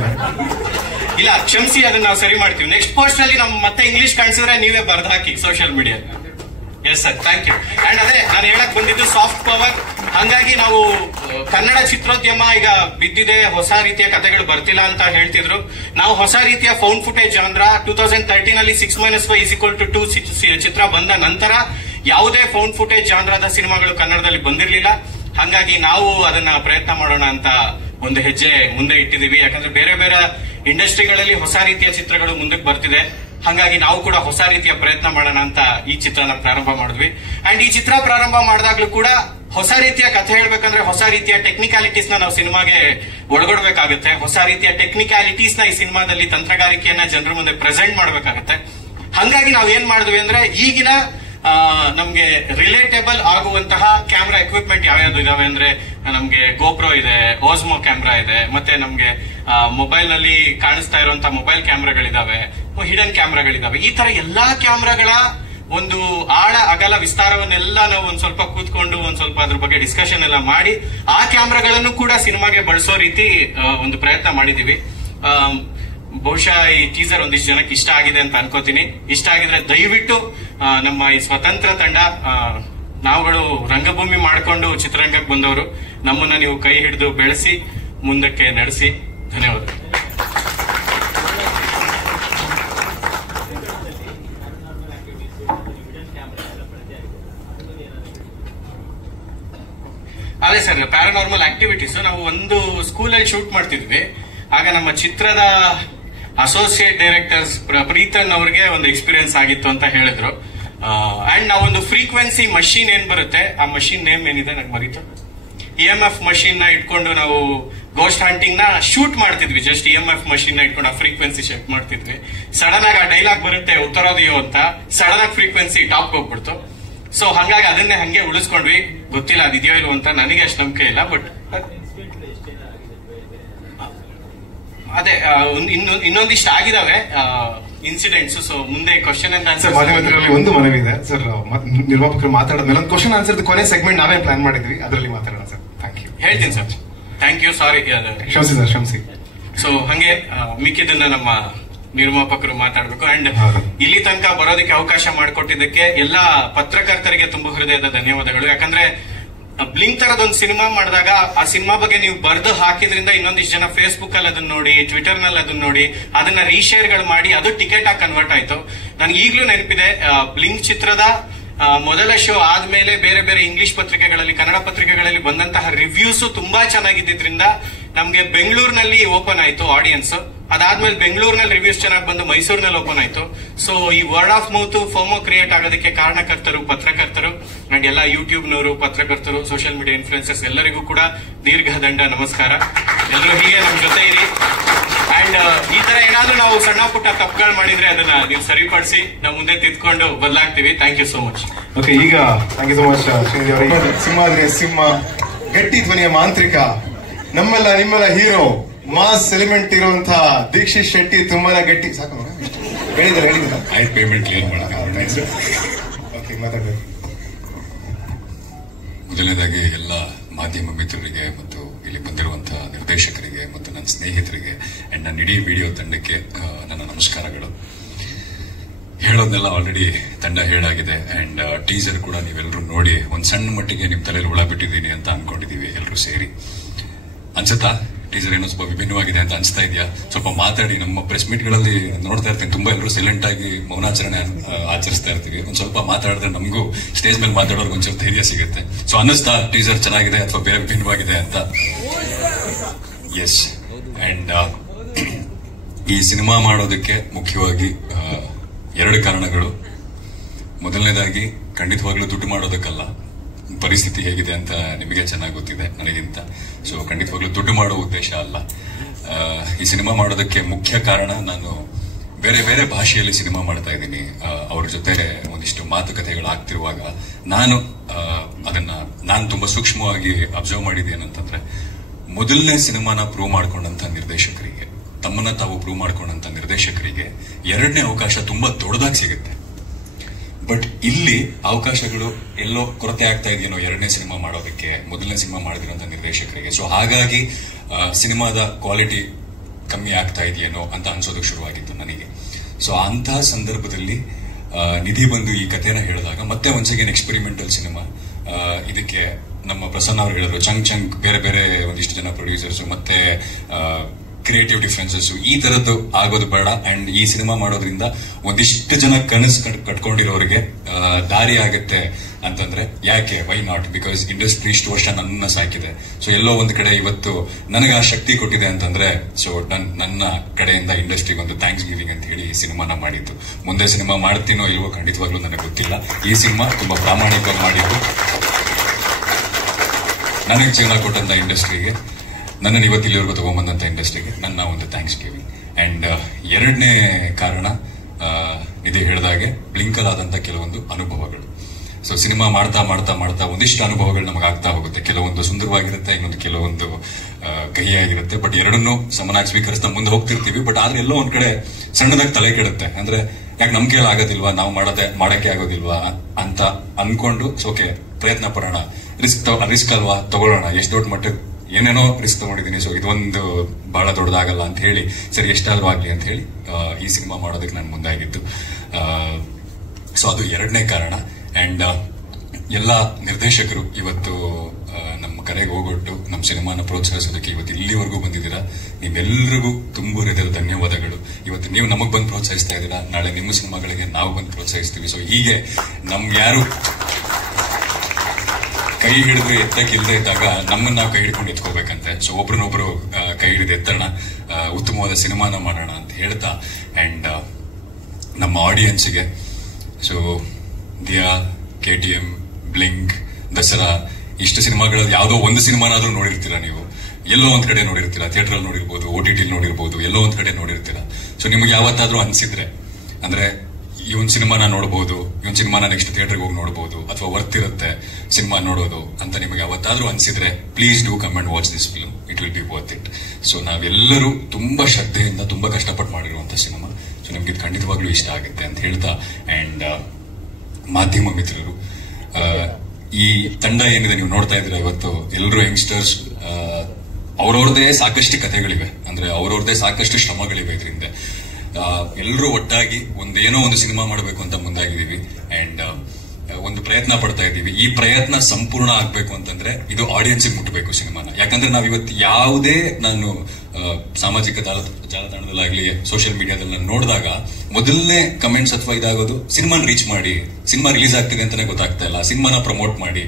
ಇಲ್ಲ, ಕ್ಷಮಿಸಿ, ಅದನ್ನ ನಾವು ಸರಿ ಮಾಡ್ತೀವಿ. ನೆಕ್ಸ್ಟ್ ಪೋಸ್ಟ್ ನಲ್ಲಿ ನಮ್ ಮತ್ತೆ ಇಂಗ್ಲಿಷ್ ಕಾಣಿಸಿದ್ರೆ ನೀವೇ ಬರ್ದು ಹಾಕಿ social media. Yes sir, thank you. And ಅದೇ ನಾನು ಹೇಳಕ್ ಬಂದಿದ್ದು ಸಾಫ್ಟ್ ಪವರ್. ಹಂಗಾಗಿ ನಾವು ಕನ್ನಡ ಚಿತ್ರೋದ್ಯಮ ಈಗ ಬಿದ್ದಿದೆ, ಹೊಸ ರೀತಿಯ ಕಥೆಗಳು ಬರ್ತಿಲ್ಲ ಅಂತ ಹೇಳ್ತಿದ್ರು. ನಾವು ಹೊಸ ರೀತಿಯ ಫೌಂಡ್ ಫುಟೇಜ್ ಜಾನ್ರ 2013 ಅಲ್ಲಿ 6-5=2 ಚಿತ್ರ ಬಂದ ನಂತರ ಯಾವುದೇ ಫೌಂಡ್ ಫುಟೇಜ್ ಜಾನ್ರದ ಸಿನಿಮಾಗಳು ಕನ್ನಡದಲ್ಲಿ ಬಂದಿರಲಿಲ್ಲ. ಹಾಗಾಗಿ ನಾವು ಅದನ್ನ ಪ್ರಯತ್ನ ಮಾಡೋಣ ಅಂತ ಒಂದು ಹೆಜ್ಜೆ ಮುಂದೆ ಇಟ್ಟಿದೀವಿ. ಯಾಕಂದ್ರೆ ಬೇರೆ ಬೇರೆ ಇಂಡಸ್ಟ್ರಿಗಳಲ್ಲಿ ಹೊಸ ರೀತಿಯ ಚಿತ್ರಗಳು ಮುಂದಕ್ಕೆ ಬರ್ತಿದೆ. ಹಾಗಾಗಿ ನಾವು ಕೂಡ ಹೊಸ ರೀತಿಯ ಪ್ರಯತ್ನ ಮಾಡೋಣ ಅಂತ ಈ ಚಿತ್ರನ ಪ್ರಾರಂಭ ಮಾಡಿದ್ವಿ. ಅಂಡ್ ಈ ಚಿತ್ರ ಪ್ರಾರಂಭ ಮಾಡಿದಾಗ್ಲೂ ಕೂಡ ಹೊಸ ರೀತಿಯ ಕಥೆ ಹೇಳ್ಬೇಕಂದ್ರೆ ಹೊಸ ರೀತಿಯ ಟೆಕ್ನಿಕಾಲಿಟೀಸ್ ನಾವು ಸಿನಿಮಾಗೆ ಒಳಗೊಡ್ಬೇಕಾಗುತ್ತೆ. ಹೊಸ ರೀತಿಯ ಟೆಕ್ನಿಕಾಲಿಟೀಸ್ ಈ ಸಿನಿಮಾದಲ್ಲಿ ತಂತ್ರಗಾರಿಕೆಯನ್ನ ಜನರ ಮುಂದೆ ಪ್ರೆಸೆಂಟ್ ಮಾಡ್ಬೇಕಾಗತ್ತೆ. ಹಾಗಾಗಿ ನಾವ್ ಏನ್ ಮಾಡಿದ್ವಿ ಅಂದ್ರೆ ಈಗಿನ ನಮ್ಗೆ ರಿಲೇಟೇಬಲ್ ಆಗುವಂತಹ ಕ್ಯಾಮ್ರಾ ಎಕ್ವಿಪ್ಮೆಂಟ್ ಯಾವ್ಯಾವ್ದು ಇದಾವೆ ಅಂದ್ರೆ ನಮ್ಗೆ ಗೋಪ್ರೋ ಇದೆ, ಓಸ್ಮೋ ಕ್ಯಾಮ್ರಾ ಇದೆ, ಮತ್ತೆ ನಮ್ಗೆ ಮೊಬೈಲ್ ನಲ್ಲಿ ಕಾಣಿಸ್ತಾ ಇರುವಂತಹ ಮೊಬೈಲ್ ಕ್ಯಾಮ್ರಾಗಳಿದಾವೆ, ಹಿಡನ್ ಕ್ಯಾಮ್ರಾಗಳಿದಾವೆ. ಈ ತರ ಎಲ್ಲಾ ಕ್ಯಾಮ್ರಾಗಳ ಒಂದು ಆಳ ಅಗಲ ವಿಸ್ತಾರವನ್ನೆಲ್ಲ ನಾವು ಒಂದ್ ಸ್ವಲ್ಪ ಕೂತ್ಕೊಂಡು ಒಂದ್ ಸ್ವಲ್ಪ ಅದ್ರ ಬಗ್ಗೆ ಡಿಸ್ಕಷನ್ ಎಲ್ಲ ಮಾಡಿ ಆ ಕ್ಯಾಮ್ರಾಗಳನ್ನು ಕೂಡ ಸಿನಿಮಾಗೆ ಬಳಸೋ ರೀತಿ ಒಂದು ಪ್ರಯತ್ನ ಮಾಡಿದೀವಿ. ಬಹುಶಃ ಈ ಟೀಸರ್ ಒಂದಿಷ್ಟು ಜನಕ್ಕೆ ಇಷ್ಟ ಆಗಿದೆ ಅಂತ ಅನ್ಕೋತೀನಿ. ಇಷ್ಟ ಆಗಿದ್ರೆ ದಯವಿಟ್ಟು ನಮ್ಮ ಈ ಸ್ವತಂತ್ರ ತಂಡ, ನಾವುಗಳು ರಂಗಭೂಮಿ ಮಾಡಿಕೊಂಡು ಚಿತ್ರರಂಗಕ್ಕೆ ಬಂದವರು, ನಮ್ಮನ್ನ ನೀವು ಕೈ ಹಿಡಿದು ಬೆಳೆಸಿ ಮುಂದಕ್ಕೆ ನಡೆಸಿ. ಧನ್ಯವಾದ. ಅದೇ ಸರ್, ಪ್ಯಾರಾನಾರ್ಮಲ್ ಆಕ್ಟಿವಿಟೀಸ್ ನಾವು ಒಂದು ಸ್ಕೂಲಲ್ಲಿ ಶೂಟ್ ಮಾಡ್ತಿದ್ವಿ. ಆಗ ನಮ್ಮ ಚಿತ್ರದ ಅಸೋಸಿಯೇಟ್ ಡೈರೆಕ್ಟರ್ಸ್ ಪ್ರೀತನ್ ಅವ್ರಿಗೆ ಒಂದು ಎಕ್ಸ್ಪೀರಿಯನ್ಸ್ ಆಗಿತ್ತು ಅಂತ ಹೇಳಿದ್ರು. ಅಂಡ್ ನಾವೊಂದು ಫ್ರೀಕ್ವೆನ್ಸಿ ಮಷೀನ್ ಏನ್ ಬರುತ್ತೆ, ಆ ಮಷೀನ್ ನೇಮ್ ಏನಿದೆ ನಂಗೆ ಮರೀತು, EMF ಮಷೀನ್ ನ ಇಟ್ಕೊಂಡು ನಾವು ಗೋಸ್ಟ್ ಹಂಟಿಂಗ್ ನ ಶೂಟ್ ಮಾಡ್ತಿದ್ವಿ. ಜಸ್ಟ್ EMF ಮಷೀನ್ ನ ಇಟ್ಕೊಂಡು ಆ ಫ್ರೀಕ್ವೆನ್ಸಿ ಚೆಕ್ ಮಾಡ್ತಿದ್ವಿ. ಸಡನ್ ಆಗಿ ಆ ಡೈಲಾಗ್ ಬರುತ್ತೆ ಉತ್ತರೋದಿಯೋ ಅಂತ, ಸಡನ್ ಆಗಿ ಫ್ರೀಕ್ವೆನ್ಸಿ ಟಾಪ್ ಹೋಗ್ಬಿಡ್ತು. ಸೊ ಹಂಗಾಗಿ ಅದನ್ನೇ ಹಂಗೆ ಉಳಿಸ್ಕೊಂಡ್ವಿ. ಗೊತ್ತಿಲ್ಲ ಅದಿದೆಯೋ ಇಲ್ವೋ ಅಂತ, ನನಗೆ ಅಷ್ಟು ನಂಬಿಕೆ ಇಲ್ಲ. ಬಟ್ ಅದೇ ಇನ್ನೊಂದಿಷ್ಟು ಆಗಿದಾವೆ ಇನ್ಸಿಡೆಂಟ್ಸ್. ಸೊ ಮುಂದೆ ಕ್ವಶನ್ ಅಂಡ್ ಆನ್ಸರ್ ಮಾಧ್ಯಮದಲ್ಲಿ ಒಂದು ಮನವಿ ಇದೆ ಸರ್. ನಿರ್ಮಾಪಕರು ಮಾತಾಡಿದ್ಮೇಲೆ ಒಂದು ಕ್ವಶನ್ ಆನ್ಸರ್ ಕೊನೆ ಸೆಗ್ಮೆಂಟ್ ನಾವೇ ಪ್ಲಾನ್ ಮಾಡಿದ್ವಿ, ಅದರಲ್ಲಿ ಮಾತಾಡೋಣ ಸರ್. Thank you. ಹೇಳ್ತೀನಿ ಸರ್. Thank you. ಸಾರಿ, ಕ್ಷಮಿಸಿ ಸರ್, ಕ್ಷಮಿಸಿ. ಸೊ ಹಂಗೆ ಮಿಕ್ಕಿದ್ದನ್ನ ನಮ್ಮ ನಿರ್ಮಾಪಕರು ಮಾತಾಡ್ಬೇಕು. ಅಂಡ್ ಇಲ್ಲಿ ತನಕ ಬರೋದಕ್ಕೆ ಅವಕಾಶ ಮಾಡಿಕೊಟ್ಟಿದ್ದಕ್ಕೆ ಎಲ್ಲಾ ಪತ್ರಕರ್ತರಿಗೆ ತುಂಬಾ ಹೃದಯದ ಧನ್ಯವಾದಗಳು. ಯಾಕಂದ್ರೆ ಬ್ಲಿಂಕ್ ತರದೊಂದು ಸಿನಿಮಾ ಮಾಡಿದಾಗ ಆ ಸಿನಿಮಾ ಬಗ್ಗೆ ನೀವು ಬರೆದು ಹಾಕಿದ್ರಿಂದ ಇನ್ನೊಂದಿಷ್ಟು ಜನ ಫೇಸ್ಬುಕ್ ಅಲ್ಲಿ ಅದನ್ನ ನೋಡಿ, ಟ್ವಿಟರ್ ನಲ್ಲಿ ಅದನ್ನ ನೋಡಿ, ಅದನ್ನ ರೀಶೇರ್ ಗಳು ಮಾಡಿ ಅದು ಟಿಕೆಟ್ ಆಗಿ ಕನ್ವರ್ಟ್ ಆಯ್ತು. ನನ್ಗೆ ಈಗಲೂ ನೆನಪಿದೆ, ಬ್ಲಿಂಕ್ ಚಿತ್ರದ ಮೊದಲ ಶೋ ಆದ್ಮೇಲೆ ಬೇರೆ ಬೇರೆ ಇಂಗ್ಲಿಷ್ ಪತ್ರಿಕೆಗಳಲ್ಲಿ, ಕನ್ನಡ ಪತ್ರಿಕೆಗಳಲ್ಲಿ ಬಂದಂತಹ ರಿವ್ಯೂಸ್ ತುಂಬಾ ಚೆನ್ನಾಗಿದ್ದರಿಂದ ನಮ್ಗೆ ಬೆಂಗಳೂರಿನಲ್ಲಿ ಓಪನ್ ಆಯ್ತು ಆಡಿಯನ್ಸ್. ಅದಾದ್ಮೇಲೆ ಬೆಂಗಳೂರಿನಲ್ಲಿ ರಿವ್ಯೂಸ್ ಚೆನ್ನಾಗಿ ಬಂದು ಮೈಸೂರಿನಲ್ಲಿ ಓಪನ್ ಆಯ್ತು. ಸೊ ಈ word of mouth FOMO create ಆಗೋದಕ್ಕೆ ಕಾರಣಕರ್ತರು ಪತ್ರಕರ್ತರು ಅಂಡ್ ಎಲ್ಲ ಯೂಟ್ಯೂಬ್ನವರು, ಪತ್ರಕರ್ತರು, ಸೋಷಿಯಲ್ ಮೀಡಿಯಾ ಇನ್ಫ್ಲುಯೆನ್ಸರ್ಸ್ ಎಲ್ಲರಿಗೂ ಕೂಡ ದೀರ್ಘದಂಡ ನಮಸ್ಕಾರ. ಎಲ್ಲರೂ ಹೀಗೆ ನಮ್ ಜೊತೆ ಇರಿ. ಅಂಡ್ ಈ ತರ ಏನಾದ್ರೂ ನಾವು ಸಣ್ಣ ಪುಟ್ಟ ತಪ್ಪುಗಳು ಮಾಡಿದ್ರೆ ಅದನ್ನ ನೀವು ಸರಿಪಡಿಸಿ ನಾವು ಮುಂದೆ ತಿದ್ಕೊಂಡು ಬದಲಾಗ್ತೀವಿ. Thank you so much. Okay, ಈಗ thank you so much Srinidhi ಅವರಿಗೆ. ಸಿಂಹಾದ್ರಿ ಸಿಂಹ, ಗಟ್ಟಿ ಧ್ವನಿಯ ಮಾಂತ್ರಿಕ, ನಮ್ಮೆಲ್ಲ ನಿಮ್ಮೆಲ್ಲ ಹೀರೋ, ಮಾಸ್ ಎಲಿಮೆಂಟ್ ಇರುವಂತಹ ದೀಕ್ಷಿತ್ ಶೆಟ್ಟಿ ತುಂಬಾನೇ ಗಟ್ಟಿ. ಸಾಕು ಹೇಳಿದ್ದಾರೆ ಪೇಮೆಂಟ್ ಕ್ಲಿಯರ್ ಮಾಡೋಣ. ಮಾತಾಡ್ಬೇಕು. ಮೊದಲನೇದಾಗಿ ಎಲ್ಲ ಮಾಧ್ಯಮ ಮಿತ್ರರಿಗೆ ಮತ್ತು ಇಲ್ಲಿ ಬಂದಿರುವಂತಹ ನಿರ್ದೇಶಕರಿಗೆ ಮತ್ತು ನನ್ನ ಸ್ನೇಹಿತರಿಗೆ ಅಂಡ್ ನನ್ನ ಇಡೀ ವಿಡಿಯೋ ತಂಡಕ್ಕೆ ನನ್ನ ನಮಸ್ಕಾರಗಳು. ಹೇಳೋದನ್ನೆಲ್ಲ ಆಲ್ರೆಡಿ ತಂಡ ಹೇಳಾಗಿದೆ. ಅಂಡ್ ಟೀಸರ್ ಕೂಡ ನೀವೆಲ್ಲರೂ ನೋಡಿ ಒಂದ್ ಸಣ್ಣ ಮಟ್ಟಿಗೆ ನಿಮ್ ತಲೆಯಲ್ಲಿ ಹುಳ ಬಿಟ್ಟಿದ್ದೀನಿ ಅಂತ ಅನ್ಕೊಂಡಿದೀವಿ ಎಲ್ಲರೂ ಸೇರಿ. ಅನ್ಸುತ್ತಾ ಟೀಸರ್ ಏನೋ ಸ್ವಲ್ಪ ವಿಭಿನ್ನವಾಗಿದೆ ಅಂತ ಅನ್ಸ್ತಾ ಇದೆಯಾ? ಸ್ವಲ್ಪ ಮಾತಾಡಿ. ನಮ್ಮ ಪ್ರೆಸ್ ಮೀಟ್ ಗಳಲ್ಲಿ ನೋಡ್ತಾ ಇರ್ತೀನಿ, ತುಂಬಾ ಎಲ್ಲರೂ ಸೈಲೆಂಟ್ ಆಗಿ ಮೌನಾಚರಣೆ ಆಚರಿಸ್ತಾ ಇರ್ತೀವಿ. ಒಂದ್ ಸ್ವಲ್ಪ ಮಾತಾಡಿದ್ರೆ ನಮಗೂ ಸ್ಟೇಜ್ ಮೇಲೆ ಮಾತಾಡೋರ್ಗೆ ಒಂಚೂರು ಧೈರ್ಯ ಸಿಗುತ್ತೆ. ಸೊ ಅನ್ನಿಸ್ತಾ ಟೀಸರ್ ಚೆನ್ನಾಗಿದೆ ಅಥವಾ ಬೇರೆ ವಿಭಿನ್ನವಾಗಿದೆ ಅಂತ? ಎಸ್. ಅಂಡ್ ಈ ಸಿನಿಮಾ ಮಾಡೋದಕ್ಕೆ ಮುಖ್ಯವಾಗಿ 2 ಕಾರಣಗಳು. ಮೊದಲನೇದಾಗಿ ಖಂಡಿತವಾಗ್ಲೂ ದುಡ್ಡು ಮಾಡೋದಕ್ಕಲ್ಲ, ಪರಿಸ್ಥಿತಿ ಹೇಗಿದೆ ಅಂತ ನಿಮಗೆ ಚೆನ್ನಾಗಿ ಗೊತ್ತಿದೆ ನನಗಿಂತ. ಸೊ ಖಂಡಿತವಾಗ್ಲೂ ದುಡ್ಡು ಮಾಡೋ ಉದ್ದೇಶ ಅಲ್ಲ. ಈ ಸಿನಿಮಾ ಮಾಡೋದಕ್ಕೆ ಮುಖ್ಯ ಕಾರಣ, ನಾನು ಬೇರೆ ಬೇರೆ ಭಾಷೆಯಲ್ಲಿ ಸಿನಿಮಾ ಮಾಡ್ತಾ ಇದ್ದೀನಿ. ಅವ್ರ ಜೊತೆ ಒಂದಿಷ್ಟು ಮಾತುಕತೆಗಳು ಆಗ್ತಿರುವಾಗ ನಾನು ತುಂಬಾ ಸೂಕ್ಷ್ಮವಾಗಿ ಅಬ್ಸರ್ವ್ ಮಾಡಿದ್ದೇನಂತಂದ್ರೆ, ಮೊದಲನೇ ಸಿನಿಮಾನ ಪ್ರೂವ್ ಮಾಡ್ಕೊಂಡಂತ ನಿರ್ದೇಶಕರಿಗೆ, ತಮ್ಮನ್ನ ತಾವು ಪ್ರೂವ್ ಮಾಡ್ಕೊಂಡಂತ ನಿರ್ದೇಶಕರಿಗೆ 2ನೇ ಅವಕಾಶ ತುಂಬಾ ದೊಡ್ಡದಾಗಿ ಸಿಗುತ್ತೆ. ಬಟ್ ಇಲ್ಲಿ ಅವಕಾಶಗಳು ಎಲ್ಲೋ ಕೊರತೆ ಆಗ್ತಾ ಇದೆಯೇನೋ 2ನೇ ಸಿನಿಮಾ ಮಾಡೋದಕ್ಕೆ, ಮೊದಲನೇ ಸಿನಿಮಾ ಮಾಡದಿರೋಂಥ ನಿರ್ದೇಶಕರಿಗೆ. ಸೊ ಹಾಗಾಗಿ ಸಿನಿಮಾದ ಕ್ವಾಲಿಟಿ ಕಮ್ಮಿ ಆಗ್ತಾ ಇದೆಯೇನೋ ಅಂತ ಅನ್ಸೋದಕ್ಕೆ ಶುರುವಾಗಿತ್ತು ನನಗೆ. ಸೊ ಅಂತಹ ಸಂದರ್ಭದಲ್ಲಿ ನಿಧಿ ಬಂದು ಈ ಕಥೆನ ಹೇಳಿದಾಗ ಮತ್ತೆ ಒನ್ಸ್ ಅಗೇನ್ ಎಕ್ಸ್ಪೆರಿಮೆಂಟಲ್ ಸಿನಿಮಾ. ಇದಕ್ಕೆ ನಮ್ಮ ಪ್ರಸನ್ನ ಅವರು ಹೇಳಿದ್ರು ಚಂಕ್ ಬೇರೆ ಬೇರೆ ಒಂದಿಷ್ಟು ಜನ ಪ್ರೊಡ್ಯೂಸರ್ಸ್ ಮತ್ತೆ ಕ್ರಿಯೇಟಿವ್ ಡಿಫ್ರೆನ್ಸಸ್ ಈ ತರದ್ದು ಆಗೋದು ಬೇಡ. ಅಂಡ್ ಈ ಸಿನಿಮಾ ಮಾಡೋದ್ರಿಂದ ಒಂದಿಷ್ಟು ಜನ ಕನಸು ಕಟ್ಕೊಂಡಿರೋರಿಗೆ ದಾರಿ ಆಗುತ್ತೆ ಅಂತಂದ್ರೆ ಯಾಕೆ, ವೈ ನಾಟ್? ಬಿಕಾಸ್ ಇಂಡಸ್ಟ್ರಿ ಇಷ್ಟು ವರ್ಷ ನನ್ನ ಸಾಕಿದೆ. ಸೊ ಎಲ್ಲೋ ಒಂದ್ ಕಡೆ ಇವತ್ತು ನನಗೆ ಆ ಶಕ್ತಿ ಕೊಟ್ಟಿದೆ ಅಂತಂದ್ರೆ ಸೊ ನನ್ನ ಕಡೆಯಿಂದ ಇಂಡಸ್ಟ್ರಿಗೆ ಒಂದು ಥ್ಯಾಂಕ್ಸ್ ಗಿವಿಂಗ್ ಅಂತ ಹೇಳಿ ಈ ಸಿನಿಮಾನ ಮಾಡಿದ್ದು. ಮುಂದೆ ಸಿನಿಮಾ ಮಾಡ್ತೀನೋ ಇಲ್ವೋ ಖಂಡಿತವಾಗ್ಲೂ ನನಗೆ ಗೊತ್ತಿಲ್ಲ. ಈ ಸಿನಿಮಾ ತುಂಬಾ ಪ್ರಾಮಾಣಿಕವಾಗಿ ಮಾಡಿದ್ದು, ನನಗೆ ಜೀವನ ಕೊಟ್ಟಂತ ಇಂಡಸ್ಟ್ರಿಗೆ, ನನ್ನನ್ನು ಇವತ್ತು ಇಲ್ಲಿವರೆಗೂ ತಗೊಂಡ್ಬಂದಂತ ಇಂಡಸ್ಟ್ರಿಗೆ ನನ್ನ ಒಂದು ಥ್ಯಾಂಕ್ಸ್ ಗಿವಿಂಗ್. ಅಂಡ್ ಎರಡನೇ ಕಾರಣ ಇದೇ ಹೇಳಿದಾಗೆ ಬ್ಲಿಂಕಲ್ ಆದಂತ ಕೆಲವೊಂದು ಅನುಭವಗಳು. ಸೊ ಸಿನಿಮಾ ಮಾಡ್ತಾ ಮಾಡ್ತಾ ಮಾಡ್ತಾ ಒಂದಿಷ್ಟು ಅನುಭವಗಳು ನಮಗೆ ಆಗ್ತಾ ಹೋಗುತ್ತೆ. ಕೆಲವೊಂದು ಸುಂದರವಾಗಿರುತ್ತೆ, ಇನ್ನೊಂದು ಕೆಲವೊಂದು ಕಹಿಯಾಗಿರುತ್ತೆ. ಬಟ್ ಎರಡನ್ನೂ ಸಮನಾಗಿ ಸ್ವೀಕರಿಸ್ತಾ ಮುಂದೆ ಹೋಗ್ತಿರ್ತೀವಿ. ಬಟ್ ಆದ್ರೆ ಎಲ್ಲೋ ಒಂದ್ ಕಡೆ ಸಣ್ಣದಾಗಿ ತಲೆ ಕೆಡುತ್ತೆ. ಅಂದ್ರೆ ಯಾಕೆ ನಮ್ ಕೈಯಲ್ಲಿ ಆಗೋದಿಲ್ವಾ, ನಾವು ಮಾಡಕ್ಕೆ ಆಗೋದಿಲ್ವಾ ಅಂತ ಅನ್ಕೊಂಡು ಓಕೆ ಪ್ರಯತ್ನ ಪಡೋಣ, ರಿಸ್ಕ್ ಅಲ್ವಾ ತಗೊಳ್ಳೋಣ, ಎಷ್ಟು ದೊಡ್ಡ ಮಟ್ಟಕ್ಕೆ ಏನೇನೋ ರಿಸ್ಕ್ ತಗೊಂಡಿದ್ದೀನಿ, ಸೊ ಇದೊಂದು ಬಹಳ ದೊಡ್ಡದಾಗಲ್ಲ ಅಂತ ಹೇಳಿ ಸರಿ ಎಷ್ಟಾದ್ರೂ ಆಗ್ಲಿ ಅಂತ ಹೇಳಿ ಈ ಸಿನಿಮಾ ಮಾಡೋದಕ್ಕೆ ನಾನು ಮುಂದಾಗಿದ್ದು. ಸೊ ಅದು ಎರಡನೇ ಕಾರಣ. ಅಂಡ್ ಎಲ್ಲ ನಿರ್ದೇಶಕರು ಇವತ್ತು ನಮ್ಮ ಕರೆಗೆ ಹೋಗೊಟ್ಟು ನಮ್ಮ ಸಿನಿಮಾನ ಪ್ರೋತ್ಸಾಹಿಸೋದಕ್ಕೆ ಇವತ್ತು ಇಲ್ಲಿವರೆಗೂ ಬಂದಿದ್ದೀರಾ. ನೀವೆಲ್ಲರಿಗೂ ತುಂಬ ಹೃದಯದ ಧನ್ಯವಾದಗಳು. ಇವತ್ತು ನೀವು ನಮಗ್ ಬಂದು ಪ್ರೋತ್ಸಾಹಿಸ್ತಾ ಇದ್ದೀರಾ, ನಾಳೆ ನಿಮ್ಮ ಸಿನಿಮಾಗಳಿಗೆ ನಾವು ಬಂದು ಪ್ರೋತ್ಸಾಹಿಸ್ತೀವಿ. ಸೊ ಹೀಗೆ ಯಾರು ಕೈ ಹಿಡಿದು ಎತ್ತಕ್ಕಿಲ್ಲದೆ ಇದ್ದಾಗ ನಮ್ಮನ್ನ ನಾವು ಕೈ ಹಿಡ್ಕೊಂಡು ಎತ್ಕೋಬೇಕಂತೆ. ಸೊ ಒಬ್ರನ್ನೊಬ್ರು ಕೈ ಹಿಡಿದು ಎತ್ತೋಣ, ಉತ್ತಮವಾದ ಸಿನಿಮಾನ ಮಾಡೋಣ ಅಂತ ಹೇಳ್ತಾ ಅಂಡ್ ನಮ್ಮ ಆಡಿಯನ್ಸ್ಗೆ so Dia, KTM, Blink, Dasara ಇಷ್ಟು ಸಿನಿಮಾಗಳಲ್ಲಿ ಯಾವುದೋ ಒಂದು ಸಿನಿಮಾನಾದ್ರೂ ನೋಡಿರ್ತೀರಾ ನೀವು, ಎಲ್ಲೋ ಒಂದ್ ಕಡೆ ನೋಡಿರ್ತೀರಾ, ಥಿಯೇಟರ್ ಅಲ್ಲಿ ನೋಡಿರ್ಬೋದು, OTT ನೋಡಿರ್ಬೋದು, ಎಲ್ಲೋ ಒಂದ್ ಕಡೆ ನೋಡಿರ್ತೀರಾ. ಸೊ ನಿಮ್ಗೆ ಯಾವತ್ತಾದ್ರೂ ಅನ್ಸಿದ್ರೆ ಅಂದ್ರೆ ಈ ಒಂದು ಸಿನಿಮಾನ ನೋಡಬಹುದು, ಈ ಒಂದು ಸಿನಿಮಾನ ನೆಕ್ಸ್ಟ್ ಥಿಯೇಟರ್ಗೆ ಹೋಗಿ ನೋಡಬಹುದು, ಅಥವಾ ವರ್ತ್ ಇರುತ್ತೆ ಸಿನಿಮಾ ನೋಡೋದು ಅಂತ ನಿಮಗೆ ಯಾವತ್ತಾದ್ರೂ ಅನ್ಸಿದ್ರೆ please do come and watch this film, it will be worth it. So ನಾವೆಲ್ಲರೂ ತುಂಬಾ ಶ್ರದ್ಧೆಯಿಂದ ತುಂಬಾ ಕಷ್ಟಪಟ್ಟು ಮಾಡಿರುವಂತ ಸಿನಿಮಾ. ಸೊ ನಿಮ್ಗೆ ಇದು ಖಂಡಿತವಾಗ್ಲೂ ಇಷ್ಟ ಆಗುತ್ತೆ ಅಂತ ಹೇಳ್ತಾ ಅಂಡ್ ಮಾಧ್ಯಮ ಮಿತ್ರರು, ಈ ತಂಡ ಏನಿದೆ ನೀವು ನೋಡ್ತಾ ಇದ್ದೀರಾ ಇವತ್ತು, ಎಲ್ಲರೂ ಯಂಗ್ಸ್ಟರ್ಸ್, ಅವ್ರವ್ರದೇ ಸಾಕಷ್ಟು ಕಥೆಗಳಿವೆ, ಅಂದ್ರೆ ಅವ್ರವ್ರದೇ ಸಾಕಷ್ಟು ಶ್ರಮಗಳಿವೆ ಇದರಿಂದ. ಎಲ್ಲರೂ ಒಟ್ಟಾಗಿ ಒಂದೇನೋ ಒಂದು ಸಿನಿಮಾ ಮಾಡಬೇಕು ಅಂತ ಮುಂದಾಗಿದ್ದೀವಿ ಅಂಡ್ ಒಂದು ಪ್ರಯತ್ನ ಪಡ್ತಾ ಇದ್ದೀವಿ. ಈ ಪ್ರಯತ್ನ ಸಂಪೂರ್ಣ ಆಗ್ಬೇಕು ಅಂತಂದ್ರೆ ಇದು ಆಡಿಯನ್ಸ್ ಮುಟ್ಟಬೇಕು ಸಿನಿಮಾನ. ಯಾಕಂದ್ರೆ ನಾವಿವತ್ತು ಯಾವುದೇ ನಾನು ಸಾಮಾಜಿಕ ಜಾಲತಾಣದಲ್ಲಾಗ್ಲಿ ಸೋಷಿಯಲ್ ಮೀಡಿಯಾದಲ್ಲಿ ನೋಡಿದಾಗ ಮೊದಲನೇ ಕಮೆಂಟ್ಸ್ ಅಥವಾ ಇದಾಗೋದು ಸಿನಿಮಾನ ರೀಚ್ ಮಾಡಿ, ಸಿನಿಮಾ ರಿಲೀಸ್ ಆಗ್ತಿದೆ ಅಂತಾನೆ ಗೊತ್ತಾಗ್ತಾ ಇಲ್ಲ, ಸಿನಿಮಾನ ಪ್ರಮೋಟ್ ಮಾಡಿ,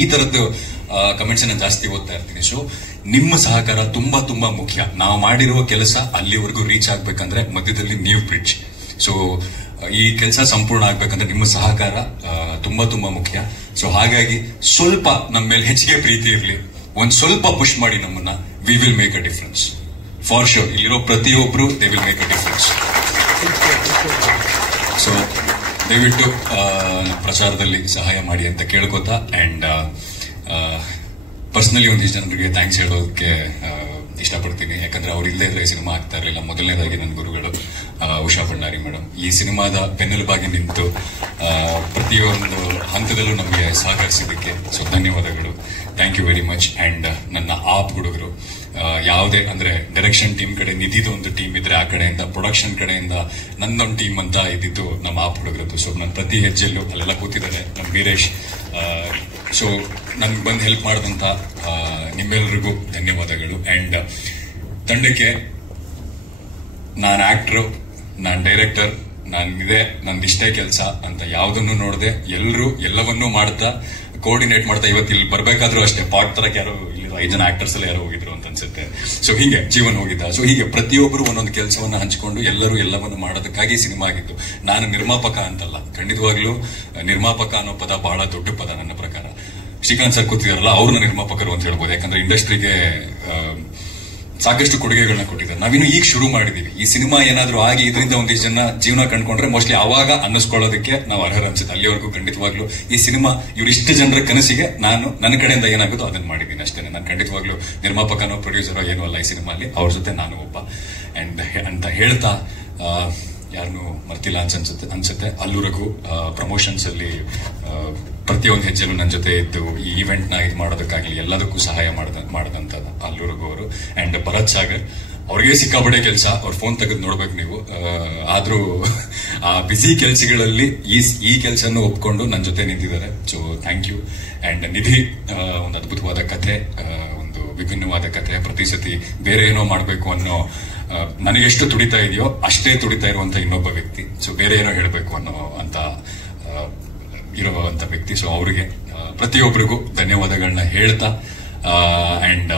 ಈ ತರದ್ದು ಕಮೆಂಟ್ಸ್ ನಾನು ಜಾಸ್ತಿ ಓದ್ತಾ ಇರ್ತೀನಿ. ಸೊ ನಿಮ್ಮ ಸಹಕಾರ ತುಂಬಾ ತುಂಬಾ ಮುಖ್ಯ. ನಾವು ಮಾಡಿರುವ ಕೆಲಸ ಅಲ್ಲಿವರೆಗೂ ರೀಚ್ ಆಗ್ಬೇಕಂದ್ರೆ ಮಧ್ಯದಲ್ಲಿ ನೀವು ಬ್ರಿಡ್ಜ್. ಸೊ ಈ ಕೆಲಸ ಸಂಪೂರ್ಣ ಆಗ್ಬೇಕಂದ್ರೆ ನಿಮ್ಮ ಸಹಕಾರ ತುಂಬಾ ತುಂಬಾ ಮುಖ್ಯ. ಸೊ ಹಾಗಾಗಿ ಸ್ವಲ್ಪ ನಮ್ಮ ಮೇಲೆ ಹೆಚ್ಚಿಗೆ ಪ್ರೀತಿ ಇರಲಿ, ಒಂದ್ ಸ್ವಲ್ಪ ಪುಷ್ ಮಾಡಿ ನಮ್ಮನ್ನ. We will make a difference for sure. ಇಲ್ಲಿರೋ ಪ್ರತಿಯೊಬ್ರು they will make a difference. So ದಯವಿಟ್ಟು ಪ್ರಚಾರದಲ್ಲಿ ಸಹಾಯ ಮಾಡಿ ಅಂತ ಕೇಳ್ಕೊತಾ ಅಂಡ್ ಪರ್ಸನಲಿ ಒಂದಿಷ್ಟು ಜನರಿಗೆ ಥ್ಯಾಂಕ್ಸ್ ಹೇಳೋದಕ್ಕೆ ಇಷ್ಟಪಡ್ತೀನಿ. ಯಾಕಂದ್ರೆ ಅವ್ರು ಇಲ್ಲದೇ ಇದ್ರೆ ಸಿನಿಮಾ ಆಗ್ತಾ ಇರಲಿಲ್ಲ. ಮೊದಲನೇದಾಗಿ ನನ್ನ ಗುರುಗಳು ಉಷಾ ಭಂಡಾರಿ ಮೇಡಮ್ ಈ ಸಿನಿಮಾದ ಬೆನ್ನೆಲುಬಾಗಿ ನಿಂತು ಪ್ರತಿಯೊಂದು ಹಂತದಲ್ಲೂ ನಮಗೆ ಸಹಕರಿಸಿದ್ದಕ್ಕೆ ಸೊ ಧನ್ಯವಾದಗಳು. Thank you very much. And ನನ್ನ ಆಪ್ ಹುಡುಗರು ಯಾವುದೇ ಅಂದ್ರೆ ಡೈರೆಕ್ಷನ್ ಟೀಮ್ ಕಡೆ ನಿಧಿದು ಒಂದು ಟೀಮ್ ಇದ್ರೆ, ಆ ಕಡೆಯಿಂದ ಪ್ರೊಡಕ್ಷನ್ ಕಡೆಯಿಂದ ನನ್ನೊಂದು ಟೀಮ್ ಅಂತ ಇದ್ದಿದ್ದು ನಮ್ಮ ಆಪ್ ಹುಡುಗರದ್ದು. ಸೊ ನನ್ನ ಪ್ರತಿ ಹೆಜ್ಜೆಲ್ಲೂ ಅಲ್ಲೆಲ್ಲ ಕೂತಿದ್ದಾರೆ ನಮ್ಮ ವೀರೇಶ್. ಸೊ ನನ್ಗೆ ಬಂದು ಹೆಲ್ಪ್ ಮಾಡಿದಂತ ನಿಮ್ಮೆಲ್ಲರಿಗೂ ಧನ್ಯವಾದಗಳು. ಅಂಡ್ ತಂಡಕ್ಕೆ ನಾನು ಆಕ್ಟರ್, ನಾನು ಡೈರೆಕ್ಟರ್, ನಾನಿದೆ, ನಂದಿಷ್ಟೇ ಕೆಲಸ ಅಂತ ಯಾವುದನ್ನು ನೋಡದೆ ಎಲ್ಲರೂ ಎಲ್ಲವನ್ನೂ ಮಾಡ್ತಾ ಕೋಆರ್ಡಿನೇಟ್ ಮಾಡ್ತಾ ಇವತ್ತು ಇಲ್ಲಿ ಬರ್ಬೇಕಾದ್ರೂ ಅಷ್ಟೇ ಪಾಟ್ ತರಕ್ಕೆ ಯಾರೋ ಇಲ್ಲಿ 5 ಜನ ಆಕ್ಟರ್ಸ್ ಎಲ್ಲ ಯಾರೋ ಹೋಗಿದ್ರು ಅಂತ ಅನ್ಸುತ್ತೆ. ಸೊ ಹೀಗೆ ಜೀವನ್ ಹೋಗಿದ್ದ. ಸೊ ಹೀಗೆ ಪ್ರತಿಯೊಬ್ಬರು ಒಂದೊಂದು ಕೆಲಸವನ್ನ ಹಂಚಿಕೊಂಡು ಎಲ್ಲರೂ ಎಲ್ಲವನ್ನು ಮಾಡೋದಕ್ಕಾಗಿ ಸಿನಿಮಾ ಆಗಿತ್ತು. ನಾನು ನಿರ್ಮಾಪಕ ಅಂತಲ್ಲ, ಖಂಡಿತವಾಗ್ಲೂ ನಿರ್ಮಾಪಕ ಅನ್ನೋ ಪದ ಬಹಳ ದೊಡ್ಡ ಪದ ನನ್ನ ಪ್ರಕಾರ. ಶ್ರೀಕಾಂತ್ ಸರ್ ಕೂತಿದಾರಲ್ಲ, ಅವ್ರನ್ನ ನಿರ್ಮಾಪಕರು ಅಂತ ಹೇಳ್ಬೋದು. ಯಾಕಂದ್ರೆ ಇಂಡಸ್ಟ್ರಿಗೆ ಸಾಕಷ್ಟು ಕೊಡುಗೆಗಳನ್ನ ಕೊಟ್ಟಿದ್ದಾರೆ. ನಾವಿನ್ನು ಈಗ ಶುರು ಮಾಡಿದೀವಿ. ಈ ಸಿನಿಮಾ ಏನಾದ್ರೂ ಆಗಿ ಇದರಿಂದ ಒಂದಿಷ್ಟು ಜನ ಜೀವನ ಕಂಡ್ಕೊಂಡ್ರೆ ಮೋಸ್ಟ್ಲಿ ಆವಾಗ ಅನ್ನಿಸ್ಕೊಳ್ಳೋದಕ್ಕೆ ನಾವು ಅರ್ಹರ ಅನ್ಸುತ್ತೆ. ಅಲ್ಲಿವರೆಗೂ ಖಂಡಿತವಾಗ್ಲೂ ಈ ಸಿನಿಮಾ ಇವರಿಷ್ಟು ಜನರ ಕನಸಿಗೆ ನಾನು ನನ್ನ ಕಡೆಯಿಂದ ಏನಾಗುತ್ತೋ ಅದನ್ನ ಮಾಡಿದ್ದೀನಿ ಅಷ್ಟೇ. ನಾನು ಖಂಡಿತವಾಗ್ಲೂ ನಿರ್ಮಾಪಕನೋ ಪ್ರೊಡ್ಯೂಸರೋ ಏನೂ ಅಲ್ಲ ಈ ಸಿನಿಮಾಲಿ. ಅವ್ರ ಜೊತೆ ನಾನು ಒಬ್ಬ ಅಂತ ಹೇಳ್ತಾ ಯಾರನ್ನು ಮರ್ತಿಲ್ಲ ಅನ್ಸುತ್ತೆ. ಅಲ್ಲೂರೆಗೂ ಪ್ರಮೋಷನ್ಸ್ ಅಲ್ಲಿ ಪ್ರತಿಯೊಂದು ಹೆಜ್ಜೆಲ್ಲೂ ನನ್ನ ಜೊತೆ ಇದ್ದು ಈ ಈವೆಂಟ್ ನ ಇದು ಮಾಡೋದಕ್ಕಾಗಲಿ ಎಲ್ಲದಕ್ಕೂ ಸಹಾಯ ಮಾಡದಂತ ಅಲ್ಲೂರೆಗೂ ಅವರು. ಅಂಡ್ ಭರತ್ ಸಾಗರ್ ಅವ್ರಿಗೆ ಸಿಕ್ಕಾಪಟ್ಟೆ ಕೆಲಸ, ಅವ್ರ ಫೋನ್ ತೆಗೆದು ನೋಡ್ಬೇಕು ನೀವು. ಆದ್ರೂ ಆ ಬಿಸಿ ಕೆಲಸಗಳಲ್ಲಿ ಈ ಕೆಲಸನ ಒಪ್ಕೊಂಡು ನನ್ನ ಜೊತೆ ನಿಂತಿದ್ದಾರೆ. So thank you. And Nidhi ಒಂದು ಅದ್ಭುತವಾದ ಕಥೆ, ಒಂದು ವಿಭಿನ್ನವಾದ ಕಥೆ. ಪ್ರತಿ ಸತಿ ಬೇರೆ ಏನೋ ಮಾಡಬೇಕು ಅನ್ನೋ ನನಗೆಷ್ಟು ತುಡಿತಾ ಇದೆಯೋ ಅಷ್ಟೇ ತುಡಿತಾ ಇರುವಂತ ಇನ್ನೊಬ್ಬ ವ್ಯಕ್ತಿ. ಸೊ ಬೇರೆ ಏನೋ ಹೇಳಬೇಕು ಅನ್ನೋ ಅಂತ ಇರುವಂತ ವ್ಯಕ್ತಿ. ಸೊ ಅವರಿಗೆ ಪ್ರತಿಯೊಬ್ಬರಿಗೂ ಧನ್ಯವಾದಗಳನ್ನ ಹೇಳ್ತಾ, ಅಂಡ್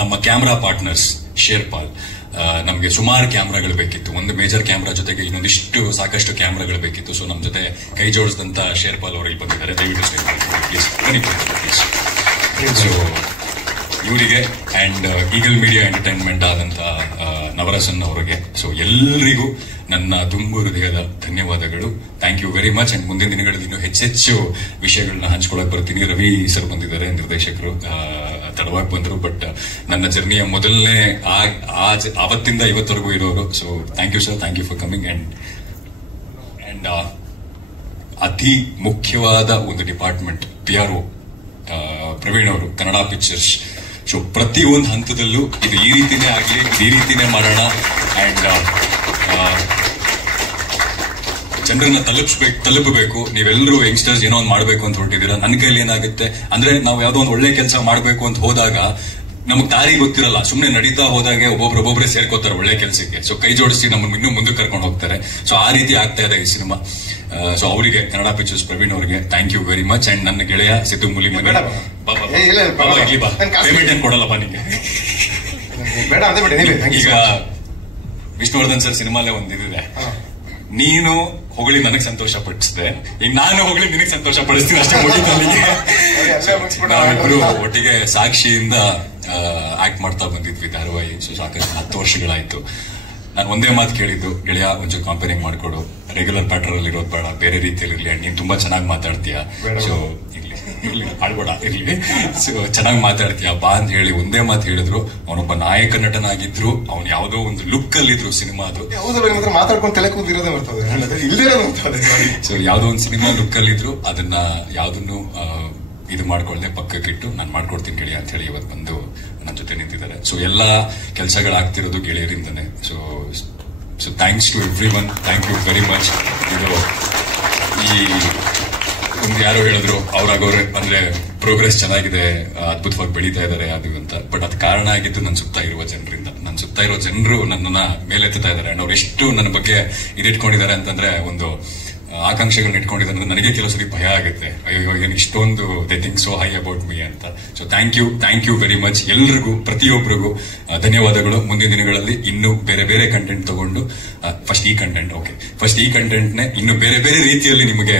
ನಮ್ಮ ಕ್ಯಾಮ್ರಾ ಪಾರ್ಟ್ನರ್ಸ್ ಶೇರ್ಪಾಲ್, ನಮಗೆ ಸುಮಾರು ಕ್ಯಾಮ್ರಾಗಳು ಬೇಕಿತ್ತು. ಒಂದು ಮೇಜರ್ ಕ್ಯಾಮ್ರಾ ಜೊತೆಗೆ ಇನ್ನೊಂದಿಷ್ಟು ಸಾಕಷ್ಟು ಕ್ಯಾಮ್ರಾಗಳು ಬೇಕಿತ್ತು. ಸೊ ನಮ್ಮ ಜೊತೆ ಕೈ ಜೋಡಿಸಿದಂತ ಶೇರ್ಪಾಲ್ ಅವರು ಇಲ್ಲಿ ಬಂದಿದ್ದಾರೆ. ದಯವಿಟ್ಟು ಪ್ಲೀಸ್. ಸೊ ಇವರಿಗೆ ಅಂಡ್ ಈಗಲ್ ಮೀಡಿಯಾ ಎಂಟರ್ಟೈನ್ಮೆಂಟ್ ಆದಂತ ನವರಸನ್ ಅವರಿಗೆ, ಸೊ ಎಲ್ರಿಗೂ ನನ್ನ ತುಂಬು ಹೃದಯದ ಧನ್ಯವಾದಗಳು. Thank you very much. And ಮುಂದಿನ ದಿನಗಳಲ್ಲಿ ಇನ್ನೂ ಹೆಚ್ಚೆಚ್ಚು ವಿಷಯಗಳನ್ನ ಹಂಚ್ಕೊಳಕ್ ಬರ್ತೀನಿ. ರವಿ ಸರ್ ಬಂದಿದ್ದಾರೆ, ನಿರ್ದೇಶಕರು, ತಡವಾಗಿ ಬಂದ್ರು. ಬಟ್ ನನ್ನ ಜರ್ನಿಯ ಮೊದಲನೇ ಆವತ್ತಿಂದ ಇವತ್ತರೆಗೂ ಇರೋರು. So thank you sir, thank you for coming. And ಅತಿ ಮುಖ್ಯವಾದ ಒಂದು ಡಿಪಾರ್ಟ್ಮೆಂಟ್ PRO ಪ್ರವೀಣ್ ಅವರು, ಕನ್ನಡ ಪಿಕ್ಚರ್ಸ್. ಸೊ ಪ್ರತಿ ಒಂದು ಹಂತದಲ್ಲೂ ಇದು ಈ ರೀತಿನೇ ಆಗಲಿ, ಈ ರೀತಿನೇ ಮಾಡೋಣ. ಅಂಡ್ ಜನರನ್ನ ತಲುಪಬೇಕು. ನೀವೆಲ್ಲರೂ ಯಂಗ್ಸ್ಟರ್ಸ್ ಏನೋ ಒಂದು ಮಾಡಬೇಕು ಅಂತ ಹೊರಟಿದ್ದೀರಾ. ನನ್ನ ಕೈಲಿ ಏನಾಗುತ್ತೆ ಅಂದ್ರೆ, ನಾವು ಯಾವ್ದೋ ಒಂದು ಒಳ್ಳೆ ಕೆಲಸ ಮಾಡಬೇಕು ಅಂತ ಹೋದಾಗ ನಮಗ್ ದಾರಿ ಗೊತ್ತಿರಲ್ಲ. ಸುಮ್ನೆ ನಡೀತಾ ಹೋದಾಗೆ ಒಬ್ಬೊಬ್ರೆ ಸೇರ್ಕೋತಾರೆ ಒಳ್ಳೆ ಕೆಲಸಕ್ಕೆ. ಸೊ ಕೈ ಜೋಡಿಸಿ ನಮ್ಮನ್ನು ಇನ್ನೂ ಮುಂದಕ್ಕೆ ಕರ್ಕೊಂಡು ಹೋಗ್ತಾರೆ. ಸೊ ಆ ರೀತಿ ಆಗ್ತಾ ಇದೆ ಈ ಸಿನಿಮಾ. ಸೊ ಅವರಿಗೆ, ಕನ್ನಡ ಪಿಕ್ಚರ್ಸ್ ಪ್ರವೀಣ್ ಅವರಿಗೆ thank you very much. And ನನ್ನ ಗೆಳೆಯ ಸಿದ್ದು ಮುಲಿ, ಪೇಮೆಂಟ್ ಏನ್ ಕೊಡಲ್ಲಪ್ಪ ನಿಂಗೆ. ಈಗ ವಿಷ್ಣುವರ್ಧನ್ ಸರ್ ಸಿನಿಮಾಲೇ ಒಂದಿದೆ, ನೀನು ಹೊಗಳಿ ನನಗೆ ಸಂತೋಷ ಪಡಿಸಿದೆ, ಈಗ ನಾನು ಹೊಗಳಿ ನಿನಗೆ ಸಂತೋಷ ಪಡಿಸ್ತೀನಿ, ಅಷ್ಟೇ ಮುಗಿತಲ್ಲಿಗೆ. ನಾವಿಬ್ರು ಒಟ್ಟಿಗೆ ಸಾಕ್ಷಿಯಿಂದ ಆಕ್ಟ್ ಮಾಡ್ತಾ ಬಂದಿದ್ವಿ ಧಾರಾವಾಹಿ. ಸೊ ಸಾಕಷ್ಟು 10 ವರ್ಷಗಳಾಯ್ತು. ನಾನು ಒಂದೇ ಮಾತು ಕೇಳಿದ್ದು, ಗೆಳೆಯ ಒಂಚೂರು ಕಾಂಪೇರಿಂಗ್ ಮಾಡ್ಕೊಡು, ರೆಗ್ಯುಲರ್ ಪ್ಯಾಟರ್ನ್ ಅಲ್ಲಿ ಇರೋದು ಬೇಡ, ಬೇರೆ ರೀತಿಯಲ್ಲಿ ಇರ್ಲಿ. ನೀನ್ ತುಂಬಾ ಚೆನ್ನಾಗಿ ಮಾತಾಡ್ತೀಯ, ಸೊ ಇರ್ಲಿ ಆಡ್ಬೇಡ, ಇರ್ಲಿ, ಸೊ ಚೆನ್ನಾಗಿ ಮಾತಾಡ್ತೀಯ ಬಾ ಅಂತ ಹೇಳಿ ಒಂದೇ ಮಾತು ಹೇಳಿದ್ರು. ಅವನೊಬ್ಬ ನಾಯಕ ನಟನಾಗಿದ್ರು, ಅವ್ನು ಯಾವ್ದೋ ಒಂದು ಲುಕ್ ಅಲ್ಲಿ ಇದ್ರು ಸಿನಿಮಾದು. ಮಾತಾಡ್ಕೊಂಡು ತಲೆ ಕೂದಿರೋದೇ ಬರ್ತದೆ. ಸೊ ಯಾವ್ದೋ ಒಂದು ಸಿನಿಮಾ ಲುಕ್ ಅಲ್ಲಿ ಇದ್ರು, ಅದನ್ನ ಯಾವ್ದನ್ನು ಇದು ಮಾಡ್ಕೊಳ್ದೆ ಪಕ್ಕಕ್ಕಿಟ್ಟು ನಾನು ಮಾಡ್ಕೊಡ್ತೀನಿ ಗೆಳೆಯ ಅಂತ ಹೇಳಿ ಇವತ್ತು ಬಂದು ನನ್ನ ಜೊತೆ ನಿಂತಿದ್ದಾರೆ. ಸೊ ಎಲ್ಲಾ ಕೆಲಸಗಳಾಗ್ತಿರೋದು ಗೆಳೆಯರಿಂದನೇ. So thanks to everyone, thank you very much. ಇದು ಈ ಒಂದು ಯಾರೋ ಹೇಳಿದ್ರು ಅವ್ರಾಗವ್ರೆ ಅಂದ್ರೆ ಪ್ರೋಗ್ರೆಸ್ ಚೆನ್ನಾಗಿದೆ, ಅದ್ಭುತವಾಗಿ ಬೆಳೀತಾ ಇದ್ದಾರೆ ಅದು ಅಂತ. ಬಟ್ ಅದು ಕಾರಣ ಆಗಿದ್ದು ನನ್ನ ಸುತ್ತ ಇರುವ ಜನರಿಂದ. ನನ್ನ ಸುತ್ತ ಇರೋ ಜನರು ನನ್ನನ್ನ ಮೇಲೆತ್ತಾ ಇದ್ದಾರೆ. ಅಂಡ್ ಅವ್ರು ಎಷ್ಟು ನನ್ನ ಬಗ್ಗೆ ಇದಿಟ್ಕೊಂಡಿದ್ದಾರೆ ಅಂತಂದ್ರೆ, ಒಂದು ಆಕಾಂಕ್ಷೆಗಳನ್ನ ಇಟ್ಕೊಂಡಿದ್ದಾರೆ. ನನಗೆ ಕೆಲವು ಸರಿ ಭಯ ಆಗುತ್ತೆ, ಅಯ್ಯೋ ಏನು ಇಷ್ಟೊಂದು they think so high about me ಅಂತ. So thank you very much ಎಲ್ರಿಗೂ, ಪ್ರತಿಯೊಬ್ಬರಿಗೂ ಧನ್ಯವಾದಗಳು. ಮುಂದಿನ ದಿನಗಳಲ್ಲಿ ಇನ್ನೂ ಬೇರೆ ಬೇರೆ ಕಂಟೆಂಟ್ ತಗೊಂಡು, ಫಸ್ಟ್ ಈ ಕಂಟೆಂಟ್ನೇ ಇನ್ನು ಬೇರೆ ಬೇರೆ ರೀತಿಯಲ್ಲಿ ನಿಮಗೆ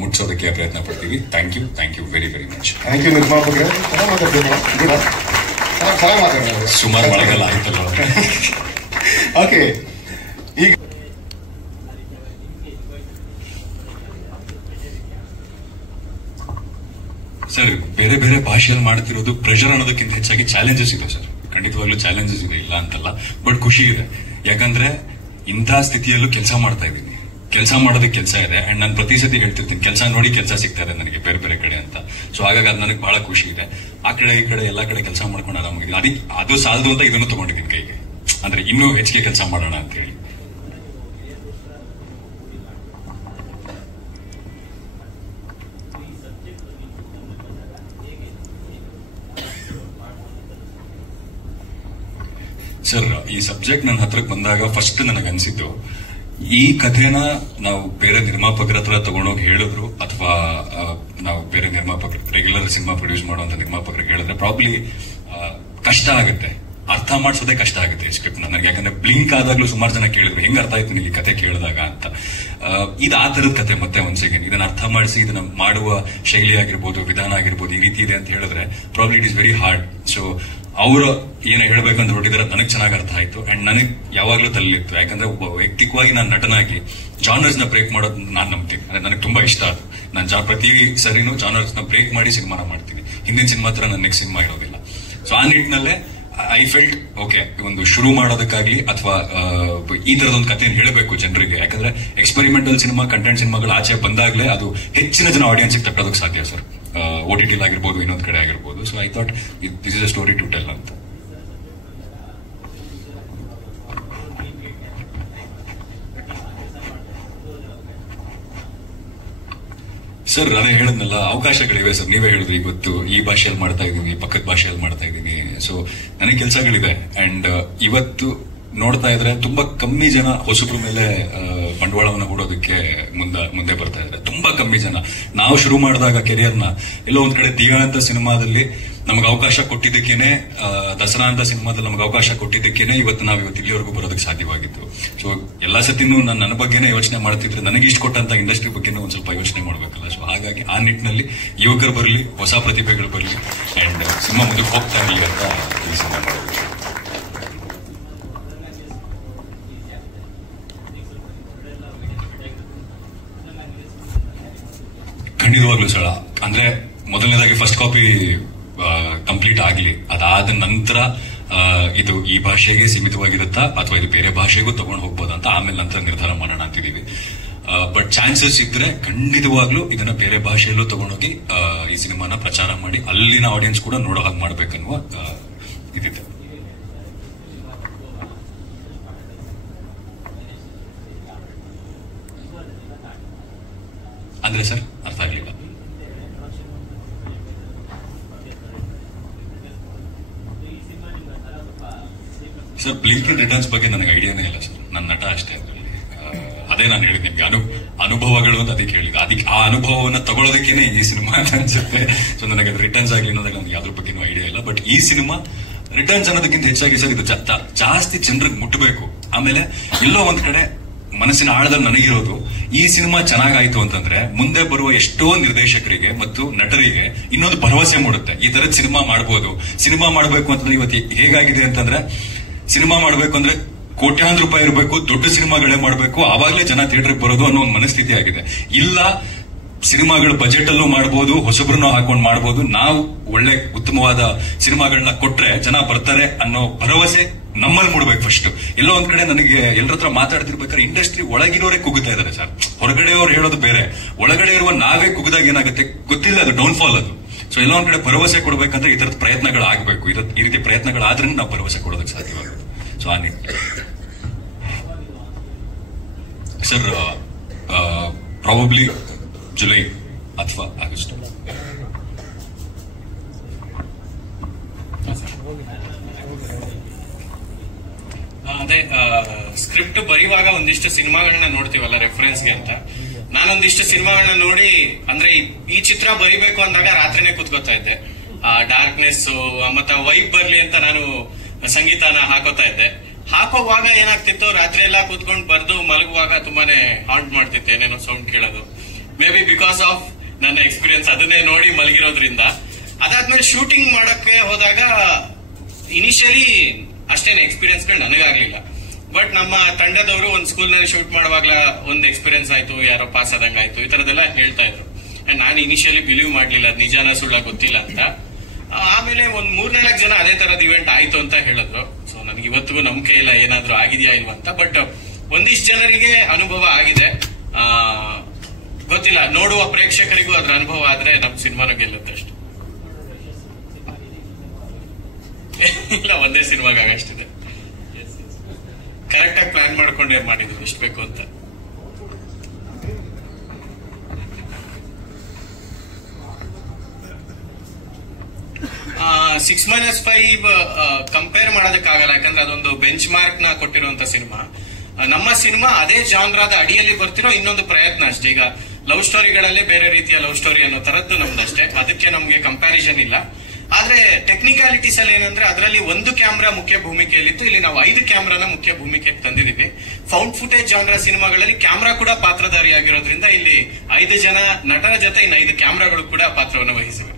ಮುಟ್ಸೋದಕ್ಕೆ ಪ್ರಯತ್ನ ಪಡ್ತೀವಿ. Thank you very very much. Thank you ನಿರ್ಮಾಪಕರೇ. ಸುಮಾರು ಮಳೆಗಾಲ ಆಯ್ತಲ್ಲ. ಓಕೆ, ಈಗ ಸರ್ ಬೇರೆ ಬೇರೆ ಭಾಷೆಯಲ್ಲಿ ಮಾಡ್ತಿರೋದು ಪ್ರೆಷರ್ ಅನ್ನೋದಕ್ಕಿಂತ ಹೆಚ್ಚಾಗಿ ಚಾಲೆಂಜಸ್ ಇದೆ ಸರ್. ಖಂಡಿತವಾಗ್ಲೂ ಚಾಲೆಂಜಸ್ ಇದೆ, ಇಲ್ಲ ಅಂತಲ್ಲ. ಬಟ್ ಖುಷಿ ಇದೆ, ಯಾಕಂದ್ರೆ ಇಂಥ ಸ್ಥಿತಿಯಲ್ಲೂ ಕೆಲಸ ಮಾಡ್ತಾ ಇದ್ದೀನಿ. ಕೆಲಸ ಮಾಡೋದಕ್ಕೆ ಕೆಲಸ ಇದೆ. ಅಂಡ್ ನಾನು ಪ್ರತಿ ಸತಿ ಹೇಳ್ತಿರ್ತೀನಿ, ಕೆಲಸ ನೋಡಿ ಕೆಲಸ ಸಿಗ್ತಾ ಇದೆ ನನಗೆ ಬೇರೆ ಬೇರೆ ಕಡೆ ಅಂತ. ಸೊ ಹಾಗಾಗಿ ಅದು ನನಗೆ ಬಹಳ ಖುಷಿ ಇದೆ. ಆ ಕಡೆ ಈ ಕಡೆ ಎಲ್ಲಾ ಕಡೆ ಕೆಲಸ ಮಾಡ್ಕೊಂಡು ಆರಾಮಾಗಿದೆ. ಅದು ಸಾಲದು ಅಂತ ಇದನ್ನು ತಗೊಂಡಿದ್ದೀನಿ ಕೈಗೆ, ಅಂದ್ರೆ ಇನ್ನೂ ಹೆಚ್ಚಿಗೆ ಕೆಲಸ ಮಾಡೋಣ ಅಂತ ಹೇಳಿ. ಸರ್, ಈ ಸಬ್ಜೆಕ್ಟ್ ನನ್ನ ಹತ್ರಕ್ಕೆ ಬಂದಾಗ ಫಸ್ಟ್ ನನಗೆ ಅನ್ಸಿದ್ದು, ಈ ಕಥೆನ ನಾವು ಬೇರೆ ನಿರ್ಮಾಪಕರ ಹತ್ರ ತಗೊಂಡೋಗಿ ಹೇಳಿದ್ರು, ಅಥವಾ ನಾವು ಬೇರೆ ನಿರ್ಮಾಪಕರು, ರೆಗ್ಯುಲರ್ ಸಿನಿಮಾ ಪ್ರೊಡ್ಯೂಸ್ ಮಾಡುವಂತ ನಿರ್ಮಾಪಕರಿಗೆ ಹೇಳಿದ್ರೆ ಪ್ರಾಬ್ಲಿ ಕಷ್ಟ ಆಗುತ್ತೆ, ಅರ್ಥ ಮಾಡಿಸೋದೇ ಕಷ್ಟ ಆಗುತ್ತೆ ಈ ಸ್ಕ್ರಿಪ್ಟ್ ನನಗೆ. ಯಾಕಂದ್ರೆ ಬ್ಲಿಂಕ್ ಆದಾಗ್ಲೂ ಸುಮಾರು ಜನ ಕೇಳಿದ್ರು, ಹೆಂಗ್ ಅರ್ಥ ಆಯ್ತು ನಿಮಗೆ ಕತೆ ಕೇಳಿದಾಗ ಅಂತ. ಇದು ಆ ತರದ ಕತೆ. ಮತ್ತೆ ಒಂದ್ ಸೆಕೆಂಡ್ ಇದನ್ನ ಅರ್ಥ ಮಾಡಿಸಿ, ಇದನ್ನ ಮಾಡುವ ಶೈಲಿ ಆಗಿರ್ಬೋದು, ವಿಧಾನ ಆಗಿರ್ಬೋದು, ಈ ರೀತಿ ಇದೆ ಅಂತ ಹೇಳಿದ್ರೆ probably it is very hard. So ಅವರು ಏನು ಹೇಳ್ಬೇಕಂತ ಹೊರಟಿದ್ರೆ ನನಗೆ ಚೆನ್ನಾಗಿ ಅರ್ಥ ಆಯ್ತು. ಅಂಡ್ ನನಗೆ ಯಾವಾಗ್ಲೂ ತಲೆಯಿತ್ತು, ಯಾಕಂದ್ರೆ ಒಬ್ಬ ವೈಯಕ್ತಿಕವಾಗಿ ನಾನು ನಟನಾಗಿ ಜಾನರ್ಸ್ ನ ಬ್ರೇಕ್ ಮಾಡೋದು ನಾನು ನಂಬ್ತೀನಿ. ಅಂದ್ರೆ ನನಗೆ ತುಂಬಾ ಇಷ್ಟ ಅದು. ನಾನು ಪ್ರತಿ ಸರಿನೂ ಜಾನರ್ಸ್ ನ ಬ್ರೇಕ್ ಮಾಡಿ ಸಿನಿಮಾನ ಮಾಡ್ತೀನಿ. ಹಿಂದಿನ ಸಿನಿಮಾ ತರ ನನ್ನ ನೆಕ್ಸ್ಟ್ ಸಿನಿಮಾ ಇರೋದಿಲ್ಲ. ಸೊ ಆ ನಿಟ್ಟಿನಲ್ಲೇ ಐ ಫೆಲ್ಟ್ ಓಕೆ, ಒಂದು ಶುರು ಮಾಡೋದಕ್ಕಾಗ್ಲಿ ಅಥವಾ ಈ ತರದೊಂದು ಕಥೆಯನ್ನು ಹೇಳಬೇಕು ಜನರಿಗೆ. ಯಾಕಂದ್ರೆ ಎಕ್ಸ್ಪೆರಿಮೆಂಟಲ್ ಸಿನಿಮಾ, ಕಂಟೆಂಟ್ ಸಿನಿಮಾಗಳು ಆಚೆ ಬಂದಾಗ್ಲೇ ಅದು ಹೆಚ್ಚಿನ ಜನ ಆಡಿಯನ್ಸ್ ತಟ್ಟೋದಕ್ಕೆ ಸಾಧ್ಯ ಸರ್. OTT ಆಗಿರ್ಬೋದು, ಇನ್ನೊಂದ್ ಕಡೆ ಆಗಿರ್ಬೋದು. So I thought this is a story to tell ಅಂತ. ಸರ್ ಅದೇ ಹೇಳದ್ನಲ್ಲ, ಅವಕಾಶಗಳಿವೆ ಸರ್. ನೀವೇ ಹೇಳಿದ್ರಿ ಇವತ್ತು ಈ ಭಾಷೆಯಲ್ಲಿ ಮಾಡ್ತಾ ಇದೀನಿ, ಪಕ್ಕದ ಭಾಷೆಯಲ್ಲಿ ಮಾಡ್ತಾ ಇದೀನಿ. ಸೊ ನನಗೆ ಕೆಲಸಗಳಿದೆ. ಅಂಡ್ ಇವತ್ತು ನೋಡ್ತಾ ಇದ್ರೆ ತುಂಬಾ ಕಮ್ಮಿ ಜನ ಹೊಸಬ್ರ ಮೇಲೆ ಬಂಡವಾಳವನ್ನು ಹೂಡೋದಕ್ಕೆ ಮುಂದೆ ಬರ್ತಾ ಇದ್ದಾರೆ. ತುಂಬಾ ಕಮ್ಮಿ ಜನ. ನಾವು ಶುರು ಮಾಡಿದಾಗ ಕೆರಿಯರ್ನ ಎಲ್ಲೋ ಒಂದ್ ಕಡೆ ದಿಯಾ ಅಂತ ಸಿನಿಮಾದಲ್ಲಿ ನಮಗೆ ಅವಕಾಶ ಕೊಟ್ಟಿದ್ದಕ್ಕೇನೆ, ದಸರಾ ಅಂತ ಸಿನಿಮಾದಲ್ಲಿ ನಮಗೆ ಅವಕಾಶ ಕೊಟ್ಟಿದ್ದಕ್ಕೇನೆ ಇವತ್ತು ಇಲ್ಲಿವರೆಗೂ ಬರೋದಕ್ಕೆ ಸಾಧ್ಯವಾಗಿತ್ತು. ಸೊ ಎಲ್ಲಾ ಸತಿನೂ ನನ್ನ ಬಗ್ಗೆನೇ ಯೋಚನೆ ಮಾಡ್ತಿದ್ರೆ ನನಗೆ ಇಷ್ಟ ಕೊಟ್ಟಂತ ಇಂಡಸ್ಟ್ರಿ ಬಗ್ಗೆನೂ ಒಂದ್ ಸ್ವಲ್ಪ ಯೋಚನೆ ಮಾಡ್ಬೇಕಲ್ಲ. ಸೊ ಹಾಗಾಗಿ ಆ ನಿಟ್ಟಿನಲ್ಲಿ ಯುವಕರು ಬರಲಿ, ಹೊಸ ಪ್ರತಿಭೆಗಳು ಬರಲಿ, ಅಂಡ್ ಸಿನಿಮಾ ಮುಂದಕ್ಕೆ ಹೋಗ್ತಾ ಇರಲಿ ಅಂತ ಈ ಸಿನಿಮಾ ಮಾಡೋದು. ಖಂಡಿತವಾಗ್ಲೂ ಸಳ ಅಂದ್ರೆ ಮೊದಲನೇದಾಗಿ ಫಸ್ಟ್ ಕಾಪಿ ಕಂಪ್ಲೀಟ್ ಆಗ್ಲಿ, ಅದಾದ ನಂತರ ಇದು ಈ ಭಾಷೆಗೆ ಸೀಮಿತವಾಗಿರುತ್ತಾ ಅಥವಾ ಇದು ಬೇರೆ ಭಾಷೆಗೂ ತಗೊಂಡು ಹೋಗ್ಬೋದಾ ಅಂತ ಆಮೇಲೆ ನಂತರ ನಿರ್ಧಾರ ಮಾಡೋಣ ಅಂತಿದೀವಿ. ಬಟ್ ಚಾನ್ಸಸ್ ಇದ್ರೆ ಖಂಡಿತವಾಗ್ಲೂ ಇದನ್ನ ಬೇರೆ ಭಾಷೆಯಲ್ಲೂ ತಗೊಂಡೋಗಿ ಈ ಸಿನಿಮಾನ ಪ್ರಚಾರ ಮಾಡಿ ಅಲ್ಲಿನ ಆಡಿಯನ್ಸ್ ಕೂಡ ನೋಡೋ ಹಾಗೆ ಮಾಡ್ಬೇಕನ್ನುವ ಇದಿದೆ. ಅಂದ್ರೆ ಸರ್ ಅರ್ಥ ಆಗ್ಲಿಲ್ಲ. ಸರ್ ಬ್ಲಿಂಕ್ ರಿಟರ್ನ್ಸ್ ಬಗ್ಗೆ ನನಗೆ ಐಡಿಯಾನೇ ಇಲ್ಲ ಸರ್. ನನ್ನ ನಟ ಅಷ್ಟೇ ಅದರಲ್ಲಿ. ಅದೇ ನಾನು ಹೇಳಿದ್ ನಿಮ್ಗೆ ಅನುಭವಗಳು ಅಂತ ಅದಕ್ಕೆ ಹೇಳಿದ. ಅದಕ್ಕೆ ಆ ಅನುಭವವನ್ನ ತಗೊಳ್ಳೋದಕ್ಕೇನೆ ಈ ಸಿನಿಮಾ ಅಂತ ಅನ್ಸುತ್ತೆ. ಸೊ ನನಗೆ ಅದು ರಿಟರ್ನ್ಸ್ ಆಗ್ಲಿ ಅನ್ನೋದಾಗ ನನಗೆ ಯಾವ್ದ್ರ ಬಗ್ಗೆನೂ ಐಡಿಯಾ ಇಲ್ಲ. ಬಟ್ ಈ ಸಿನಿಮಾ ರಿಟರ್ನ್ಸ್ ಅನ್ನೋದಕ್ಕಿಂತ ಹೆಚ್ಚಾಗಿ ಸರ್ ಇದು ಜಾಸ್ತಿ ಜನರಿಗೆ ಮುಟ್ಟಬೇಕು. ಆಮೇಲೆ ಎಲ್ಲೋ ಒಂದ್ ಕಡೆ ಮನಸ್ಸಿನ ಆಳದಲ್ಲಿ ನನಗಿರೋದು, ಈ ಸಿನಿಮಾ ಚೆನ್ನಾಗಾಯ್ತು ಅಂತಂದ್ರೆ ಮುಂದೆ ಬರುವ ಎಷ್ಟೋ ನಿರ್ದೇಶಕರಿಗೆ ಮತ್ತು ನಟರಿಗೆ ಇನ್ನೊಂದು ಭರವಸೆ ಮೂಡುತ್ತೆ. ಈ ತರದ ಸಿನಿಮಾ ಮಾಡಬಹುದು. ಸಿನಿಮಾ ಮಾಡಬೇಕು ಅಂತಂದ್ರೆ ಇವತ್ತು ಹೇಗಾಗಿದೆ ಅಂತಂದ್ರೆ, ಸಿನಿಮಾ ಮಾಡಬೇಕು ಅಂದ್ರೆ ಕೋಟ್ಯಾಂತರ ರೂಪಾಯಿ ಇರಬೇಕು, ದೊಡ್ಡ ಸಿನಿಮಾಗಳೇ ಮಾಡಬೇಕು, ಆವಾಗಲೇ ಜನ ಥಿಯೇಟರ್ಗೆ ಬರೋದು ಅನ್ನೋ ಒಂದು ಮನಸ್ಥಿತಿ ಆಗಿದೆ. ಇಲ್ಲ, ಸಿನಿಮಾಗಳ ಬಜೆಟ್ ಅಲ್ಲೂ ಮಾಡಬಹುದು, ಹೊಸಬ್ರನ್ನೂ ಹಾಕೊಂಡು ಮಾಡಬಹುದು. ನಾವು ಒಳ್ಳೆ ಉತ್ತಮವಾದ ಸಿನಿಮಾಗಳನ್ನ ಕೊಟ್ರೆ ಜನ ಬರ್ತಾರೆ ಅನ್ನೋ ಭರವಸೆ ನಮ್ಮಲ್ಲಿ ಮೂಡ್ಬೇಕು ಫಸ್ಟ್. ಎಲ್ಲೋ ಒಂದ್ ಕಡೆ ನನಗೆ ಎಲ್ಲರ ಹತ್ರ ಮಾತಾಡ್ತಿರ್ಬೇಕಾದ್ರೆ ಇಂಡಸ್ಟ್ರಿ ಒಳಗಿರೋರೇ ಕುಗ್ತಾ ಇದಾರೆ ಸರ್. ಹೊರಗಡೆಯವ್ರು ಹೇಳೋದು ಬೇರೆ, ಒಳಗಡೆ ಇರುವ ನಾವೇ ಕುಗ್ದಾಗ ಏನಾಗುತ್ತೆ ಗೊತ್ತಿಲ್ಲ, ಅದು ಡೌನ್ಫಾಲ್ ಅದು. ಸೊ ಎಲ್ಲೋ ಒಂದ್ ಕಡೆ ಭರವಸೆ ಕೊಡ್ಬೇಕಂದ್ರೆ ಈ ತರದ ಪ್ರಯತ್ನಗಳು ಆಗ್ಬೇಕು. ಈ ರೀತಿ ಪ್ರಯತ್ನಗಳಾದ್ರೂ ನಾವು ಭರವಸೆ ಕೊಡೋದಕ್ಕೆ ಸಾಧ್ಯವಾಗುತ್ತೆ. ಸೊ ಆ ಸರ್ ಪ್ರಾಬಬ್ಲಿ ಜುಲೈ ಅಥವಾ ಆಗಸ್ಟ್. ಅದೇ ಸ್ಕ್ರಿಪ್ಟ್ ಬರೆಯುವಾಗ ಒಂದಿಷ್ಟು ಸಿನಿಮಾಗಳನ್ನ ನೋಡ್ತೀವಲ್ಲ ರೆಫರೆನ್ಸ್ಗೆ ಅಂತ. ನಾನೊಂದಿಷ್ಟು ಸಿನಿಮಾಗಳನ್ನ ನೋಡಿ, ಅಂದ್ರೆ ಈ ಚಿತ್ರ ಬರಿಬೇಕು ಅಂದಾಗ ರಾತ್ರಿನೇ ಕೂತ್ಕೋತಾ ಇದ್ದೆ. ಡಾರ್ಕ್ನೆಸ್ ಮತ್ತೆ ವೈಬ್ ಬರ್ಲಿ ಅಂತ ನಾನು ಸಂಗೀತನ ಹಾಕೋತಾ ಇದ್ದೆ. ಹಾಕೋವಾಗ ಏನಾಗ್ತಿತ್ತು, ರಾತ್ರಿ ಎಲ್ಲ ಕೂತ್ಕೊಂಡು ಬರ್ದು ಮಲಗುವಾಗ ತುಂಬಾನೇ ಹಾಂಟ್ ಮಾಡ್ತಿತ್ತು ಏನೇನೋ ಸೌಂಡ್ ಕೇಳೋದು. ಮೇ ಬಿ ಬಿಕಾಸ್ ಆಫ್ ನನ್ನ ಎಕ್ಸ್ಪೀರಿಯನ್ಸ್ ಅದನ್ನೇ ನೋಡಿ ಮಲಗಿರೋದ್ರಿಂದ. ಅದಾದ್ಮೇಲೆ ಶೂಟಿಂಗ್ ಮಾಡಕ್ಕೆ ಹೋದಾಗ ಇನಿಷಿಯಲಿ ಅಷ್ಟೇನು ಎಕ್ಸ್ಪೀರಿಯನ್ಸ್ಗಳು ನನಗಾಗ್ಲಿಲ್ಲ. ಬಟ್ ನಮ್ಮ ತಂಡದವರು ಒಂದು ಸ್ಕೂಲ್ ನಲ್ಲಿ ಶೂಟ್ ಮಾಡುವಾಗ್ಲ ಒಂದು ಎಕ್ಸ್ಪೀರಿಯನ್ಸ್ ಆಯ್ತು, ಯಾರೋ ಪಾಸ್ ಆದಂಗಾಯ್ತು, ಈ ತರದೆಲ್ಲ ಹೇಳ್ತಾ ಇದ್ರು. ಅಂಡ್ ನಾನು ಇನಿಷಿಯಲಿ ಬಿಲೀವ್ ಮಾಡ್ಲಿಲ್ಲ, ಅದು ನಿಜಾನ ಸುಳ್ಳ ಗೊತ್ತಿಲ್ಲ ಅಂತ. ಆಮೇಲೆ ಒಂದ್ 3-4 ಜನ ಅದೇ ತರದ ಇವೆಂಟ್ ಆಯ್ತು ಅಂತ ಹೇಳಿದ್ರು. ಸೊ ನನಗೆ ಇವತ್ತಿಗೂ ನಂಬಿಕೆ ಇಲ್ಲ ಏನಾದ್ರೂ ಆಗಿದೆಯಾ ಇಲ್ವಾ ಅಂತ. ಬಟ್ ಒಂದಿಷ್ಟು ಜನರಿಗೆ ಅನುಭವ ಆಗಿದೆ. ಗೊತ್ತಿಲ್ಲ, ನೋಡುವ ಪ್ರೇಕ್ಷಕರಿಗೂ ಅದ್ರ ಅನುಭವ ಆದ್ರೆ ನಮ್ ಸಿನಿಮಾನು ಗೆಲ್ಲುತ್ತೆ ಅಷ್ಟು. ಇಲ್ಲ, ಒಂದೇ ಸಿನಿಮಾಗಾಗಷ್ಟಿದೆ. ಕರೆಕ್ಟ್ ಆಗಿ ಪ್ಲಾನ್ ಮಾಡ್ಕೊಂಡೇ ಮಾಡಿದ್ವಿ ಎಷ್ಟು ಬೇಕು ಅಂತ. -5 ಕಂಪೇರ್ ಮಾಡೋದಕ್ಕಾಗಲ್ಲ, ಯಾಕಂದ್ರೆ ಅದೊಂದು ಬೆಂಚ್ ಮಾರ್ಕ್ ನ ಕೊಟ್ಟಿರುವಂತ ಸಿನಿಮಾ. ನಮ್ಮ ಸಿನಿಮಾ ಅದೇ ಜಾನ್ರಾದ ಅಡಿಯಲ್ಲಿ ಬರ್ತಿರೋ ಇನ್ನೊಂದು ಪ್ರಯತ್ನ ಅಷ್ಟೇ. ಈಗ ಲವ್ ಸ್ಟೋರಿಗಳಲ್ಲೇ ಬೇರೆ ರೀತಿಯ ಲವ್ ಸ್ಟೋರಿ ಅನ್ನೋ ತರದ್ದು ನಮ್ದಷ್ಟೇ. ಅದಕ್ಕೆ ನಮ್ಗೆ ಕಂಪ್ಯಾರಿಸನ್ ಇಲ್ಲ. ಆದ್ರೆ ಟೆಕ್ನಿಕಾಲಿಟೀಸ್ ಅಲ್ಲಿ ಏನಂದ್ರೆ, ಅದರಲ್ಲಿ ಒಂದು ಕ್ಯಾಮ್ರಾ ಮುಖ್ಯ ಭೂಮಿಕೆಯಲ್ಲಿತ್ತು, ಇಲ್ಲಿ ನಾವು 5 ಕ್ಯಾಮ್ರಾನ ಮುಖ್ಯ ಭೂಮಿಕೆಗೆ ತಂದಿದ್ದೀವಿ. ಫೌಂಡ್ ಫುಟೇಜ್ ಜಾನ್ರಾ ಸಿನಿಮಾಗಳಲ್ಲಿ ಕ್ಯಾಮ್ರಾ ಕೂಡ ಪಾತ್ರಧಾರಿಯಾಗಿರೋದ್ರಿಂದ ಇಲ್ಲಿ 5 ಜನ ನಟರ ಜೊತೆ ಇನ್ನು 5 ಕ್ಯಾಮ್ರಾಗಳು ಕೂಡ ಪಾತ್ರವನ್ನು ವಹಿಸಿವೆ.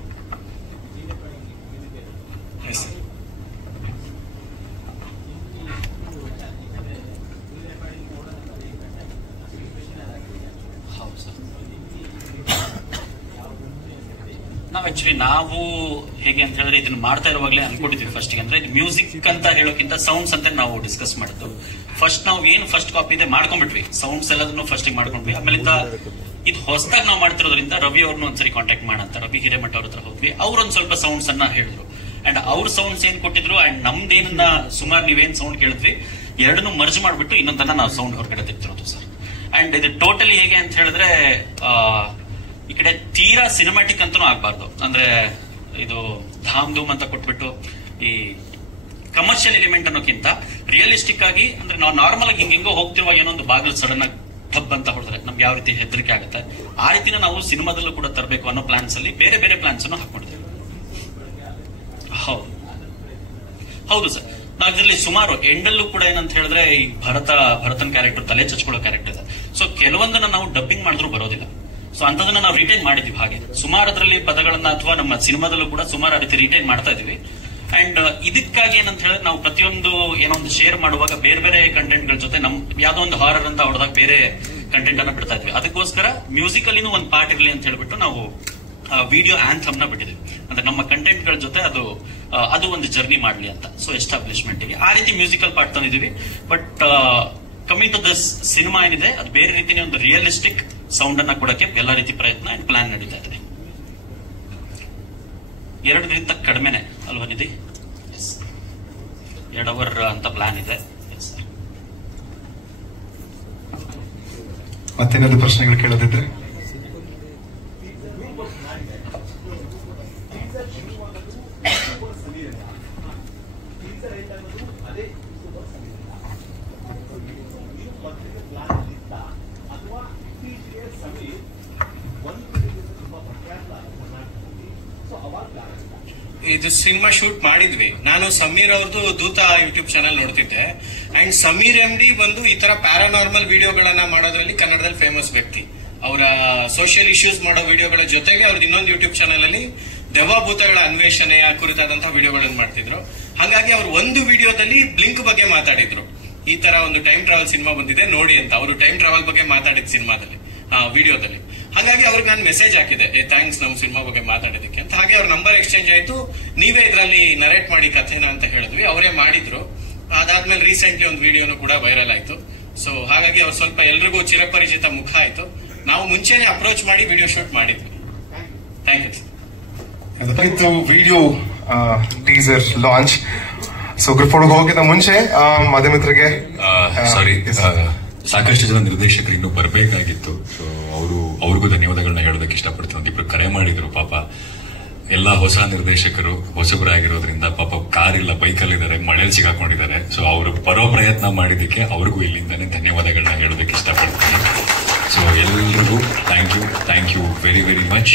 ನಾವು ಹೇಗೆ ಅಂತ ಹೇಳಿದ್ರೆ ಇದನ್ನ ಮಾಡ್ತಾ ಇರುವಾಗಲೇ ಅನ್ಕೊಂಡಿದ್ವಿ ಫಸ್ಟ್ ಅಂದ್ರೆ ಮ್ಯೂಸಿಕ್ ಅಂತ ಹೇಳೋಕ್ಕಿಂತ ಸೌಂಡ್ಸ್ ಅಂತ ನಾವು ಡಿಸ್ಕಸ್ ಮಾಡಿದ್ದು. ಫಸ್ಟ್ ನಾವು ಏನು ಫಸ್ಟ್ ಕಾಪಿ ಇದೆ ಮಾಡ್ಕೊಂಡ್ಬಿಟ್ವಿ, ಸೌಂಡ್ಸ್ ಎಲ್ಲದನ್ನು ಫಸ್ಟ್ ಮಾಡ್ಕೊಂಡ್ವಿ. ಆಮೇಲಿಂದ ಇದು ಹೊಸದಾಗಿ ನಾವು ಮಾಡ್ತಿರೋದ್ರಿಂದ ರವಿ ಅವ್ರನ್ನ ಒಂದ್ಸರಿ ಕಾಂಟ್ಯಾಕ್ಟ್ ಮಾಡಂತ ರವಿ ಹಿರೇಮಠ ಅವ್ರ ಹತ್ರ ಹೋದ್ವಿ. ಅವ್ರೊಂದ್ ಸ್ವಲ್ಪ ಸೌಂಡ್ಸ್ ಅನ್ನ ಹೇಳಿದ್ರು. ಅಂಡ್ ಅವ್ರ ಸೌಂಡ್ಸ್ ಏನ್ ಕೊಟ್ಟಿದ್ರು ಅಂಡ್ ನಮ್ದೇನನ್ನ ಸುಮಾರು ನೀವೇನ್ ಸೌಂಡ್ ಕೇಳಿದ್ವಿ ಎರಡನ್ನೂ ಮರ್ಜ್ ಮಾಡ್ಬಿಟ್ಟು ಇನ್ನೊಂದನ್ನ ನಾವು ಸೌಂಡ್ ಹೊರಗಡೆ ತೆಗ್ತಿರೋದು ಸರ್. ಅಂಡ್ ಇದು ಟೋಟಲಿ ಹೇಗೆ ಅಂತ ಹೇಳಿದ್ರೆ ಈ ಕಡೆ ತೀರಾ ಸಿನಿಮ್ಯಾಟಿಕ್ ಅಂತನೂ ಆಗ್ಬಾರ್ದು. ಅಂದ್ರೆ ಇದು ಧಾಮ್ ಧೂಮ್ ಅಂತ ಕೊಟ್ಬಿಟ್ಟು ಈ ಕಮರ್ಷಿಯಲ್ ಎಲಿಮೆಂಟ್ ಅನ್ನೋಕ್ಕಿಂತ ರಿಯಲಿಸ್ಟಿಕ್ ಆಗಿ, ಅಂದ್ರೆ ನಾವು ನಾರ್ಮಲ್ ಆಗಿ ಹಿಂಗೆಂಗೋ ಹೋಗ್ತಿರುವಾಗ ಏನೊಂದು ಬಾಗಿಲು ಸಡನ್ ಆಗಿ ಟಬ್ ಅಂತ ಹೊಡೆದ್ರೆ ನಮ್ಗೆ ಯಾವ ರೀತಿ ಹೆದರಿಕೆ ಆಗುತ್ತೆ, ಆ ರೀತಿನ ನಾವು ಸಿನಿಮಾದಲ್ಲೂ ಕೂಡ ತರಬೇಕು ಅನ್ನೋ ಪ್ಲಾನ್ಸ್ ಅಲ್ಲಿ ಬೇರೆ ಬೇರೆ ಪ್ಲಾನ್ಸ್ ಅನ್ನು ಹಾಕೊಂಡಿದ್ದೇವೆ. ಹೌದು ಸರ್, ನಾವು ಇದರಲ್ಲಿ ಸುಮಾರು ಎಂಡಲ್ಲೂ ಕೂಡ ಏನಂತ ಹೇಳಿದ್ರೆ ಈ ಭರತನ್ ಕ್ಯಾರೆಕ್ಟರ್ ತಲೆ ಚಚ್ಕೊಳ್ಳೋ ಕ್ಯಾರೆಕ್ಟರ್ ಇದೆ. ಸೊ ಕೆಲವೊಂದನ್ನ ನಾವು ಡಬ್ಬಿಂಗ್ ಮಾಡಿದ್ರು ಬರೋದಿಲ್ಲ. ಸೊ ಅಂತದನ್ನ ನಾವು ರಿಟೈನ್ ಮಾಡಿದೀವಿ. ಹಾಗೆ ಸುಮಾರು ಅದರಲ್ಲಿ ಪದಗಳನ್ನ ಅಥವಾ ನಮ್ಮ ಸಿನಿಮಾದಲ್ಲೂ ಕೂಡ ಸುಮಾರು ಆ ರೀತಿ ರಿಟೈನ್ ಮಾಡ್ತಾ ಇದೀವಿ. ಅಂಡ್ ಇದಕ್ಕಾಗಿ ಏನಂತ ಹೇಳಿದ್ರೆ ನಾವು ಪ್ರತಿಯೊಂದು ಏನೋ ಒಂದು ಶೇರ್ ಮಾಡುವಾಗ ಬೇರೆ ಬೇರೆ ಕಂಟೆಂಟ್ ಗಳ ಜೊತೆ ನಮ್ ಯಾವ್ದೋ ಒಂದು ಹಾರರ್ ಅಂತ ಹೊಡೆದಾಗ ಬೇರೆ ಕಂಟೆಂಟ್ ಅನ್ನ ಬಿಡ್ತಾ ಇದ್ವಿ. ಅದಕ್ಕೋಸ್ಕರ ಮ್ಯೂಸಿಕಲ್ಲಿನೂ ಒಂದು ಪಾರ್ಟ್ ಇರಲಿ ಅಂತ ಹೇಳ್ಬಿಟ್ಟು ನಾವು ವಿಡಿಯೋ ಆಂಥಮ್ ನ ಬಿಟ್ಟಿದ್ವಿ. ಅಂದ್ರೆ ನಮ್ಮ ಕಂಟೆಂಟ್ ಗಳ ಜೊತೆ ಅದು ಒಂದು ಜರ್ನಿ ಮಾಡ್ಲಿ ಅಂತ. ಸೊ ಎಸ್ಟಾಬ್ಲಿಷ್ಮೆಂಟ್ ಗೆ ಆ ರೀತಿ ಮ್ಯೂಸಿಕಲ್ ಪಾರ್ಟ್ ತಂದಿದೀವಿ. But coming to this cinema ಏನಿದೆ ಅದು ಬೇರೆ ರೀತಿಯ ಒಂದು ರಿಯಲಿಸ್ಟಿಕ್ ಸೌಂಡ್ ಅನ್ನ ಕೊಡಕ್ಕೆ ಎಲ್ಲ ರೀತಿ ಪ್ರಯತ್ನ ಅಂಡ್ ಪ್ಲಾನ್ ನಡೀತಾ ಇದೆ. 2 ಕಡಿಮೆನೆ ಅಲ್ವಾ ನಿಧಿ? 2 ಅವರ್ ಅಂತ ಪ್ಲಾನ್ ಇದೆ. ಮತ್ತೇನಾದ್ರು ಪ್ರಶ್ನೆಗಳು ಕೇಳೋದಿದ್ರೆ? ಇದು ಸಿನಿಮಾ ಶೂಟ್ ಮಾಡಿದ್ವಿ. ನಾನು ಸಮೀರ್ ಅವ್ರದ್ದು ದೂತ ಯೂಟ್ಯೂಬ್ ಚಾನಲ್ ನೋಡ್ತಿದ್ದೆ. ಅಂಡ್ ಸಮೀರ್ MD ಬಂದು ಈ ತರ ಪ್ಯಾರಾನಾರ್ಮಲ್ ವಿಡಿಯೋಗಳನ್ನ ಮಾಡೋದ್ರಲ್ಲಿ ಕನ್ನಡದಲ್ಲಿ ಫೇಮಸ್ ವ್ಯಕ್ತಿ. ಅವರ ಸೋಷಿಯಲ್ ಇಶ್ಯೂಸ್ ಮಾಡೋ ವಿಡಿಯೋಗಳ ಜೊತೆಗೆ ಅವ್ರದ್ದು ಇನ್ನೊಂದು ಯೂಟ್ಯೂಬ್ ಚಾನಲ್ ಅಲ್ಲಿ ದೆವ್ವಭೂತಗಳ ಅನ್ವೇಷಣೆಯ ಕುರಿತಾದಂತಹ ವಿಡಿಯೋಗಳನ್ನು ಮಾಡ್ತಿದ್ರು. ಹಾಗಾಗಿ ಅವ್ರು ಒಂದು ವಿಡಿಯೋದಲ್ಲಿ ಬ್ಲಿಂಕ್ ಬಗ್ಗೆ ಮಾತಾಡಿದ್ರು. ಈ ತರ ಒಂದು ಟೈಮ್ ಟ್ರಾವೆಲ್ ಸಿನಿಮಾ ಬಂದಿದೆ ನೋಡಿ ಅಂತ. ಅವರು ಟೈಮ್ ಟ್ರಾವೆಲ್ ಬಗ್ಗೆ ಮಾತಾಡಿದ ಸಿನಿಮಾದಲ್ಲಿ ವಿಡಿಯೋದಲ್ಲಿ. ಹಾಗಾಗಿ ಅವ್ರಿಗೆ ನಾನು ಮೆಸೇಜ್ ಹಾಕಿದೆ, ಥ್ಯಾಂಕ್ಸ್ ನಮ್ಮ ಸಿನಿಮಾ ಬಗ್ಗೆ ಮಾತಾಡಿದಕ್ಕೆ ಅಂತ. ಹಾಗೆ ಅವ್ರ ನಂಬರ್ ಎಕ್ಸ್ಚೇಂಜ್ ಆಯ್ತು. ನೀವೇ ಇದರಲ್ಲಿ ನರೇಟ್ ಮಾಡಿ ಕಥೆನ ಅಂತ ಹೇಳಿದ್ವಿ. ಅವರೇ ಮಾಡಿದ್ರು. ಅದಾದ್ಮೇಲೆ ರೀಸೆಂಟ್ಲಿ ಒಂದು ವಿಡಿಯೋನು ಕೂಡ ವೈರಲ್ ಆಯ್ತು. ಸೊ ಹಾಗಾಗಿ ಅವ್ರು ಸ್ವಲ್ಪ ಎಲ್ರಿಗೂ ಚಿರಪರಿಚಿತ ಮುಖ ಆಯ್ತು. ನಾವು ಮುಂಚೆನೆ ಅಪ್ರೋಚ್ ಮಾಡಿ ವಿಡಿಯೋ ಶೂಟ್ ಮಾಡಿದ್ವಿ. Thank you. Video teaser launch. So group ಫೋಟೋಗೆ ಹೋಗಿದ್ದ ಮುಂಚೆ ಮಾಧ್ಯಮಿತರಿಗೆ ಸಾರಿ, ಸಾಕಷ್ಟು ಜನ ನಿರ್ದೇಶಕರು ಇನ್ನೂ ಬರಬೇಕಾಗಿತ್ತು. ಸೊ ಅವ್ರಿಗೂ ಧನ್ಯವಾದಗಳನ್ನ ಹೇಳೋದಕ್ಕೆ ಇಷ್ಟಪಡ್ತೀನಿ. ಒಂದಿಬ್ರು ಕರೆ ಮಾಡಿದ್ರು. ಪಾಪ ಎಲ್ಲ ಹೊಸ ನಿರ್ದೇಶಕರು ಹೊಸಬರಾಗಿರೋದ್ರಿಂದ ಪಾಪ ಕಾರ್ ಇಲ್ಲ, ಬೈಕಲ್ಲಿ ಇದ್ದಾರೆ, ಮಳೆಯಲ್ಲಿ ಸಿಗಾಕೊಂಡಿದ್ದಾರೆ. ಸೊ ಅವರು ಬರೋ ಪ್ರಯತ್ನ ಮಾಡಿದ್ದಕ್ಕೆ ಅವ್ರಿಗೂ ಇಲ್ಲಿಂದಾನೆ ಧನ್ಯವಾದಗಳನ್ನ ಹೇಳೋದಕ್ಕೆ ಇಷ್ಟಪಡ್ತೀನಿ. ಸೊ ಎಲ್ರಿಗೂ thank you very very much.